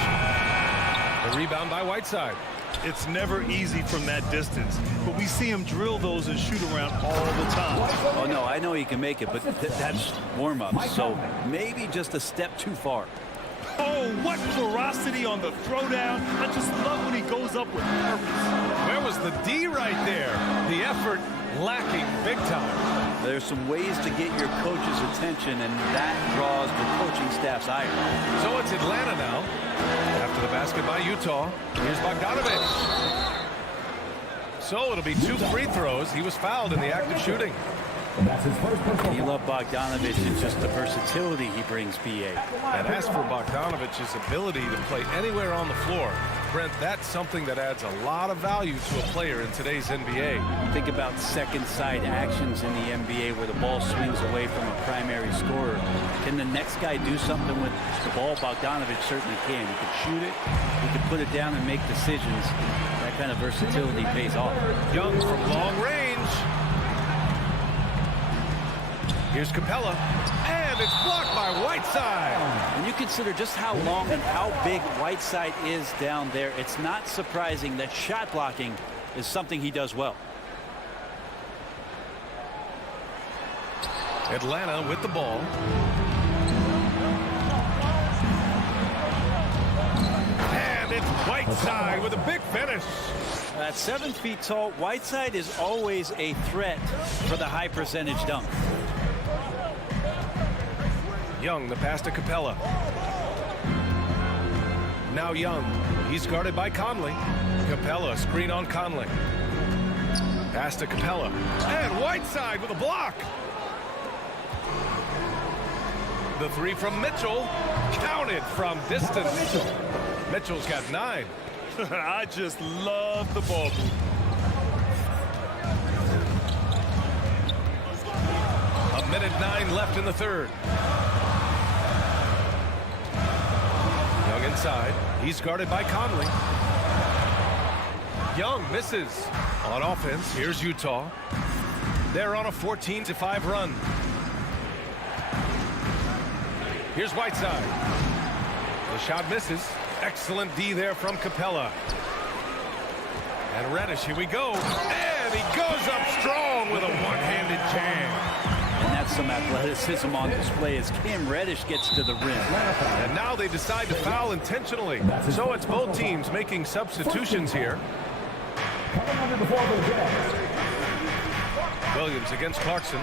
The rebound by Whiteside. It's never easy from that distance, but we see him drill those and shoot around all the time. Oh, no, I know he can make it, but that's warm-up, so maybe just a step too far. Oh, what ferocity on the throwdown. I just love when he goes up with purpose. Where was the D right there? The effort lacking big time. There's some ways to get your coach's attention, and that draws the coaching staff's ire. So it's Atlanta now. After the basket by Utah, here's Bogdanovich. So it'll be 2 free throws. He was fouled in the act of shooting. That's his first personal. You love Bogdanovich and just the versatility he brings, BA. And as for Bogdanovich's ability to play anywhere on the floor, Brent, that's something that adds a lot of value to a player in today's NBA. Think about second side actions in the NBA where the ball swings away from a primary scorer. Can the next guy do something with the ball? Bogdanovich certainly can. He can shoot it, he can put it down and make decisions. That kind of versatility pays off. Young from long range. Here's Capella, and it's blocked by Whiteside. When you consider just how long and how big Whiteside is down there, it's not surprising that shot blocking is something he does well. Atlanta with the ball. And it's Whiteside with a big finish. At 7 feet tall, Whiteside is always a threat for the high percentage dunk. Young, the pass to Capella. Now Young. He's guarded by Conley. Capella, screen on Conley. Pass to Capella. And Whiteside with a block. The 3 from Mitchell. Counted from distance. Mitchell's got 9. I just love the ball move. A minute 9 left in the third. Young inside. He's guarded by Conley. Young misses. On offense, here's Utah. They're on a 14-5 run. Here's Whiteside. The shot misses. Excellent D there from Capella. And Reddish, here we go. And he goes up strong with a one-handed jam. And that's some athleticism on display as Cam Reddish gets to the rim. And now they decide to foul intentionally. So it's both teams making substitutions here. Williams against Clarkson.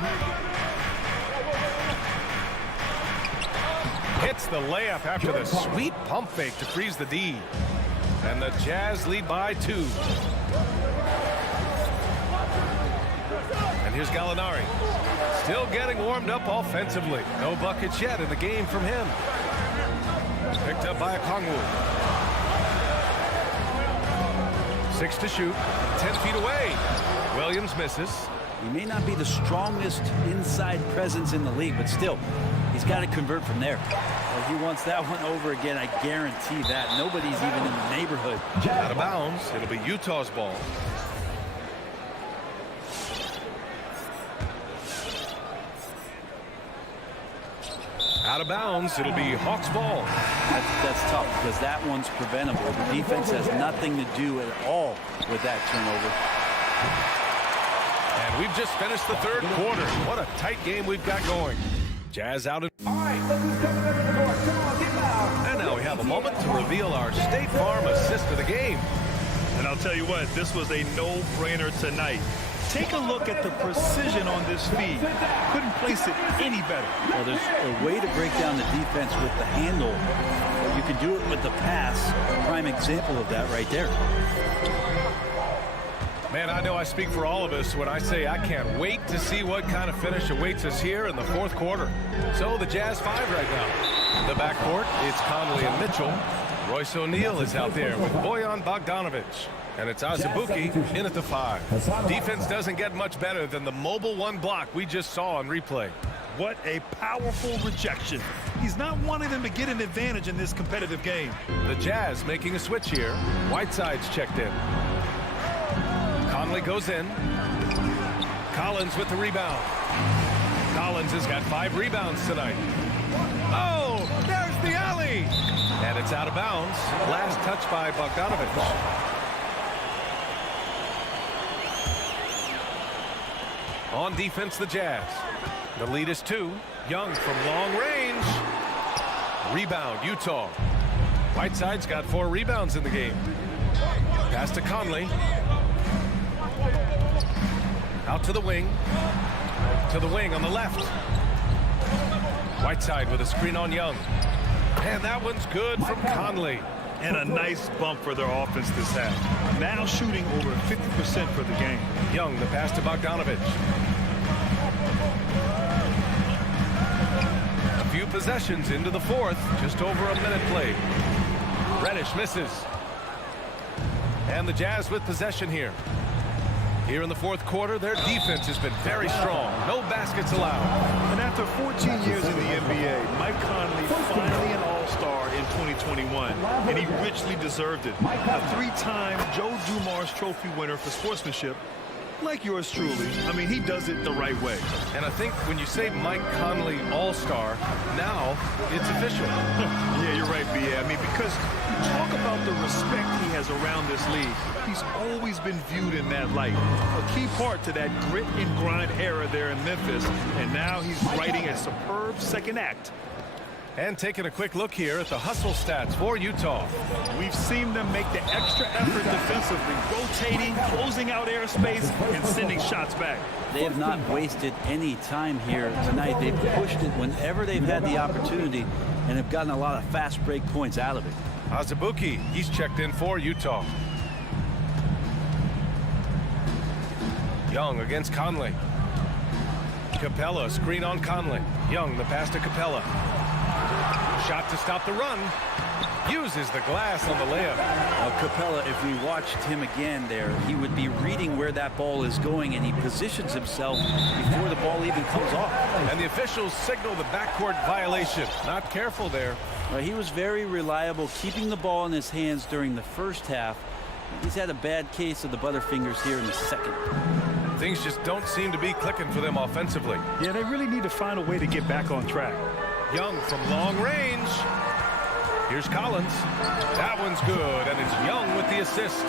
Hits the layup after the sweet pump fake to freeze the D. And the Jazz lead by 2. And here's Gallinari. Still getting warmed up offensively. No buckets yet in the game from him. Picked up by Okongwu. 6 to shoot. 10 feet away. Williams misses. He may not be the strongest inside presence in the league, but still, he's got to convert from there. Well, he wants that one over again, I guarantee that. Nobody's even in the neighborhood. Out of bounds. It'll be Utah's ball. Out of bounds. It'll be Hawks ball. That's tough because that one's preventable. The defense has nothing to do at all with that turnover. And we've just finished the third quarter. What a tight game we've got going. Jazz out. All right, look who's coming up to the court. Come on, get loud. And now we have a moment to reveal our State Farm assist of the game. And I'll tell you what, this was a no-brainer tonight. Take a look at the precision on this feed. Couldn't place it any better. Well, there's a way to break down the defense with the handle. You can do it with the pass. Prime example of that right there. Man, I know I speak for all of us when I say I can't wait to see what kind of finish awaits us here in the fourth quarter. So the Jazz 5 right now. The backcourt, it's Conley and Mitchell. Royce O'Neal is out there with Bojan Bogdanovic. And it's Azubuike in at the 5. Defense doesn't get much better than the mobile one block we just saw on replay. What a powerful rejection. He's not wanting them to get an advantage in this competitive game. The Jazz making a switch here. Whiteside's checked in. Conley goes in. Collins with the rebound. Collins has got 5 rebounds tonight. Oh, there's the alley. And it's out of bounds. Last touch by Bogdanovic. On defense, the Jazz. The lead is 2. Young from long range. Rebound, Utah. Whiteside's got 4 rebounds in the game. Pass to Conley. Out to the wing. To the wing on the left. Whiteside with a screen on Young. And that one's good from Conley. And a nice bump for their offense this half. Now shooting over 50% for the game. Young, the pass to Bogdanovic. A few possessions into the fourth. Just over a minute played. Reddish misses. And the Jazz with possession here. Here in the fourth quarter, their defense has been very strong. No baskets allowed. And after 14 years in the NBA, Mike Conley finally an all-star in 2021, and he richly deserved it. A 3-time Joe Dumars Trophy winner for sportsmanship, like yours truly. I mean, he does it the right way. And I think when you say Mike Conley all-star, now it's official. Yeah, you're right, B.A. I mean, because you talk about the respect he has around this league. He's always been viewed in that light. A key part to that grit and grind era there in Memphis. And now he's writing a superb second act. And taking a quick look here at the hustle stats for Utah. We've seen them make the extra effort defensively, rotating, closing out airspace, and sending shots back. They have not wasted any time here tonight. They've pushed it whenever they've had the opportunity and have gotten a lot of fast break points out of it. Azubuike, he's checked in for Utah. Young against Conley. Capella, screen on Conley. Young, the pass to Capella. Shot to stop the run. Uses the glass on the layup. Capella, if we watched him again there, he would be reading where that ball is going, and he positions himself before the ball even comes off. And the officials signal the backcourt violation. Not careful there. He was very reliable, keeping the ball in his hands during the first half. He's had a bad case of the butterfingers here in the second. Things just don't seem to be clicking for them offensively. Yeah, they really need to find a way to get back on track. Young from long range. Here's Collins. That one's good, and it's Young with the assist.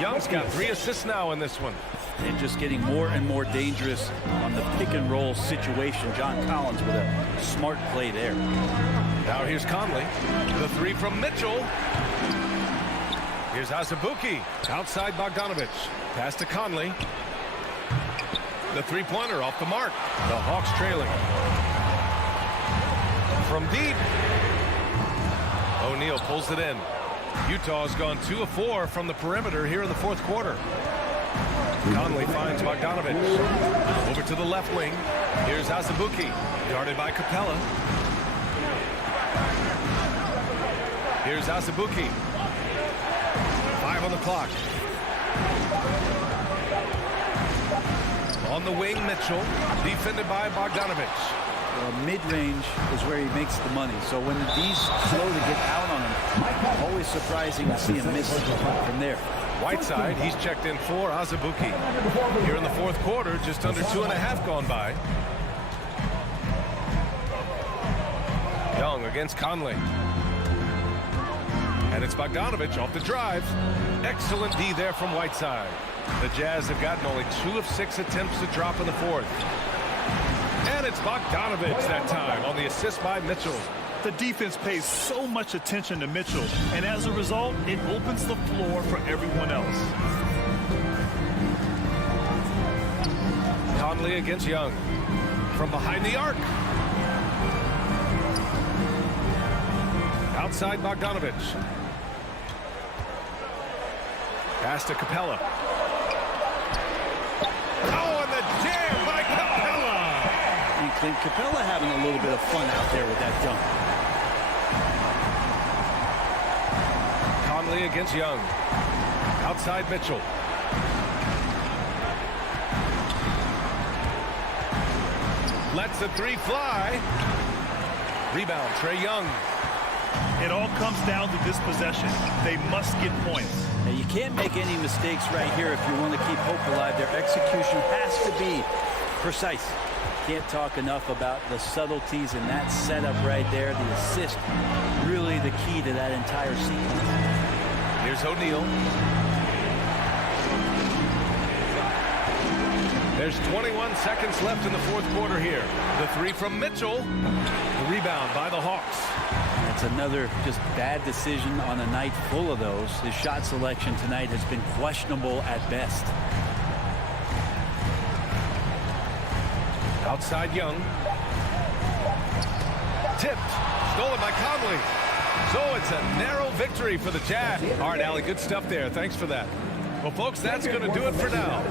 Young's got 3 assists now in this one. And just getting more and more dangerous on the pick and roll situation. John Collins with a smart play there. Now here's Conley. The 3 from Mitchell. Here's Azubuike. Outside Bogdanovic. Pass to Conley. The 3-pointer off the mark. The Hawks trailing. From deep. O'Neal pulls it in. Utah's gone 2 of 4 from the perimeter here in the fourth quarter. Conley finds Bogdanovic. Over to the left wing. Here's Azubuike. Guarded by Capella. Here's Azubuike. 5 on the clock. On the wing, Mitchell. Defended by Bogdanovic. Mid-range is where he makes the money. So when the D's slow to get out on him, always surprising to see him miss from there. Whiteside, he's checked in for Azubuike. Here in the fourth quarter, just under 2.5 gone by. Young against Conley. And it's Bogdanovic off the drive. Excellent D there from Whiteside. The Jazz have gotten only 2 of 6 attempts to drop in the fourth. And it's Bogdanovic that time on the assist by Mitchell. The defense pays so much attention to Mitchell, and as a result, it opens the floor for everyone else. Conley against Young. From behind the arc. Outside Bogdanovic. Pass to Capella. And Capella having a little bit of fun out there with that dunk. Conley against Young. Outside Mitchell. Lets the three fly. Rebound, Trae Young. It all comes down to this possession. They must get points. Now, you can't make any mistakes right here if you want to keep hope alive. Their execution has to be precise. Can't talk enough about the subtleties in that setup right there. The assist, really the key to that entire sequence. Here's O'Neal. There's 21 seconds left in the fourth quarter here. The three from Mitchell. The rebound by the Hawks. That's another just bad decision on a night full of those. His shot selection tonight has been questionable at best. Outside Young. Tipped. Stolen by Conley. So it's a narrow victory for the Jazz. All right, Allie, good stuff there. Thanks for that. Well, folks, that's going to do it for now.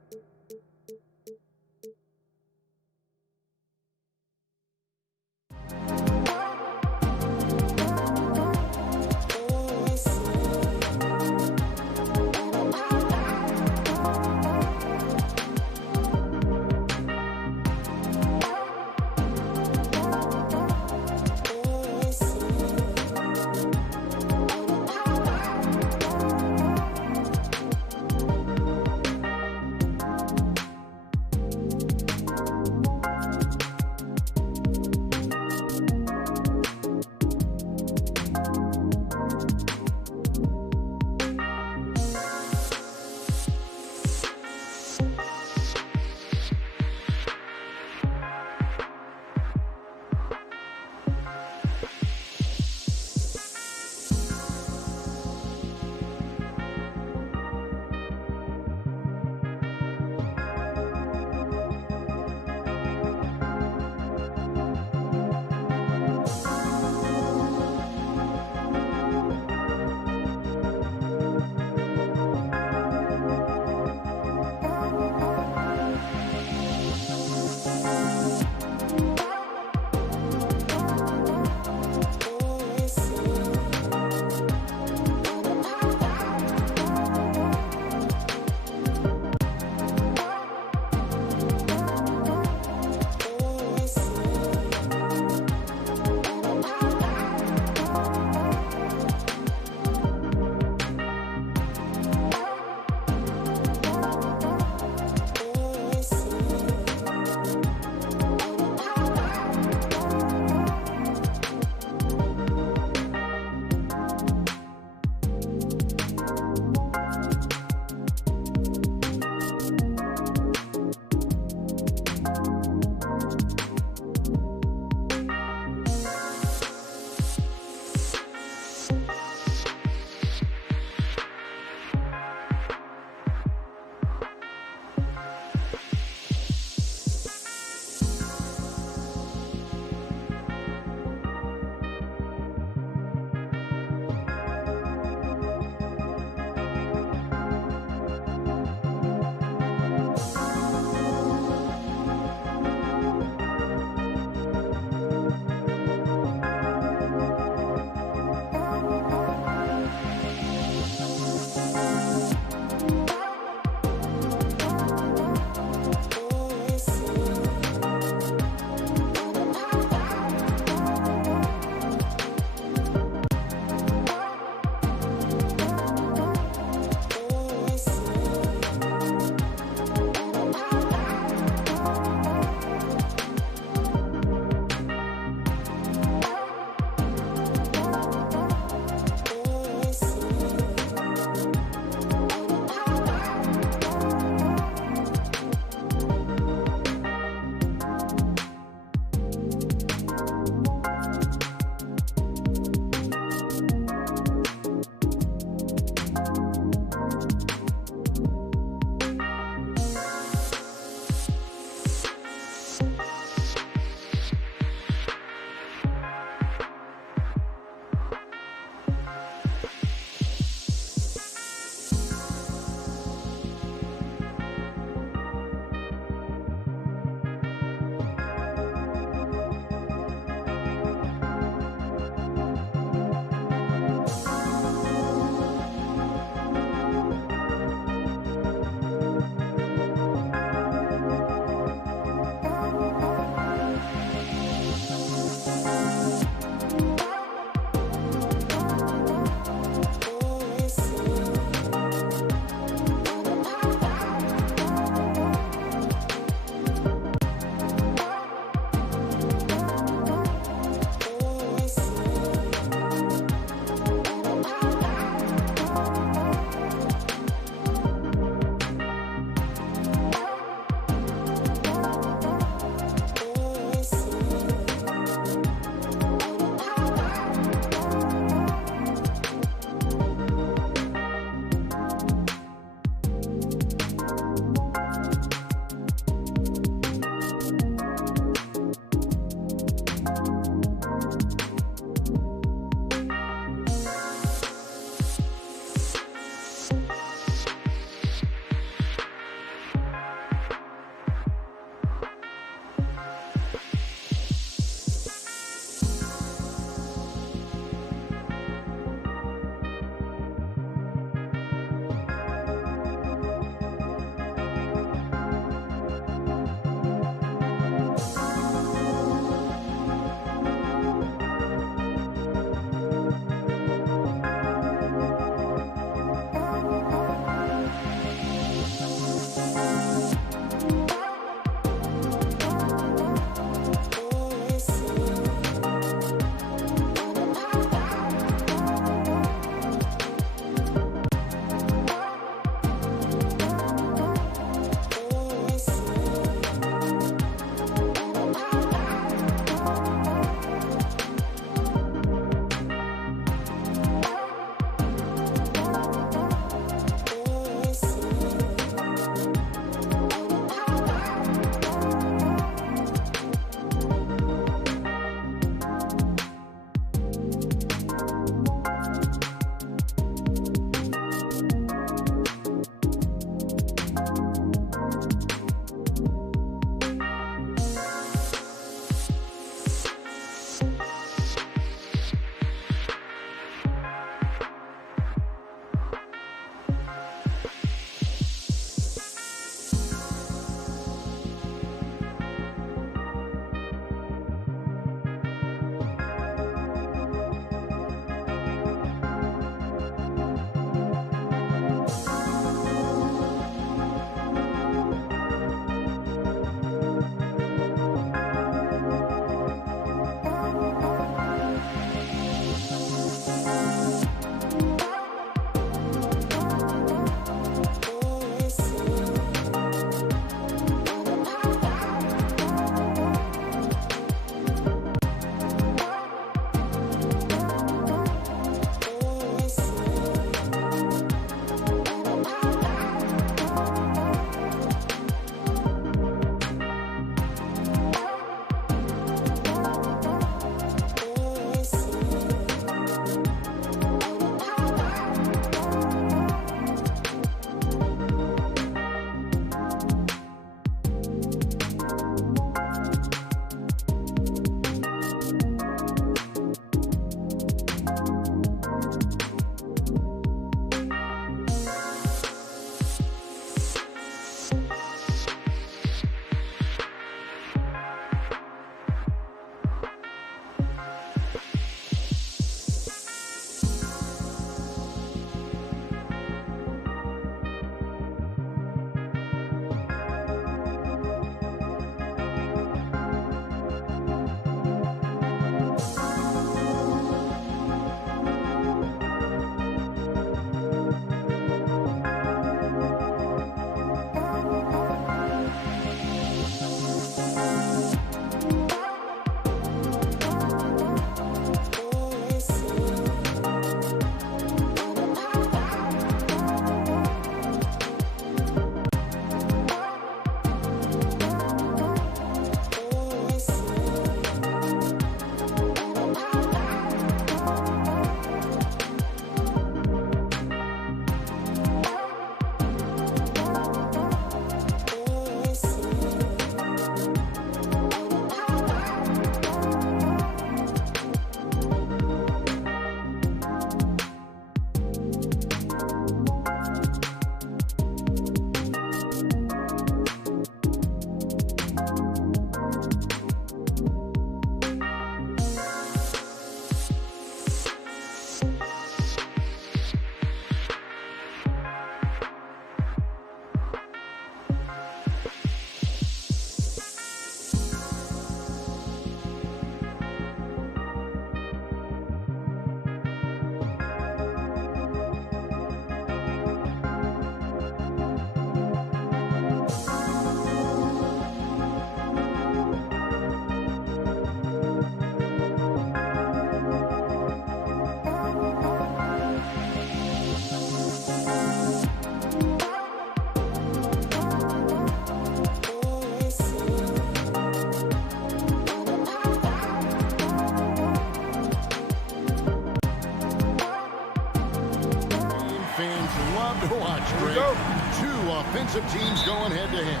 Two offensive teams going head-to-head.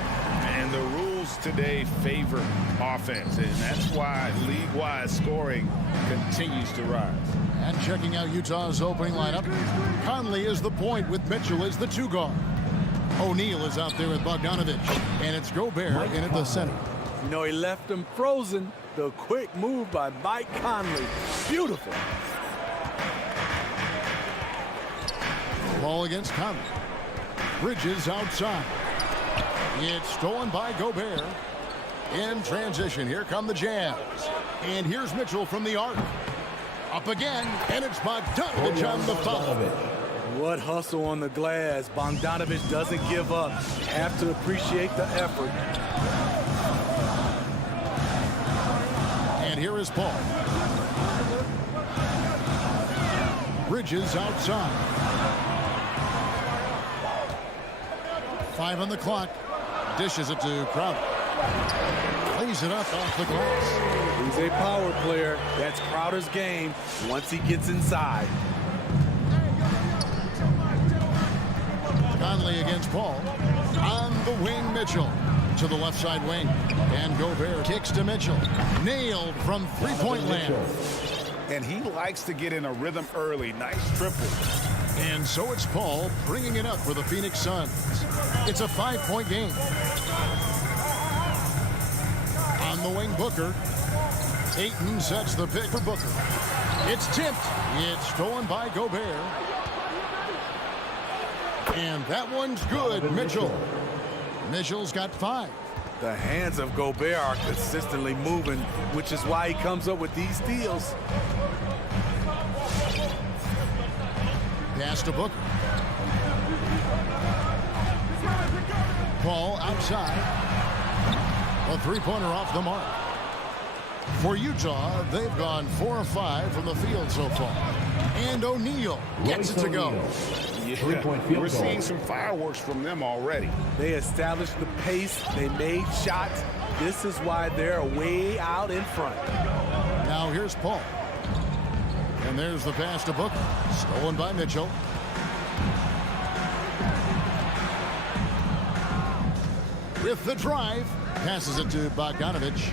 And the rules today favor offense, and that's why league-wide scoring continues to rise. And checking out Utah's opening lineup, Conley is the point with Mitchell as the two guard. O'Neal is out there with Bogdanovich, and it's Gobert in at the center. You know, he left him frozen. The quick move by Mike Conley. Beautiful. Ball against Conley. Bridges outside. It's stolen by Gobert. In transition, here come the Jazz. And here's Mitchell from the arc. Up again, and it's Bogdanovich on the foul. What hustle on the glass. Bogdanovich doesn't give up. Have to appreciate the effort. And here is Paul. Bridges outside. 5 on the clock. Dishes it to Crowder. Lays it up off the glass. He's a power player. That's Crowder's game once he gets inside. Conley against Paul. On the wing, Mitchell. To the left side wing. And Gobert kicks to Mitchell. Nailed from three-point land. And he likes to get in a rhythm early. Nice triple. And so it's Paul bringing it up for the Phoenix Suns. It's a 5-point game. On the wing, Booker. Ayton sets the pick for Booker. It's tipped. It's stolen by Gobert. And that one's good, Mitchell. Mitchell's got 5. The hands of Gobert are consistently moving, which is why he comes up with these steals. Pass to Booker. Paul outside. A three-pointer off the mark. For Utah, they've gone 4 of 5 from the field so far. And O'Neal gets it to go. Yeah, we're seeing some fireworks from them already. They established the pace. They made shots. This is why they're way out in front. Now here's Paul. And there's the pass to Booker. Stolen by Mitchell. With the drive. Passes it to Bogdanovich.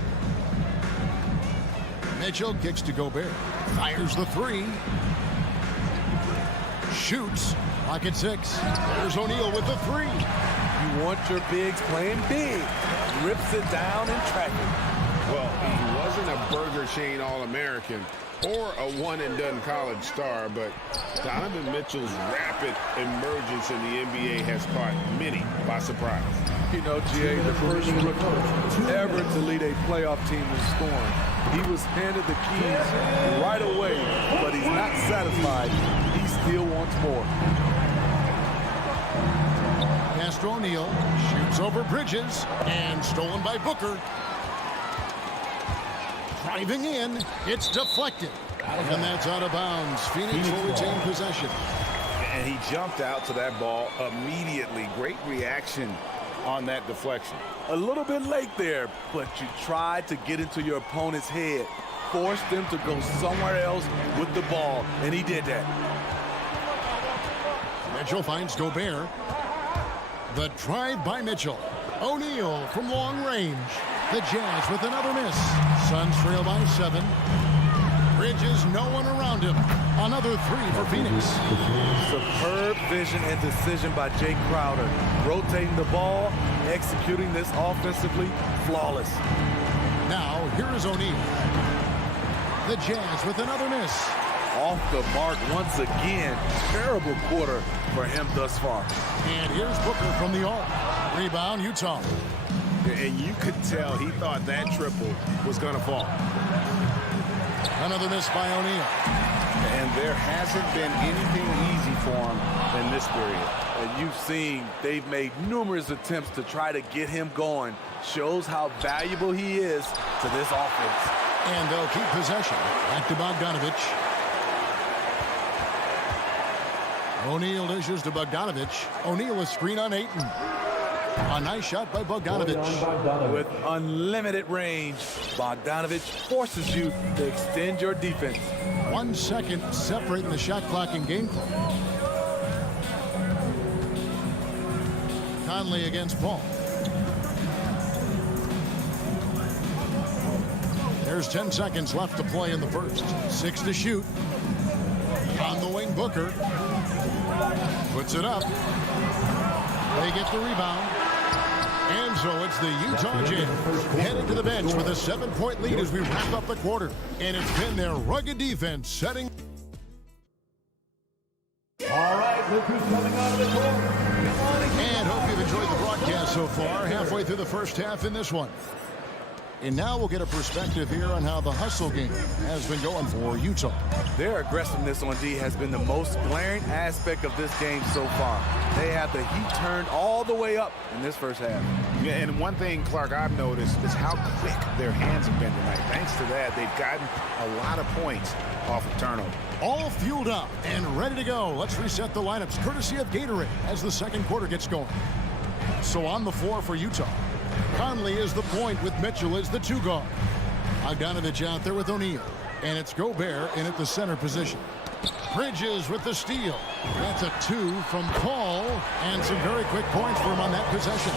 Mitchell kicks to Gobert. Fires the 3. Shoots. Lock at 6. There's O'Neal with the 3. You want your bigs playing big. Rips it down in traffic. Well, he wasn't a Burger Chain All-American or a one-and-done college star, but Donovan Mitchell's rapid emergence in the NBA has caught many by surprise. You know, GA, the first rookie ever to lead a playoff team in scoring. He was handed the keys right away, but he's not satisfied. He still wants more. Pass to O'Neal. Shoots over Bridges. And stolen by Booker. Driving in. It's deflected. And that's out of bounds. Phoenix will retain possession. And he jumped out to that ball immediately. Great reaction on that deflection. A little bit late there, but you tried to get into your opponent's head. Forced them to go somewhere else with the ball, and he did that. Mitchell finds Gobert. The drive by Mitchell. O'Neal from long range. The Jazz with another miss. Suns trail by 7. Bridges, no one around him. Another 3 for Phoenix. Superb vision and decision by Jay Crowder. Rotating the ball, executing this offensively, flawless. Now, here is O'Neal. The Jazz with another miss. Off the mark once again. Terrible quarter for him thus far. And here's Booker from the arc. Rebound, Utah. And you could tell he thought that triple was going to fall. Another miss by O'Neal. And there hasn't been anything easy for him in this period. And you've seen they've made numerous attempts to try to get him going. Shows how valuable he is to this offense. And they'll keep possession. Back to Bogdanovich. O'Neal dishes to Bogdanovich. O'Neal a screen on Ayton. A nice shot by Bogdanovich. With unlimited range, Bogdanovich forces you to extend your defense. 1 second separating the shot clock and game clock. Conley against Paul. There's 10 seconds left to play in the first. 6 to shoot. On the wing, Booker. Puts it up. They get the rebound. And so it's the Utah Jazz heading to the bench with a 7-point lead as we wrap up the quarter. And it's been their rugged defense setting. All right, look who's coming out of the court. And hope you've enjoyed the broadcast so far. Halfway through the first half in this one. And now we'll get a perspective here on how the hustle game has been going for Utah. Their aggressiveness on D has been the most glaring aspect of this game so far. They have the heat turned all the way up in this first half. Yeah, and one thing, Clark, I've noticed is how quick their hands have been tonight. Thanks to that, they've gotten a lot of points off of turnover. All fueled up and ready to go. Let's reset the lineups courtesy of Gatorade as the second quarter gets going. So on the floor for Utah, Conley is the point with Mitchell as the 2 guard. Bogdanovich out there with O'Neal. And it's Gobert in at the center position. Bridges with the steal. That's a 2 from Paul. And some very quick points for him on that possession.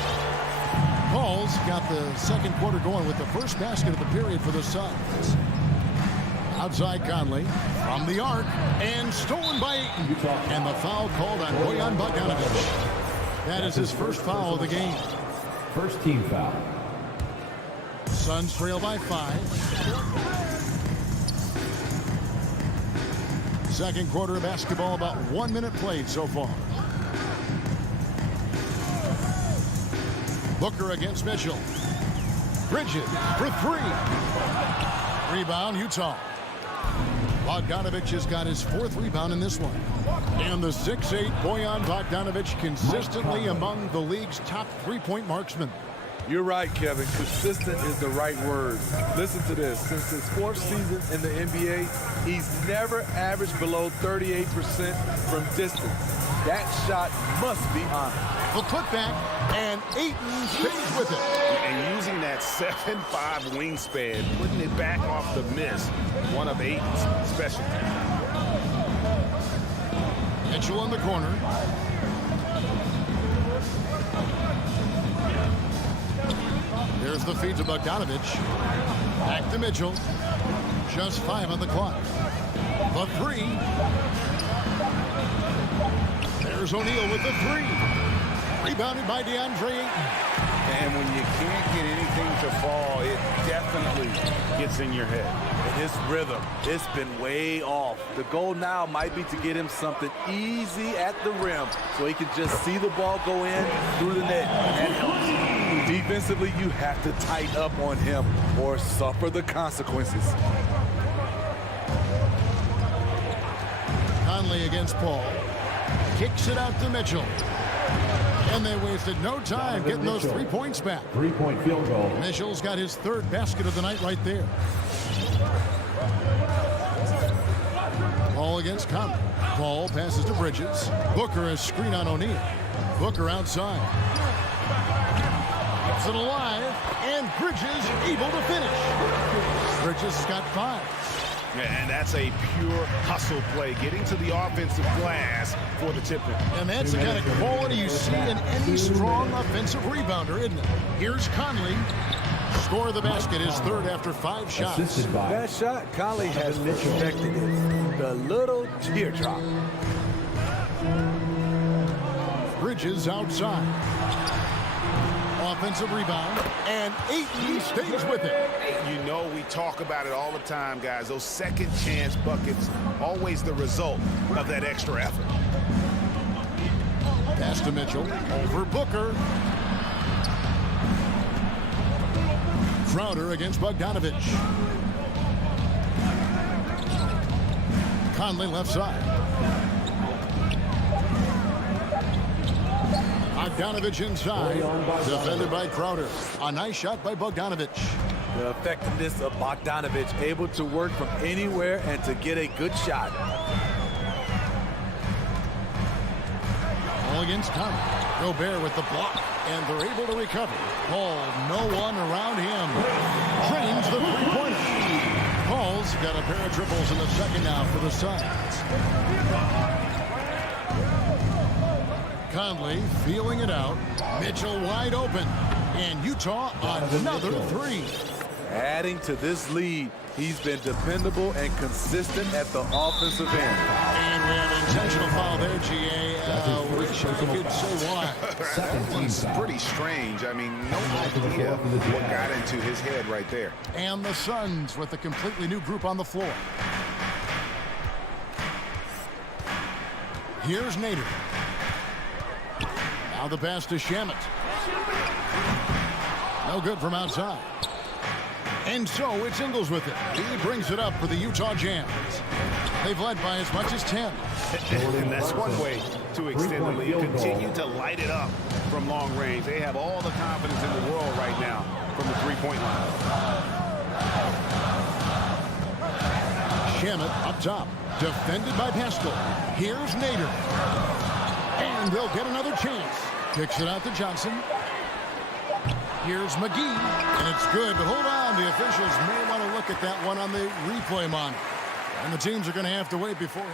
Paul's got the second quarter going with the first basket of the period for the Suns. Outside Conley from the arc. And stolen by Ayton. And the foul called on Bojan Bogdanovich. That is his first foul of the game. First team foul. Suns trail by 5. Second quarter of basketball, about 1 minute played so far. Booker against Mitchell. Bridges for 3. Rebound, Utah. Bogdanovich has got his 4th rebound in this one. And the 6'8" Bojan Bogdanovich consistently among the league's top 3-point marksmen. You're right, Kevin. Consistent is the right word. Listen to this. Since his 4th season in the NBA, he's never averaged below 38% from distance. That shot must be honored. The putback, and Ayton stays with it. And using that 7'5" wingspan, putting it back off the miss, one of Ayton's specialties. Mitchell in the corner. There's the feed to Bogdanovich. Back to Mitchell. Just 5 on the clock. The 3. There's O'Neal with the 3. Rebounded by DeAndre Ayton. And when you can't get anything to fall, it definitely gets in your head. And his rhythm, it's been way off. The goal now might be to get him something easy at the rim so he can just see the ball go in through the net. That helps. Defensively, you have to tighten up on him or suffer the consequences. Conley against Paul. Kicks it out to Mitchell. And they wasted no time getting those 3 points back. 3-point field goal. Mitchell's got his 3rd basket of the night right there. Paul against Conley. Paul passes to Bridges. Booker is screen on O'Neal. Booker outside. Keeps it alive. And Bridges able to finish. Bridges has got 5. Yeah, and that's a pure hustle play, getting to the offensive glass for the tip-in. And that's the kind of quality you see in any strong offensive rebounder, isn't it? Here's Conley. Score of the basket, his 3rd after 5 shots. That shot, Conley has perfected it. The little teardrop. Bridges outside. Offensive rebound, and Ayton stays with it. You know, we talk about it all the time, guys. Those second chance buckets, always the result of that extra effort. Pass to Mitchell, over Booker. Crowder against Bogdanovich. Conley left side. Bogdanovich inside, defended by Crowder. A nice shot by Bogdanovich. The effectiveness of Bogdanovich, able to work from anywhere and to get a good shot. All against Conley. Gobert with the block, and they're able to recover. Paul, no one around him. Drains the 3-pointer. Paul's got a pair of triples in the second now for the Suns. Conley feeling it out. Mitchell wide open. And Utah another three. Adding to this lead, he's been dependable and consistent at the offensive end. And we have an intentional foul there, GA. Wish I could say why. That one's pretty strange. I mean, no idea what got into his head right there. And the Suns with a completely new group on the floor. Here's Nader. Now the pass to Shamet. No good from outside. And so it's Ingles with it. He brings it up for the Utah Jazz. They've led by as much as 10. And that's one way to extend the lead. Continue to light it up from long range. They have all the confidence in the world right now from the three-point line. Shamet up top. Defended by Pascal. Here's Nader. And they'll get another chance. Kicks it out to Johnson. Here's McGee, and it's good, but hold on. The officials may want to look at that one on the replay monitor. And the teams are going to have to wait before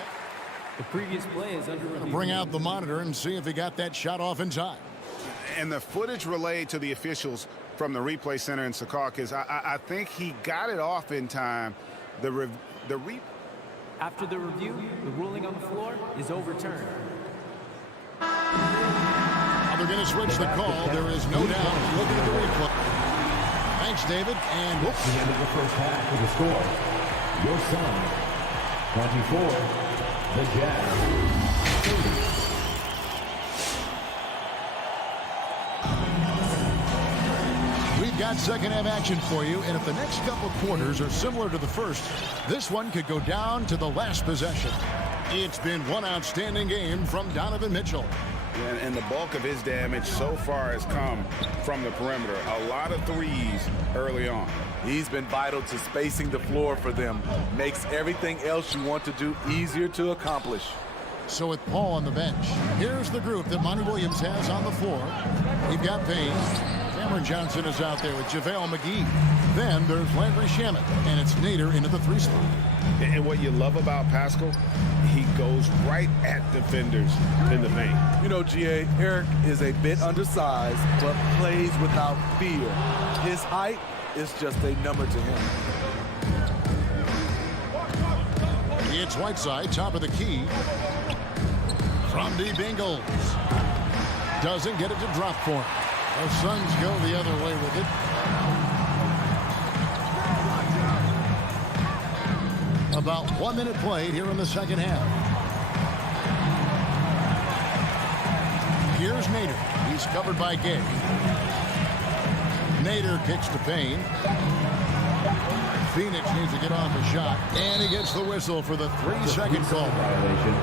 the previous play is under review. Bring out the monitor and see if he got that shot off in time. And the footage relayed to the officials from the replay center in Secaucus, I think he got it off in time. After the review, the ruling on the floor is overturned. They're going to switch the call. There is no doubt. Looking at the replay. Thanks, David. And whoops. The end of the first half with the score. Your Suns, 24. The Jazz, 30. We've got second half action for you. And if the next couple quarters are similar to the first, this one could go down to the last possession. It's been one outstanding game from Donovan Mitchell. And the bulk of his damage so far has come from the perimeter. A lot of threes early on. He's been vital to spacing the floor for them. Makes everything else you want to do easier to accomplish. So with Paul on the bench, here's the group that Monty Williams has on the floor. We've got Payne. Cameron Johnson is out there with JaVale McGee. Then there's Landry Shamet, and it's Nader into the three spot. And what you love about Pascal, he goes right at defenders in the paint. You know, GA, Eric is a bit undersized, but plays without fear. His height is just a number to him. It's Whiteside, top of the key. From deep Ingles. Doesn't get it to drop for him. The Suns go the other way with it. About 1 minute played here in the second half. Here's Nader. He's covered by Gay. Nader kicks to Payne. Phoenix needs to get off a shot. And he gets the whistle for the 3-second call. Violation.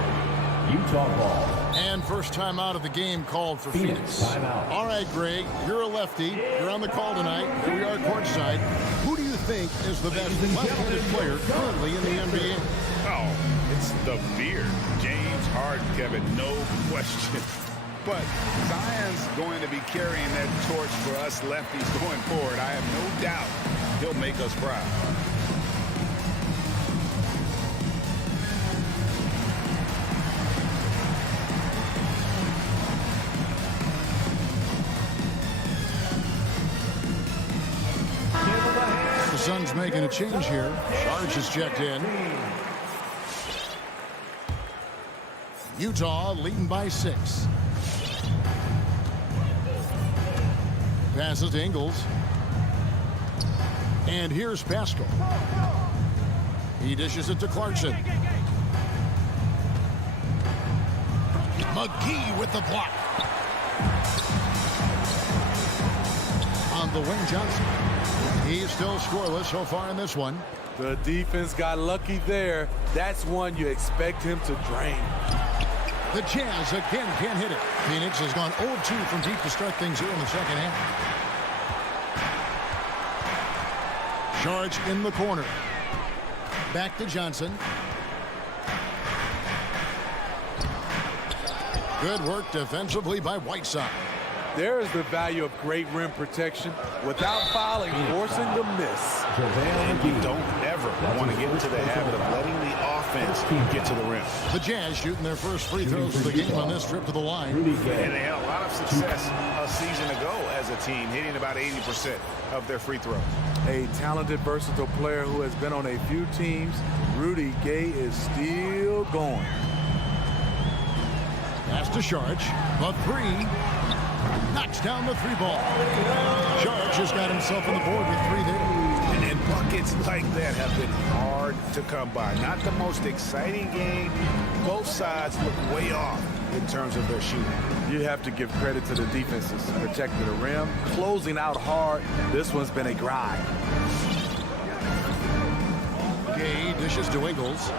Utah ball. And first time out of the game called for Phoenix. Timeout. All right, Greg, you're a lefty. You're on the call tonight. Here we are courtside. Who do you think is the best left-handed player currently in the NBA? Oh, it's the beard. James Harden, Kevin, no question. But Zion's going to be carrying that torch for us lefties going forward. I have no doubt he'll make us proud. The Suns making a change here. Sarge is checked in. Utah leading by 6. Passes to Ingles. And here's Pascal. He dishes it to Clarkson. McGee with the block. On the wing, Johnson. He's still scoreless so far in this one. The defense got lucky there. That's one you expect him to drain. The Jazz again can't hit it. Phoenix has gone 0-2 from deep to start things here in the second half. Charge in the corner. Back to Johnson. Good work defensively by Whiteside. There is the value of great rim protection without fouling, forcing the miss. And you don't ever never want to get into the habit of letting the offense get to the rim. The Jazz shooting their first free throws of the game on this trip to the line. And they had a lot of success a season ago as a team, hitting about 80% of their free throws. A talented, versatile player who has been on a few teams. Rudy Gay is still going. Pass to Sharch. The three. Knocks down the three ball. Sharch has got himself on the board with three there. And buckets like that have been hard to come by. Not the most exciting game. Both sides look way off in terms of their shooting. You have to give credit to the defenses. Protecting the rim, closing out hard. This one's been a grind. Gay dishes to Ingles.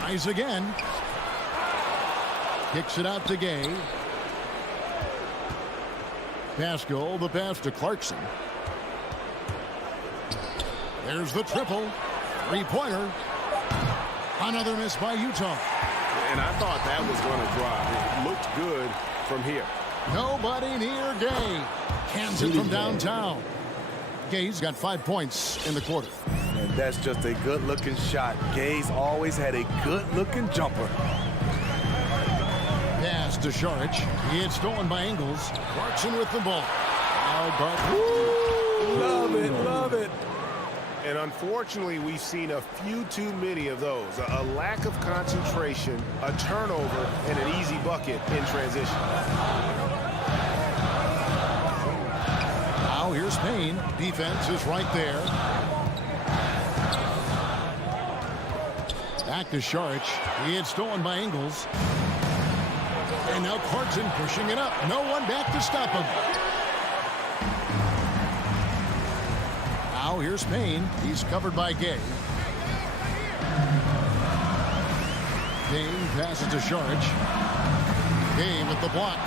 Tries again. Kicks it out to Gay. Pascal, the pass to Clarkson. There's the triple. Three-pointer. Another miss by Utah. And I thought that was going to drop. It looked good from here. Nobody near Gay. Cans it from downtown. Gay's got 5 points in the quarter. And that's just a good-looking shot. Gay's always had a good-looking jumper. Pass to Sharch. He had stolen by Ingles. Clarkson with the ball. Love it, love it. And unfortunately, we've seen a few too many of those. A lack of concentration, a turnover, and an easy bucket in transition. Now here's Payne. Defense is right there. Back to Sharch. He had stolen by Ingles. And now Clarkson pushing it up. No one back to stop him. Now here's Payne. He's covered by Gay. Payne passes to Sharch. Gay with the block.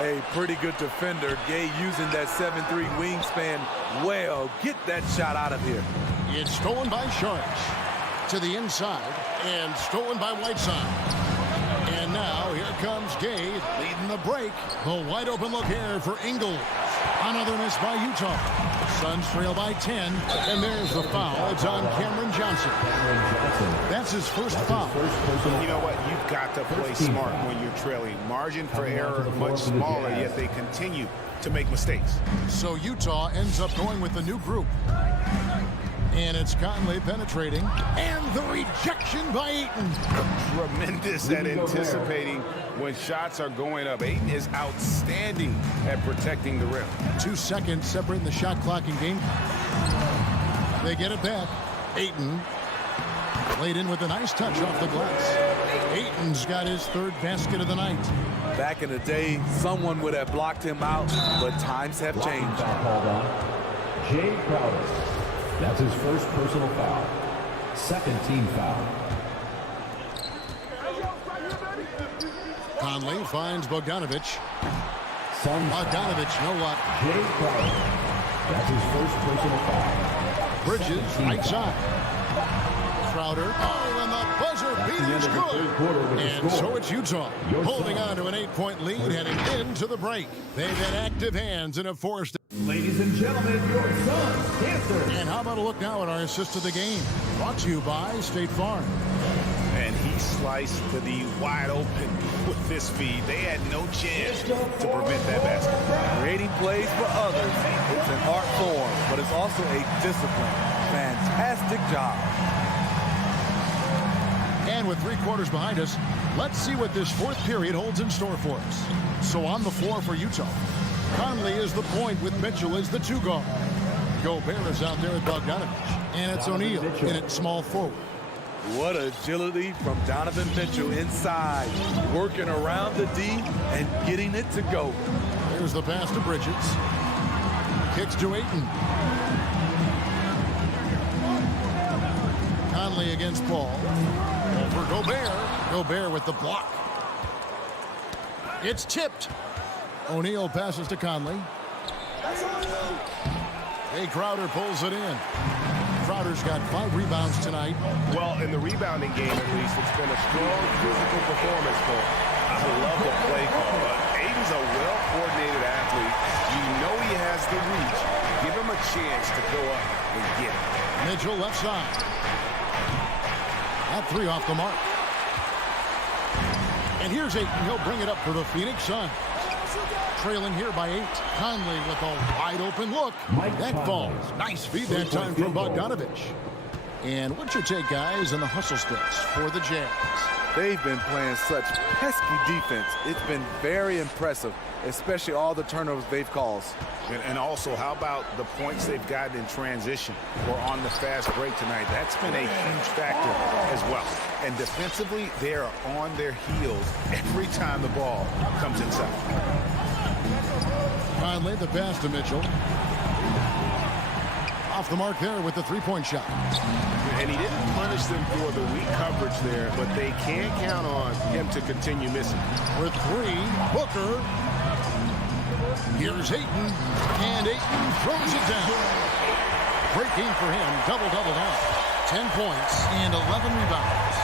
A pretty good defender. Gay using that 7'3" wingspan well. Get that shot out of here. It's stolen by Sharch. To the inside. And stolen by Whiteside. And now here comes Gay leading the break. The wide open look here for Ingles. Another miss by Utah. Suns trail by 10. And there's the foul. It's on Cameron Johnson. That's his first foul. You know what? You've got to play smart when you're trailing. Margin for error much smaller, yet they continue to make mistakes. So Utah ends up going with the new group. And it's Conley penetrating. And the rejection by Ayton. Tremendous at anticipating when shots are going up. Ayton is outstanding at protecting the rim. 2 seconds separating the shot clock and game. They get it back. Ayton laid in with a nice touch off the glass. Ayton's got his third basket of the night. Back in the day, someone would have blocked him out, but times have changed. Called on Jay Crowder. That's his first personal foul. Second team foul. Conley finds Bogdanovich. Suns Bogdanovich, no luck. Jay Crowder. That's his first personal foul. Bridges, right side. Crowder. Oh, and the buzzer beater's good. And so it's Utah holding on to an 8-point lead heading into the break. They've had active hands and have forced. Ladies and gentlemen, your Suns answer. And how about a look now at our assist of the game? Brought to you by State Farm. And he sliced to the wide open with this feed. They had no chance to prevent that basket. Creating plays for others, it's an art form, but it's also a discipline. Fantastic job. And with 3 quarters behind us, let's see what this fourth period holds in store for us. So on the floor for Utah, Conley is the point with Mitchell as the 2 guard. Gobert is out there with Bogdanovich. And it's O'Neal in at small forward. What agility from Donovan Mitchell inside, working around the D and getting it to go. There's the pass to Bridges. Kicks to Ayton. Conley against Paul. Over Gobert. Gobert with the block. It's tipped. O'Neal passes to Conley. Hey, Crowder pulls it in. Crowder's got 5 rebounds tonight. Well, in the rebounding game, at least, it's been a strong physical performance for him. I love the play call. Aiden's a well-coordinated athlete. You know he has the reach. Give chance to go up and get it. Mitchell left side. That three off the mark. And here's Ayton. He'll bring it up for the Phoenix Suns. Trailing here by 8. Conley with a wide open look. That falls. Nice feed that time from Bogdanovich. And what's your take, guys, on the hustle sticks for the Jazz? They've been playing such pesky defense. It's been very impressive, especially all the turnovers they've caused. And also, how about the points they've gotten in transition or on the fast break tonight? That's been a huge factor as well. And defensively, they are on their heels every time the ball comes inside. Conley, the pass to Mitchell. Off the mark there with the three-point shot. And he didn't punish them for the weak coverage there, but they can't count on him to continue missing. With 3, Booker. Here's Ayton, and Ayton throws it down. Great game for him, double-double now. 10 points and 11 rebounds.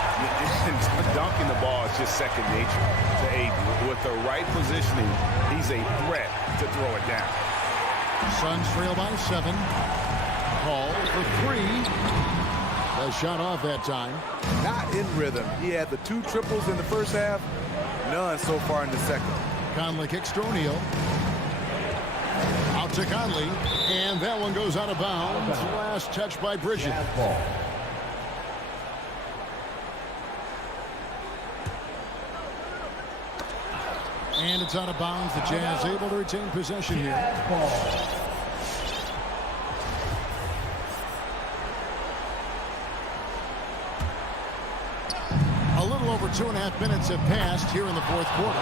Dunking the ball is just second nature to Ayton. With the right positioning, he's a threat to throw it down. Suns trail by 7. Paul for 3. The shot off that time. Not in rhythm. He had the 2 triples in the first half, none so far in the second. Conley kicks to O'Neal. Out to Conley, and that one goes out of bounds. Last touch by Bridges. And it's out of bounds. The Jazz able to retain possession here. A little over 2.5 minutes have passed here in the fourth quarter.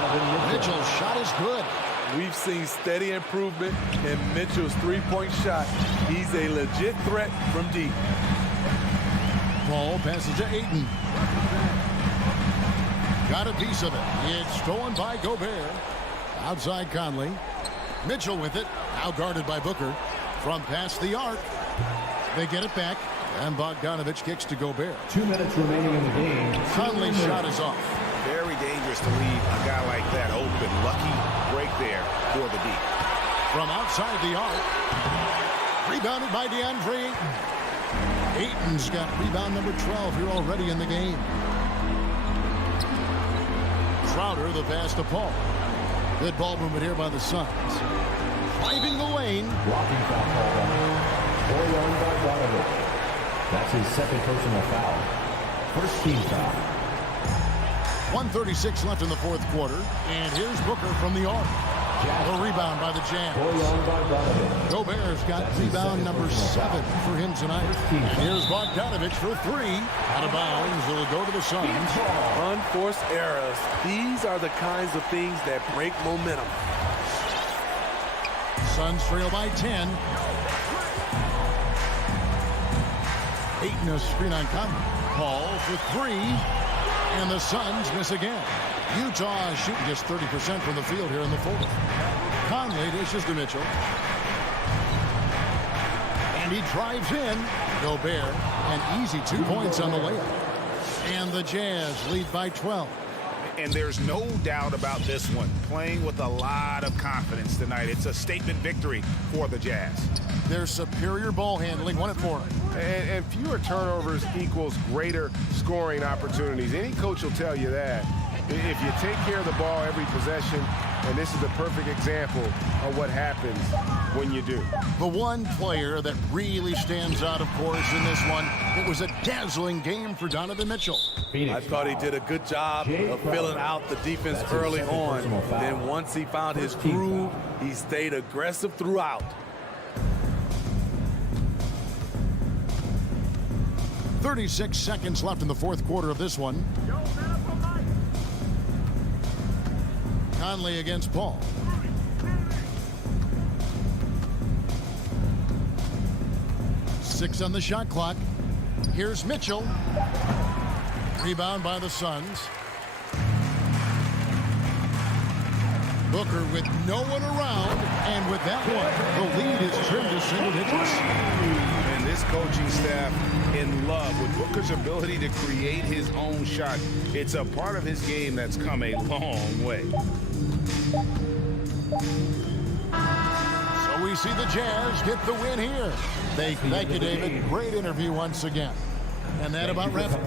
Mitchell's shot is good. We've seen steady improvement in Mitchell's three-point shot. He's a legit threat from deep. Ball passes to Ayton. Got a piece of it. It's stolen by Gobert. Outside Conley. Mitchell with it. Now guarded by Booker. From past the arc. They get it back. And Bogdanovich kicks to Gobert. 2 minutes remaining in the game. Conley's shot is off. Very dangerous to leave a guy like that open. Lucky break there for the deep. From outside the arc. Rebounded by DeAndre Ayton. Ayton's got rebound number 12 here already in the game. Crowder, the pass to Paul. Good ball movement here by the Suns. Driving the lane. Blocking foul called on Bogdanovich. That's his second personal foul. First team foul. 1:36 left in the fourth quarter. And here's Booker from the arc. The rebound by the Jazz. Gobert's got rebound number 7 for him tonight. Here's Bogdanovich for 3. Out of bounds. It'll go to the Suns. Unforced errors. These are the kinds of things that break momentum. Suns trail by 10. Ayton a screen on Conley. Paul for 3. And the Suns miss again. Utah shooting just 30% from the field here in the fourth. Conley dishes to Mitchell. And he drives in. Gobert, an easy 2 points on the layup. And the Jazz lead by 12. And there's no doubt about this one. Playing with a lot of confidence tonight. It's a statement victory for the Jazz. Their superior ball handling won it for them. And fewer turnovers equals greater scoring opportunities. Any coach will tell you that. If you take care of the ball every possession, and this is a perfect example of what happens when you do. The one player that really stands out, of course, in this one, it was a dazzling game for Donovan Mitchell. I thought he did a good job of filling out the defense early on. Then once he found his groove, he stayed aggressive throughout. 36 seconds left in the fourth quarter of this one. Conley against Paul. Six on the shot clock. Here's Mitchell. Rebound by the Suns. Booker with no one around, and with that one, the lead is trimmed to single digits. And this coaching staff in love with Booker's ability to create his own shot. It's a part of his game that's come a long way. So we see the Jazz get the win here. Thank you, David. Great interview once again. And that about wraps it.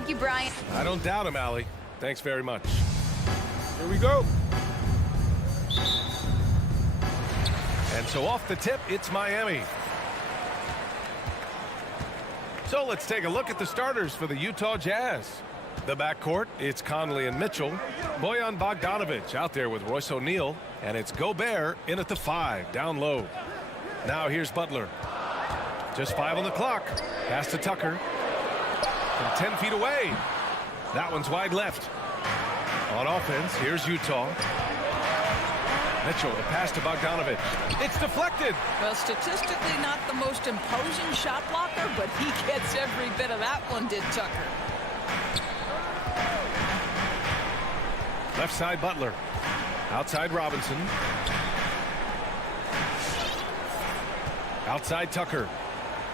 Thank you, Brian. I don't doubt him, Allie. Thanks very much. Here we go. And so off the tip, it's Miami. So let's take a look at the starters for the Utah Jazz. The backcourt, it's Conley and Mitchell. Bojan Bogdanovic out there with Royce O'Neal. And it's Gobert in at the 5, down low. Now here's Butler. Just 5 on the clock. Pass to Tucker. From 10 feet away. That one's wide left. On offense, here's Utah. Mitchell, the pass to Bogdanovic. It's deflected. Well, statistically not the most imposing shot blocker, but he gets every bit of that one, did Tucker. Left side, Butler. Outside, Robinson. Outside, Tucker.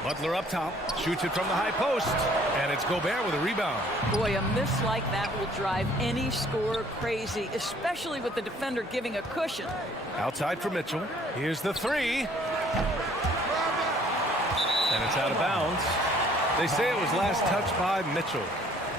Butler up top. Shoots it from the high post. And it's Gobert with a rebound. Boy, a miss like that will drive any scorer crazy, especially with the defender giving a cushion. Outside for Mitchell. Here's the 3. And it's out of bounds. They say it was last touched by Mitchell.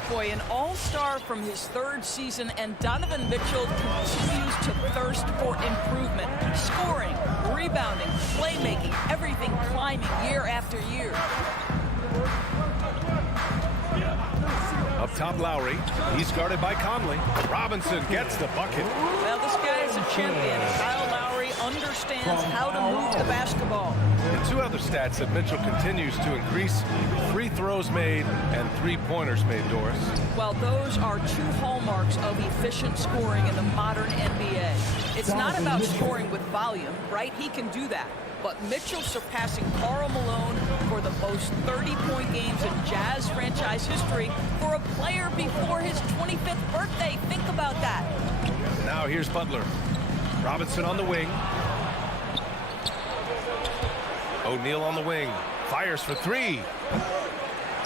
Boy, an all-star from his 3rd season, and Donovan Mitchell continues to thirst for improvement. Scoring, rebounding, playmaking, everything climbing year after year. Up top, Lowry. He's guarded by Conley. Robinson gets the bucket. Well, this guy is a champion. Kyle Lowry understands how to move the basketball. And 2 other stats that Mitchell continues to increase: free throws made and 3-pointers made, Doris. Well, those are 2 hallmarks of efficient scoring in the modern NBA. It's not about scoring with volume, right? He can do that. But Mitchell surpassing Karl Malone for the most 30-point games in Jazz franchise history for a player before his 25th birthday. Think about that. Now here's Butler. Robinson on the wing. O'Neal on the wing. Fires for 3.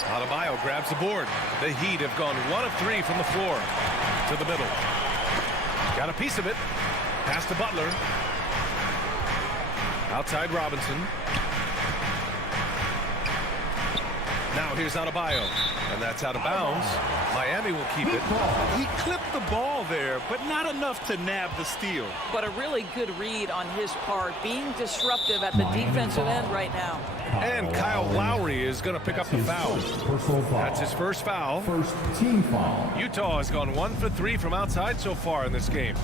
Adebayo grabs the board. The Heat have gone 1 of 3 from the floor. To the middle. Got a piece of it. Pass to Butler. Outside Robinson. Now here's Adebayo. And that's out of bounds. Miami will keep it. He clipped the ball there, but not enough to nab the steal. But a really good read on his part, being disruptive at the defensive end right now. And Kyle Lowry is going to pick up the foul. That's his first foul. First team foul. Utah has gone 1 for 3 from outside so far in this game.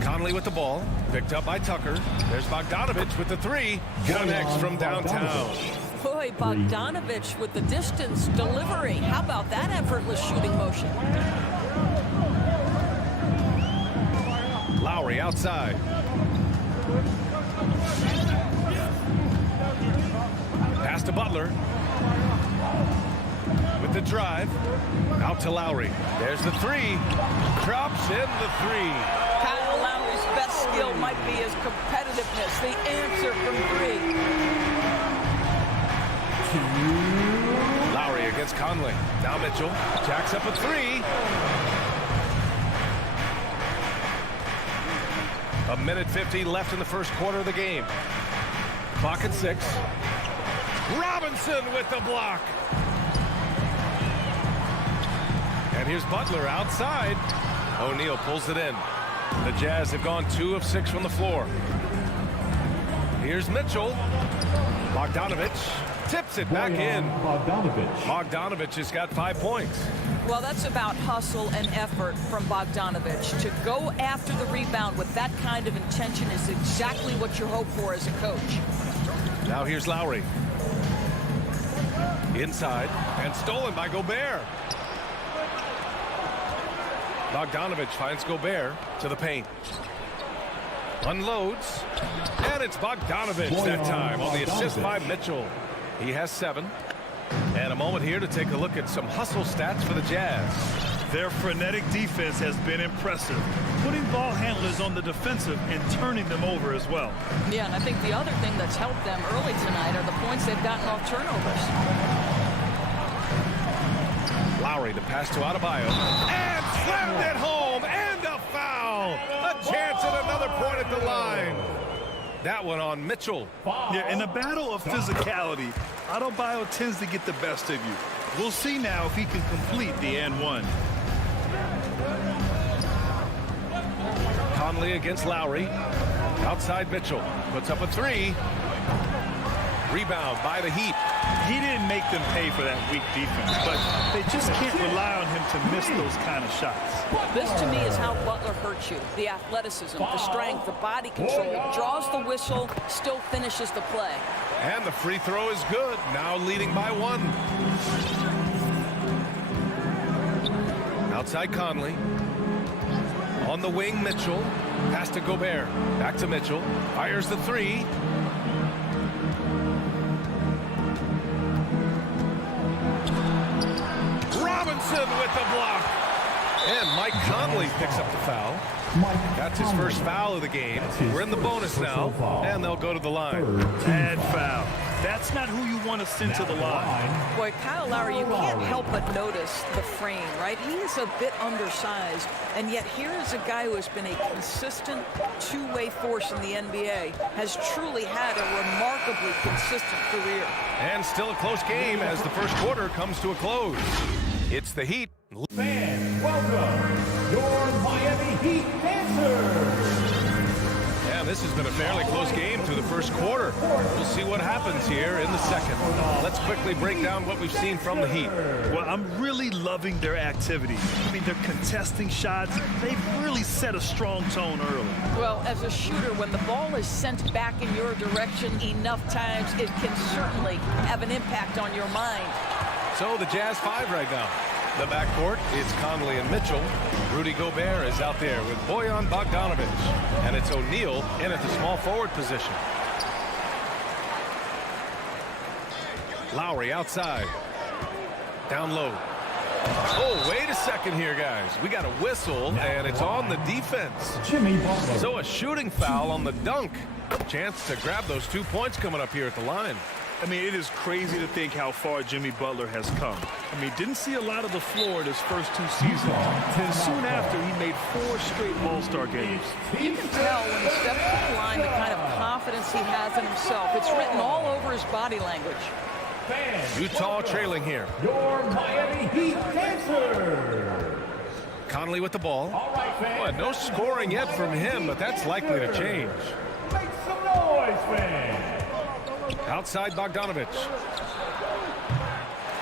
Conley with the ball. Picked up by Tucker. There's Bogdanovic with the 3. Connects from downtown. Boy, Bogdanovic with the distance delivery. How about that effortless shooting motion? Lowry outside. Pass to Butler. With the drive. Out to Lowry. There's the 3. Drops in the 3. Kyle Lowry's best skill might be his competitiveness. The answer from 3. Lowry against Conley. Now Mitchell jacks up a 3. A minute 50 left in the first quarter of the game. Clock at 6. Robinson with the block. And here's Butler outside. O'Neal pulls it in. The Jazz have gone 2 of 6 from the floor. Here's Mitchell. Bogdanovic tips it back in. Bogdanovic has got 5 points. Well, that's about hustle and effort from Bogdanovic. To go after the rebound with that kind of intention is exactly what you hope for as a coach. Now here's Lowry. Inside and stolen by Gobert. Bogdanovic finds Gobert to the paint. Unloads. And it's Bogdanovic that time on the assist by Mitchell. He has 7. And a moment here to take a look at some hustle stats for the Jazz. Their frenetic defense has been impressive, putting ball handlers on the defensive and turning them over as well. Yeah, and I think the other thing that's helped them early tonight are the points they've gotten off turnovers. Lowry, the pass to Adebayo. And slammed it home, and a foul. A chance at another point at the line. That one on Mitchell. Yeah, in a battle of physicality, Adebayo tends to get the best of you. We'll see now if he can complete the and one. Conley against Lowry. Outside Mitchell. Puts up a three. Rebound by the Heat. He didn't make them pay for that weak defense, but they just can't rely on him to miss those kind of shots. This, to me, is how Butler hurts you. The athleticism, the strength, the body control, draws the whistle, still finishes the play. And the free throw is good. Now leading by one. Outside Conley. On the wing, Mitchell. Pass to Gobert. Back to Mitchell. Fires the three. Robinson with the block. And Mike Conley picks up the foul. That's his first foul of the game. We're in the bonus now, and they'll go to the line. Bad foul. That's not who you want to send to the line. Boy, Kyle Lowry, you can't help but notice the frame, right? He is a bit undersized, and yet here is a guy who has been a consistent two-way force in the NBA, has truly had a remarkably consistent career. And still a close game as the first quarter comes to a close. It's the Heat. Fans, welcome your Miami Heat dancers. Yeah, this has been a fairly close game through the first quarter. We'll see what happens here in the second. Let's quickly break down what we've seen from the Heat. Well, I'm really loving their activity. I mean, they're contesting shots. They've really set a strong tone early. Well, as a shooter, when the ball is sent back in your direction enough times, it can certainly have an impact on your mind. So the Jazz 5 right now. The backcourt, it's Conley and Mitchell. Rudy Gobert is out there with Bojan Bogdanovic. And it's O'Neal in at the small forward position. Lowry outside. Down low. Oh, wait a second here, guys. We got a whistle, and it's on the defense. So a shooting foul on the dunk. Chance to grab those 2 points coming up here at the line. I mean, it is crazy to think how far Jimmy Butler has come. I mean, didn't see a lot of the floor in his first 2 seasons. And soon after, he made 4 straight All-Star games. You can tell when he steps to the line the kind of confidence he has in himself. It's written all over his body language. Utah trailing here. Your Miami Heat dancers. Conley with the ball. All right, fans. Well, no scoring yet from him, but that's likely to change. Make some noise, fans. Outside Bogdanovic.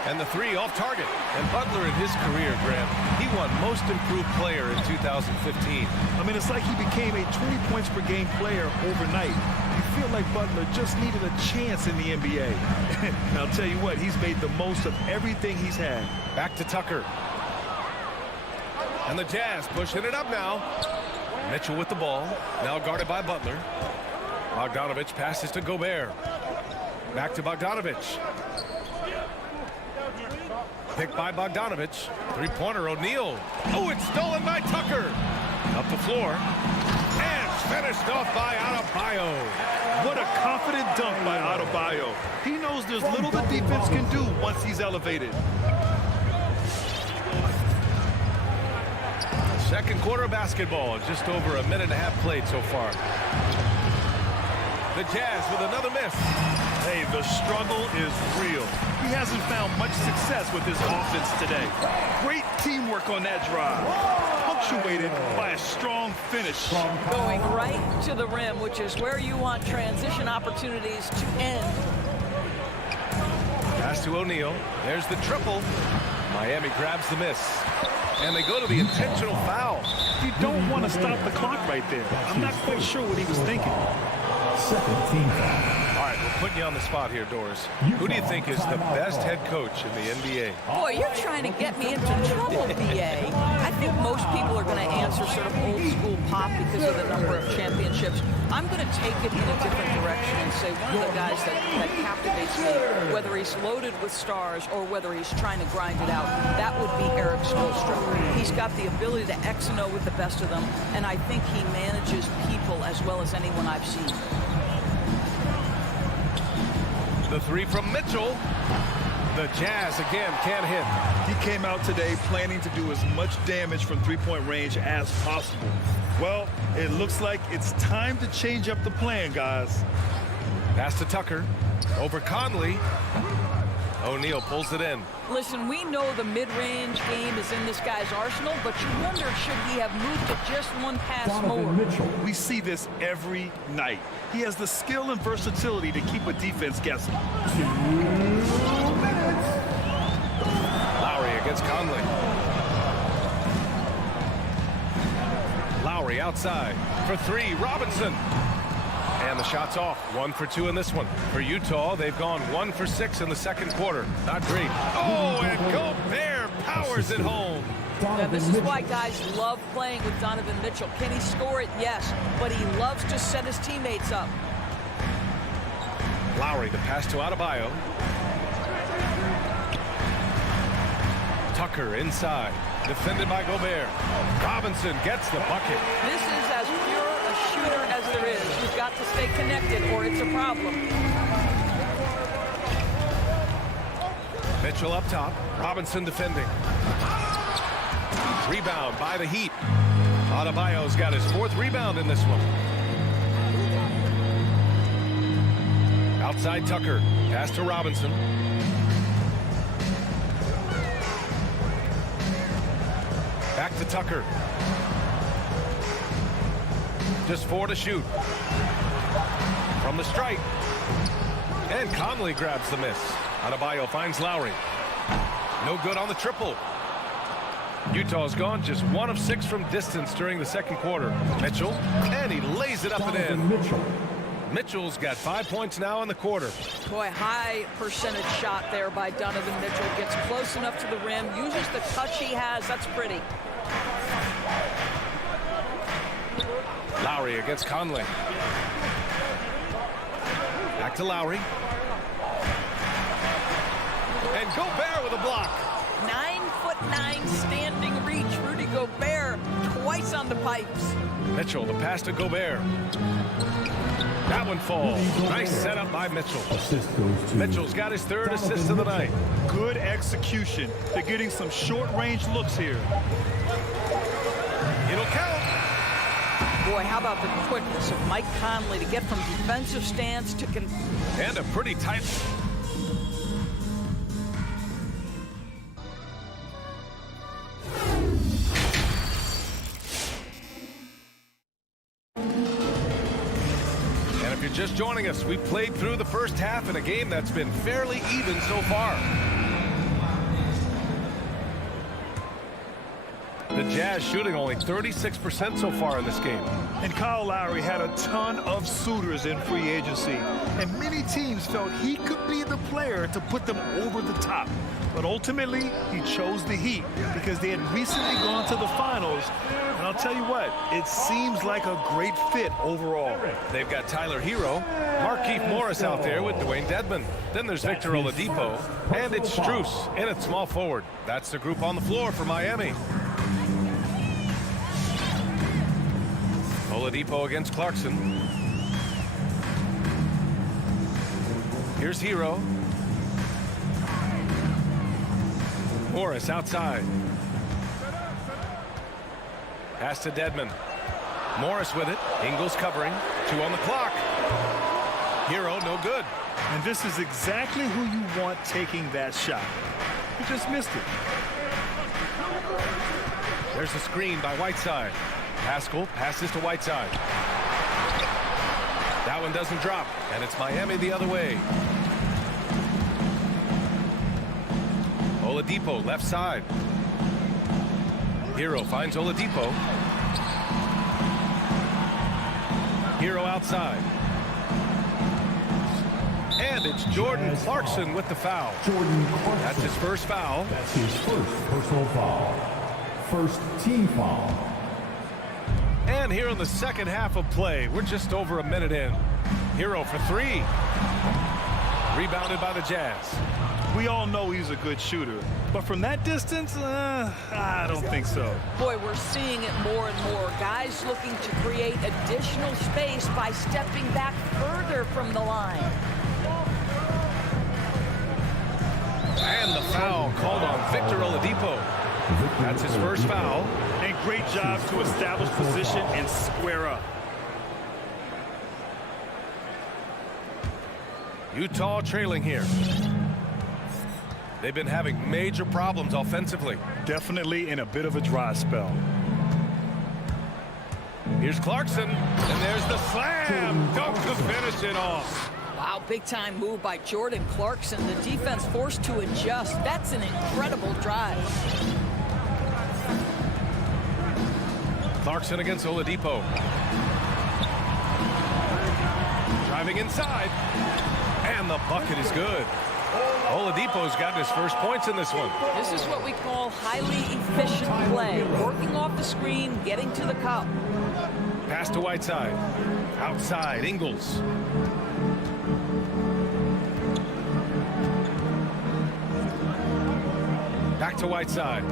And the three off target. And Butler in his career, Grant, he won most improved player in 2015. I mean, it's like he became a 20 points per game player overnight. You feel like Butler just needed a chance in the NBA. And I'll tell you what, he's made the most of everything he's had. Back to Tucker. And the Jazz pushing it up now. Mitchell with the ball. Now guarded by Butler. Bogdanovic passes to Gobert. Back to Bogdanovic. Picked by Bogdanovic. Three-pointer, O'Neal. Oh, it's stolen by Tucker. Up the floor. And finished off by Adebayo. What a confident dunk by Adebayo. He knows there's little the defense can do once he's elevated. Second quarter basketball. Just over a minute and a half played so far. The Jazz with another miss. Hey, the struggle is real. He hasn't found much success with his offense today. Great teamwork on that drive. Punctuated by a strong finish. Going right to the rim, which is where you want transition opportunities to end. Pass to O'Neal. There's the triple. Miami grabs the miss. And they go to the intentional foul. You don't want to stop the clock right there. I'm not quite sure what he was thinking. Second team foul. All right, we're putting you on the spot here, Doris. Who do you think is the best head coach in the NBA? Boy, you're trying to get me into trouble, BA. I think most people are going to answer sort of old school Pop because of the number of championships. I'm going to take it in a different direction and say one of the guys that captivates me, whether he's loaded with stars or whether he's trying to grind it out, that would be Eric Spoelstra. He's got the ability to X and O with the best of them, and I think he manages people as well as anyone I've seen. The three from Mitchell. The Jazz again can't hit. He came out today planning to do as much damage from three-point range as possible. Well, it looks like it's time to change up the plan, guys. Pass to Tucker. Over Conley. O'Neal pulls it in. Listen, we know the mid-range game is in this guy's arsenal, but you wonder, should he have moved to just one pass more? We see this every night. He has the skill and versatility to keep a defense guessing. 2 minutes. Lowry against Conley. Lowry outside for three. Robinson. And the shot's off. 1 for 2 in this one. For Utah, they've gone 1 for 6 in the second quarter. Not great. Oh, and Gobert powers it home. Now, this is why guys love playing with Donovan Mitchell. Can he score it? Yes, but he loves to set his teammates up. Lowry, the pass to Adebayo. Tucker inside. Defended by Gobert. Robinson gets the bucket. This is as pure a shooter as there is. You've got to stay connected or it's a problem. Mitchell up top. Robinson defending. Rebound by the Heat. Adebayo's got his 4th rebound in this one. Outside Tucker. Pass to Robinson. Back to Tucker. Just 4 to shoot. From the stripe. And Conley grabs the miss. Adebayo finds Lowry. No good on the triple. Utah's gone just 1 of 6 from distance during the second quarter. Mitchell, and he lays it up and in. Mitchell's got 5 points now in the quarter. Boy, high percentage shot there by Donovan Mitchell. Gets close enough to the rim, uses the touch he has. That's pretty. Lowry against Conley. Back to Lowry. And Gobert with a block. 9'9" standing reach. Rudy Gobert twice on the pipes. Mitchell, the pass to Gobert. That one falls. Nice setup by Mitchell. Mitchell's got his 3rd assist of the night. Good execution. They're getting some short-range looks here. It'll count. Boy, how about the quickness of Mike Conley to get from defensive stance to... And a pretty tight... Just joining us, we played through the first half in a game that's been fairly even so far. The Jazz shooting only 36% so far in this game. And Kyle Lowry had a ton of suitors in free agency, and many teams felt he could be the player to put them over the top. But ultimately, he chose the Heat because they had recently gone to the finals. And I'll tell you what, it seems like a great fit overall. They've got Tyler Hero, Markieff Morris out there with Dwayne Dedmon. Then there's Victor Oladipo, and it's Strus in at small forward. That's the group on the floor for Miami. Oladipo against Clarkson. Here's Hero. Morris outside. Pass to Dedmon. Morris with it. Ingles covering. 2 on the clock. Hero, no good. And this is exactly who you want taking that shot. He just missed it. There's a screen by Whiteside. Pascal passes to Whiteside. That one doesn't drop, and it's Miami the other way. Oladipo left side. Hero finds Oladipo. Hero outside. And it's Jordan Clarkson with the foul. Jordan Clarkson. That's his first foul. That's his first personal foul. First team foul. And here in the second half of play, we're just over a minute in. Hero for 3. Rebounded by the Jazz. We all know he's a good shooter, but from that distance, I don't think so. Boy, we're seeing it more and more. Guys looking to create additional space by stepping back further from the line. And the foul called on Victor Oladipo. That's his first foul. And great job to establish position and square up. Utah trailing here. They've been having major problems offensively. Definitely in a bit of a dry spell. Here's Clarkson, and there's the slam dunk to finish it off. Wow, big-time move by Jordan Clarkson. The defense forced to adjust. That's an incredible drive. Clarkson against Oladipo. Driving inside, and the bucket is good. Oladipo's gotten his first points in this one. This is what we call highly efficient play. Working off the screen, getting to the cup. Pass to Whiteside. Outside, Ingles. Back to Whiteside.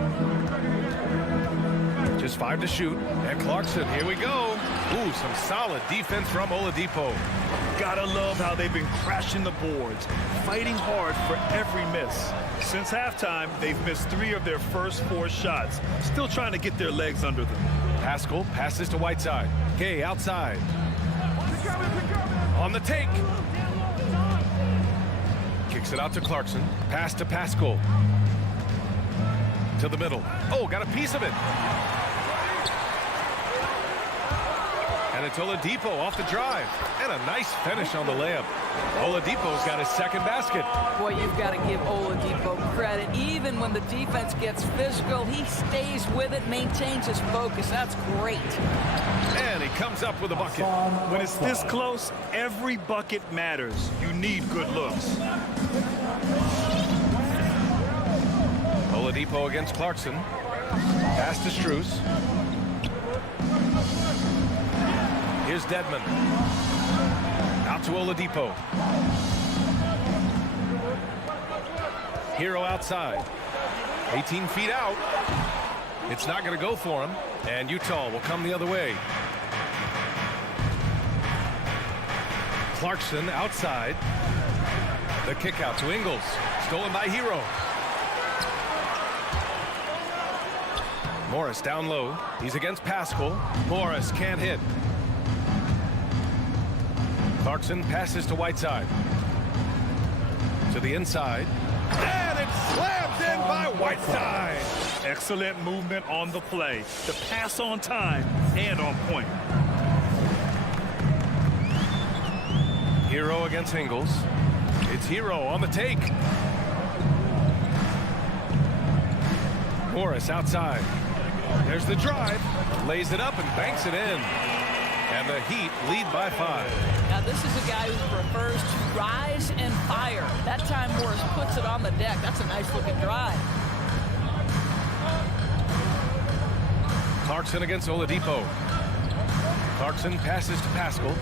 Just 5 to shoot. And Clarkson, here we go. Ooh, some solid defense from Oladipo. Gotta love how they've been crashing the boards, fighting hard for every miss. Since halftime, they've missed 3 of their first 4 shots. Still trying to get their legs under them. Pascal passes to Whiteside. Kay outside. On the take. Kicks it out to Clarkson. Pass to Pascal. To the middle. Oh, got a piece of it. And it's Oladipo off the drive. And a nice finish on the layup. Oladipo's got his second basket. Boy, you've got to give Oladipo credit. Even when the defense gets physical, he stays with it, maintains his focus. That's great. And he comes up with a bucket. When it's this close, every bucket matters. You need good looks. Oladipo against Clarkson. Pass to Strus. Here's Dedmon. Out to Oladipo. Hero outside. 18 feet out. It's not going to go for him. And Utah will come the other way. Clarkson outside. The kick out to Ingles. Stolen by Hero. Morris down low. He's against Pascal. Morris can't hit. Clarkson passes to Whiteside. To the inside. And it slams in by Whiteside. Excellent movement on the play. The pass on time and on point. Hero against Ingles. It's Hero on the take. Morris outside. There's the drive. Lays it up and banks it in. And the Heat lead by 5. Now, this is a guy who prefers to rise and fire. That time Morris puts it on the deck. That's a nice-looking drive. Clarkson against Oladipo. Clarkson passes to Pascal.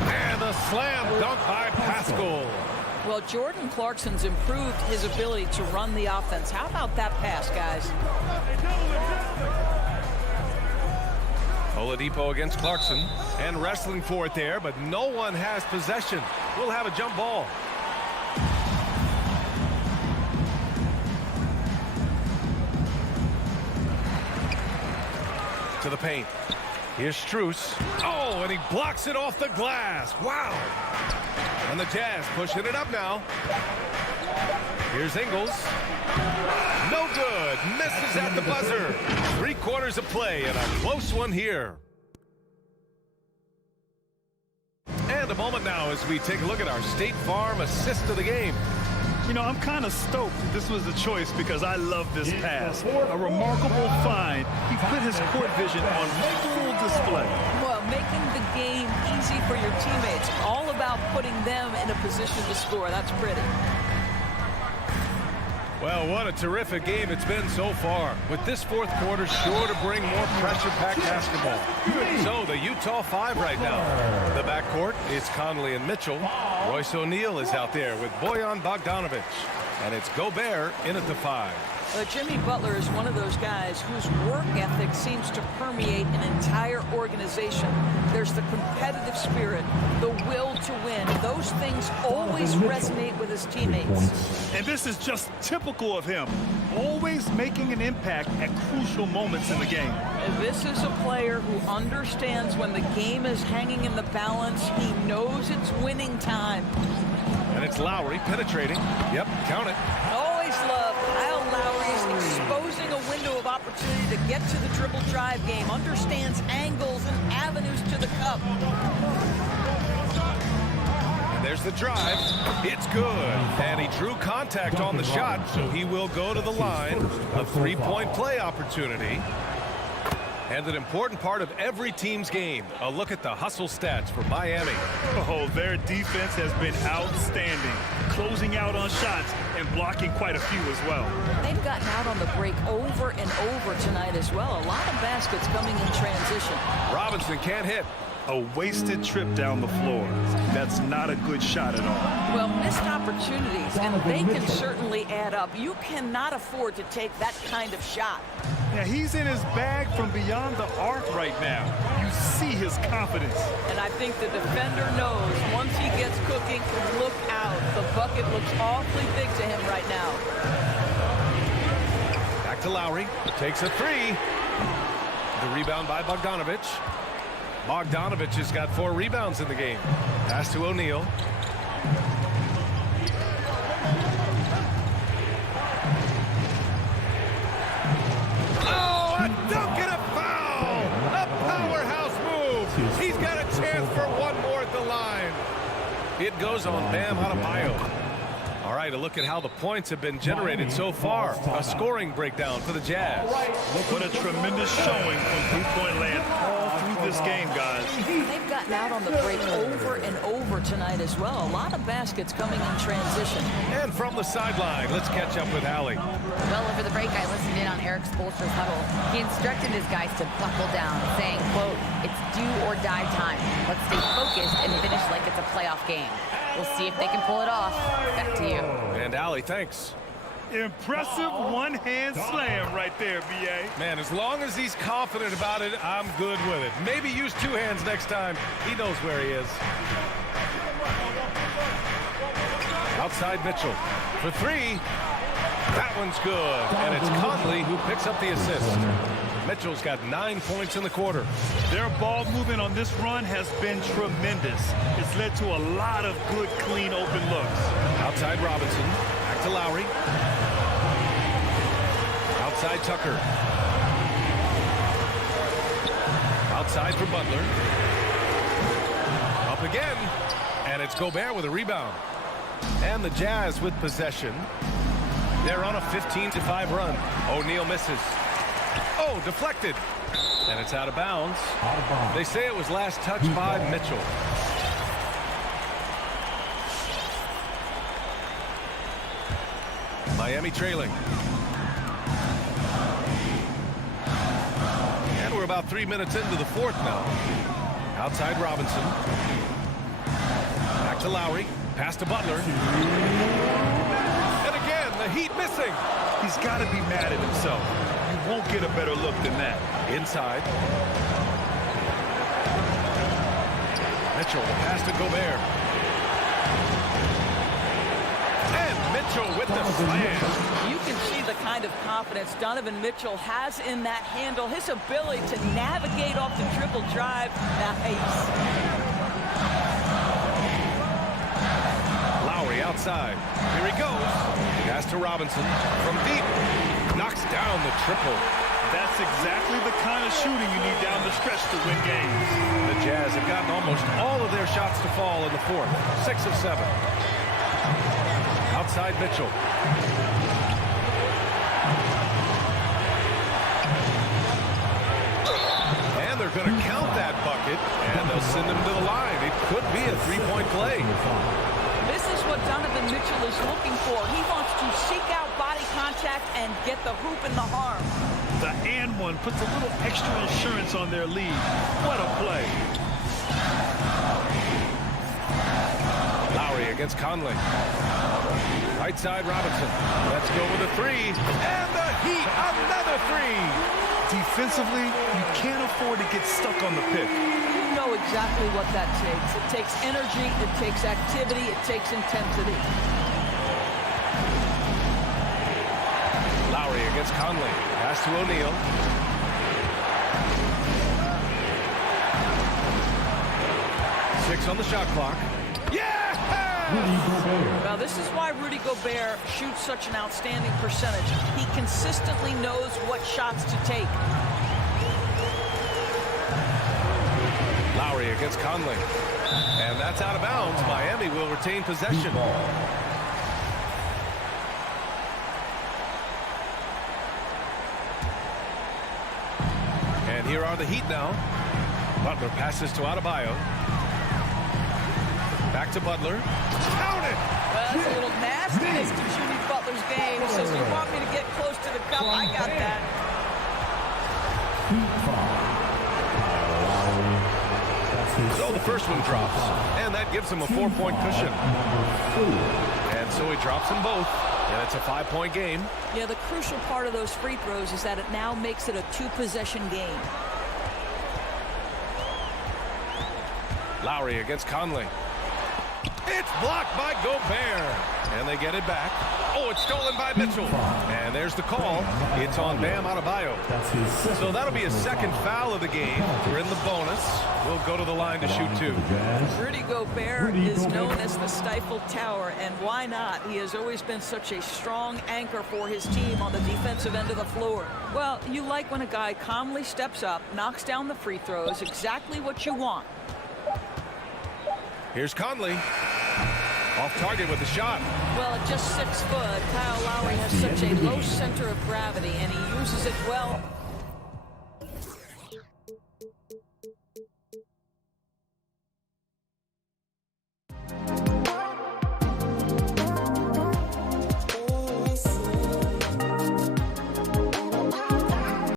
And the slam dunk by Pascal. Well, Jordan Clarkson's improved his ability to run the offense. How about that pass, guys? Oladipo against Clarkson. And wrestling for it there, but no one has possession. We'll have a jump ball. To the paint. Here's Strus. Oh, and he blocks it off the glass. Wow. And the Jazz pushing it up now. Here's Ingles. No good. Misses at the buzzer. 3 quarters of play and a close one here. And a moment now as we take a look at our State Farm assist of the game. You know, I'm kind of stoked this was the choice because I love this pass. A remarkable find. He put his court vision on full display. Well, making the game easy for your teammates. All about putting them in a position to score. That's pretty. Well, what a terrific game it's been so far. With this 4th quarter sure to bring more pressure-packed basketball. So the Utah 5 right now. The backcourt is Conley and Mitchell. Royce O'Neal is out there with Bojan Bogdanovic. And it's Gobert in at the 5. Jimmy Butler is one of those guys whose work ethic seems to permeate an entire organization. There's the competitive spirit, the will to win. Those things always resonate with his teammates. And this is just typical of him, always making an impact at crucial moments in the game. This is a player who understands when the game is hanging in the balance. He knows it's winning time. And it's Lowry penetrating. Yep, count it. Always love Kyle Lowry's exposing a window of opportunity to get to the dribble drive game, understands angles and avenues to the cup. And there's the drive. It's good. And he drew contact on the shot, so he will go to the line. A three-point play opportunity. And an important part of every team's game. A look at the hustle stats for Miami. Oh, their defense has been outstanding, closing out on shots and blocking quite a few as well. They've gotten out on the break over and over tonight as well. A lot of baskets coming in transition. Robinson can't hit. A wasted trip down the floor. That's not a good shot at all. Well, missed opportunities, and they can certainly add up. You cannot afford to take that kind of shot. Yeah, he's in his bag from beyond the arc right now. You see his confidence. And I think the defender knows once he gets cooking, look out. The bucket looks awfully big to him right now. Back to Lowry. Takes a three. The rebound by Bogdanovich. Bogdanovich has got 4 rebounds in the game. Pass to O'Neal. Oh, a dunk and a foul! A powerhouse move! He's got a chance for one more at the line. It goes on Bam Adebayo. All right, a look at how the points have been generated so far. A scoring breakdown for the Jazz. What a tremendous showing from three-point land all through this game, guys. They've gotten out on the break over and over tonight as well. A lot of baskets coming in transition. And from the sideline, let's catch up with Allie. Well, over the break, I listened in on Eric Spoelstra's huddle. He instructed his guys to buckle down, saying, quote, "It's do or die time. Let's stay focused and finish like it's a playoff game." We'll see if they can pull it off. Back to you. And Allie, thanks. Impressive one-hand slam right there, B.A. Man, as long as he's confident about it, I'm good with it. Maybe use 2 hands next time. He knows where he is. Outside Mitchell for 3. That one's good. And it's Conley who picks up the assist. Mitchell's got 9 points in the quarter. Their ball movement on this run has been tremendous. It's led to a lot of good, clean, open looks. Outside Robinson. Back to Lowry. Outside Tucker. Outside for Butler. Up again. And it's Gobert with a rebound. And the Jazz with possession. They're on a 15-5 run. O'Neal misses. Oh, deflected. And it's out of bounds. They say it was last touched by Mitchell. Miami trailing. And we're about 3 minutes into the 4th now. Outside Robinson. Back to Lowry. Pass to Butler. And again, the Heat missing. He's got to be mad at himself. You won't get a better look than that. Inside. Mitchell, the pass to Gobert. And Mitchell with the slam. You can see the kind of confidence Donovan Mitchell has in that handle. His ability to navigate off the dribble drive. Nice. Lowry outside. Here he goes. Pass to Robinson from deep. Knocks down the triple. That's exactly the kind of shooting you need down the stretch to win games. The Jazz have gotten almost all of their shots to fall in the 4th. 6 of 7. Outside Mitchell. And they're going to count that bucket, and they'll send him to the line. It could be a 3-point play. This is what Donovan Mitchell is looking for. He wants to seek out body contact and get the hoop in the arm. The and one puts a little extra insurance on their lead. What a play. Lowry against Conley. Right side Robinson. Let's go with a three. And the Heat, another three. Defensively, you can't afford to get stuck on the pick. You know exactly what that takes. It takes energy, it takes activity, it takes intensity. Lowry against Conley. Pass to O'Neal. Six on the shot clock. Yeah! Well, this is why Rudy Gobert shoots such an outstanding percentage. He consistently knows what shots to take. Lowry against Conley. And that's out of bounds. Miami will retain possession. And here are the Heat now. Butler passes to Adebayo. Back to Butler. Count it! Well, that's a little nastiness to Jimmy Butler's game. He says, you want me to get close to the cup? I got that. So the first one drops, and that gives him a 4-point cushion. And so he drops them both, and it's a 5-point game. Yeah, the crucial part of those free throws is that it now makes it a 2-possession game. Lowry against Conley. It's blocked by Gobert. And they get it back. Oh, it's stolen by Mitchell. And there's the call. It's on Bam Adebayo. So that'll be his second foul of the game. We're in the bonus. We'll go to the line to shoot two. Rudy Gobert is known as the stifled tower, and why not? He has always been such a strong anchor for his team on the defensive end of the floor. Well, you like when a guy calmly steps up, knocks down the free throws, exactly what you want. Here's Conley. Off target with the shot. Well, at just 6 foot, Kyle Lowry has such a low center of gravity, and he uses it well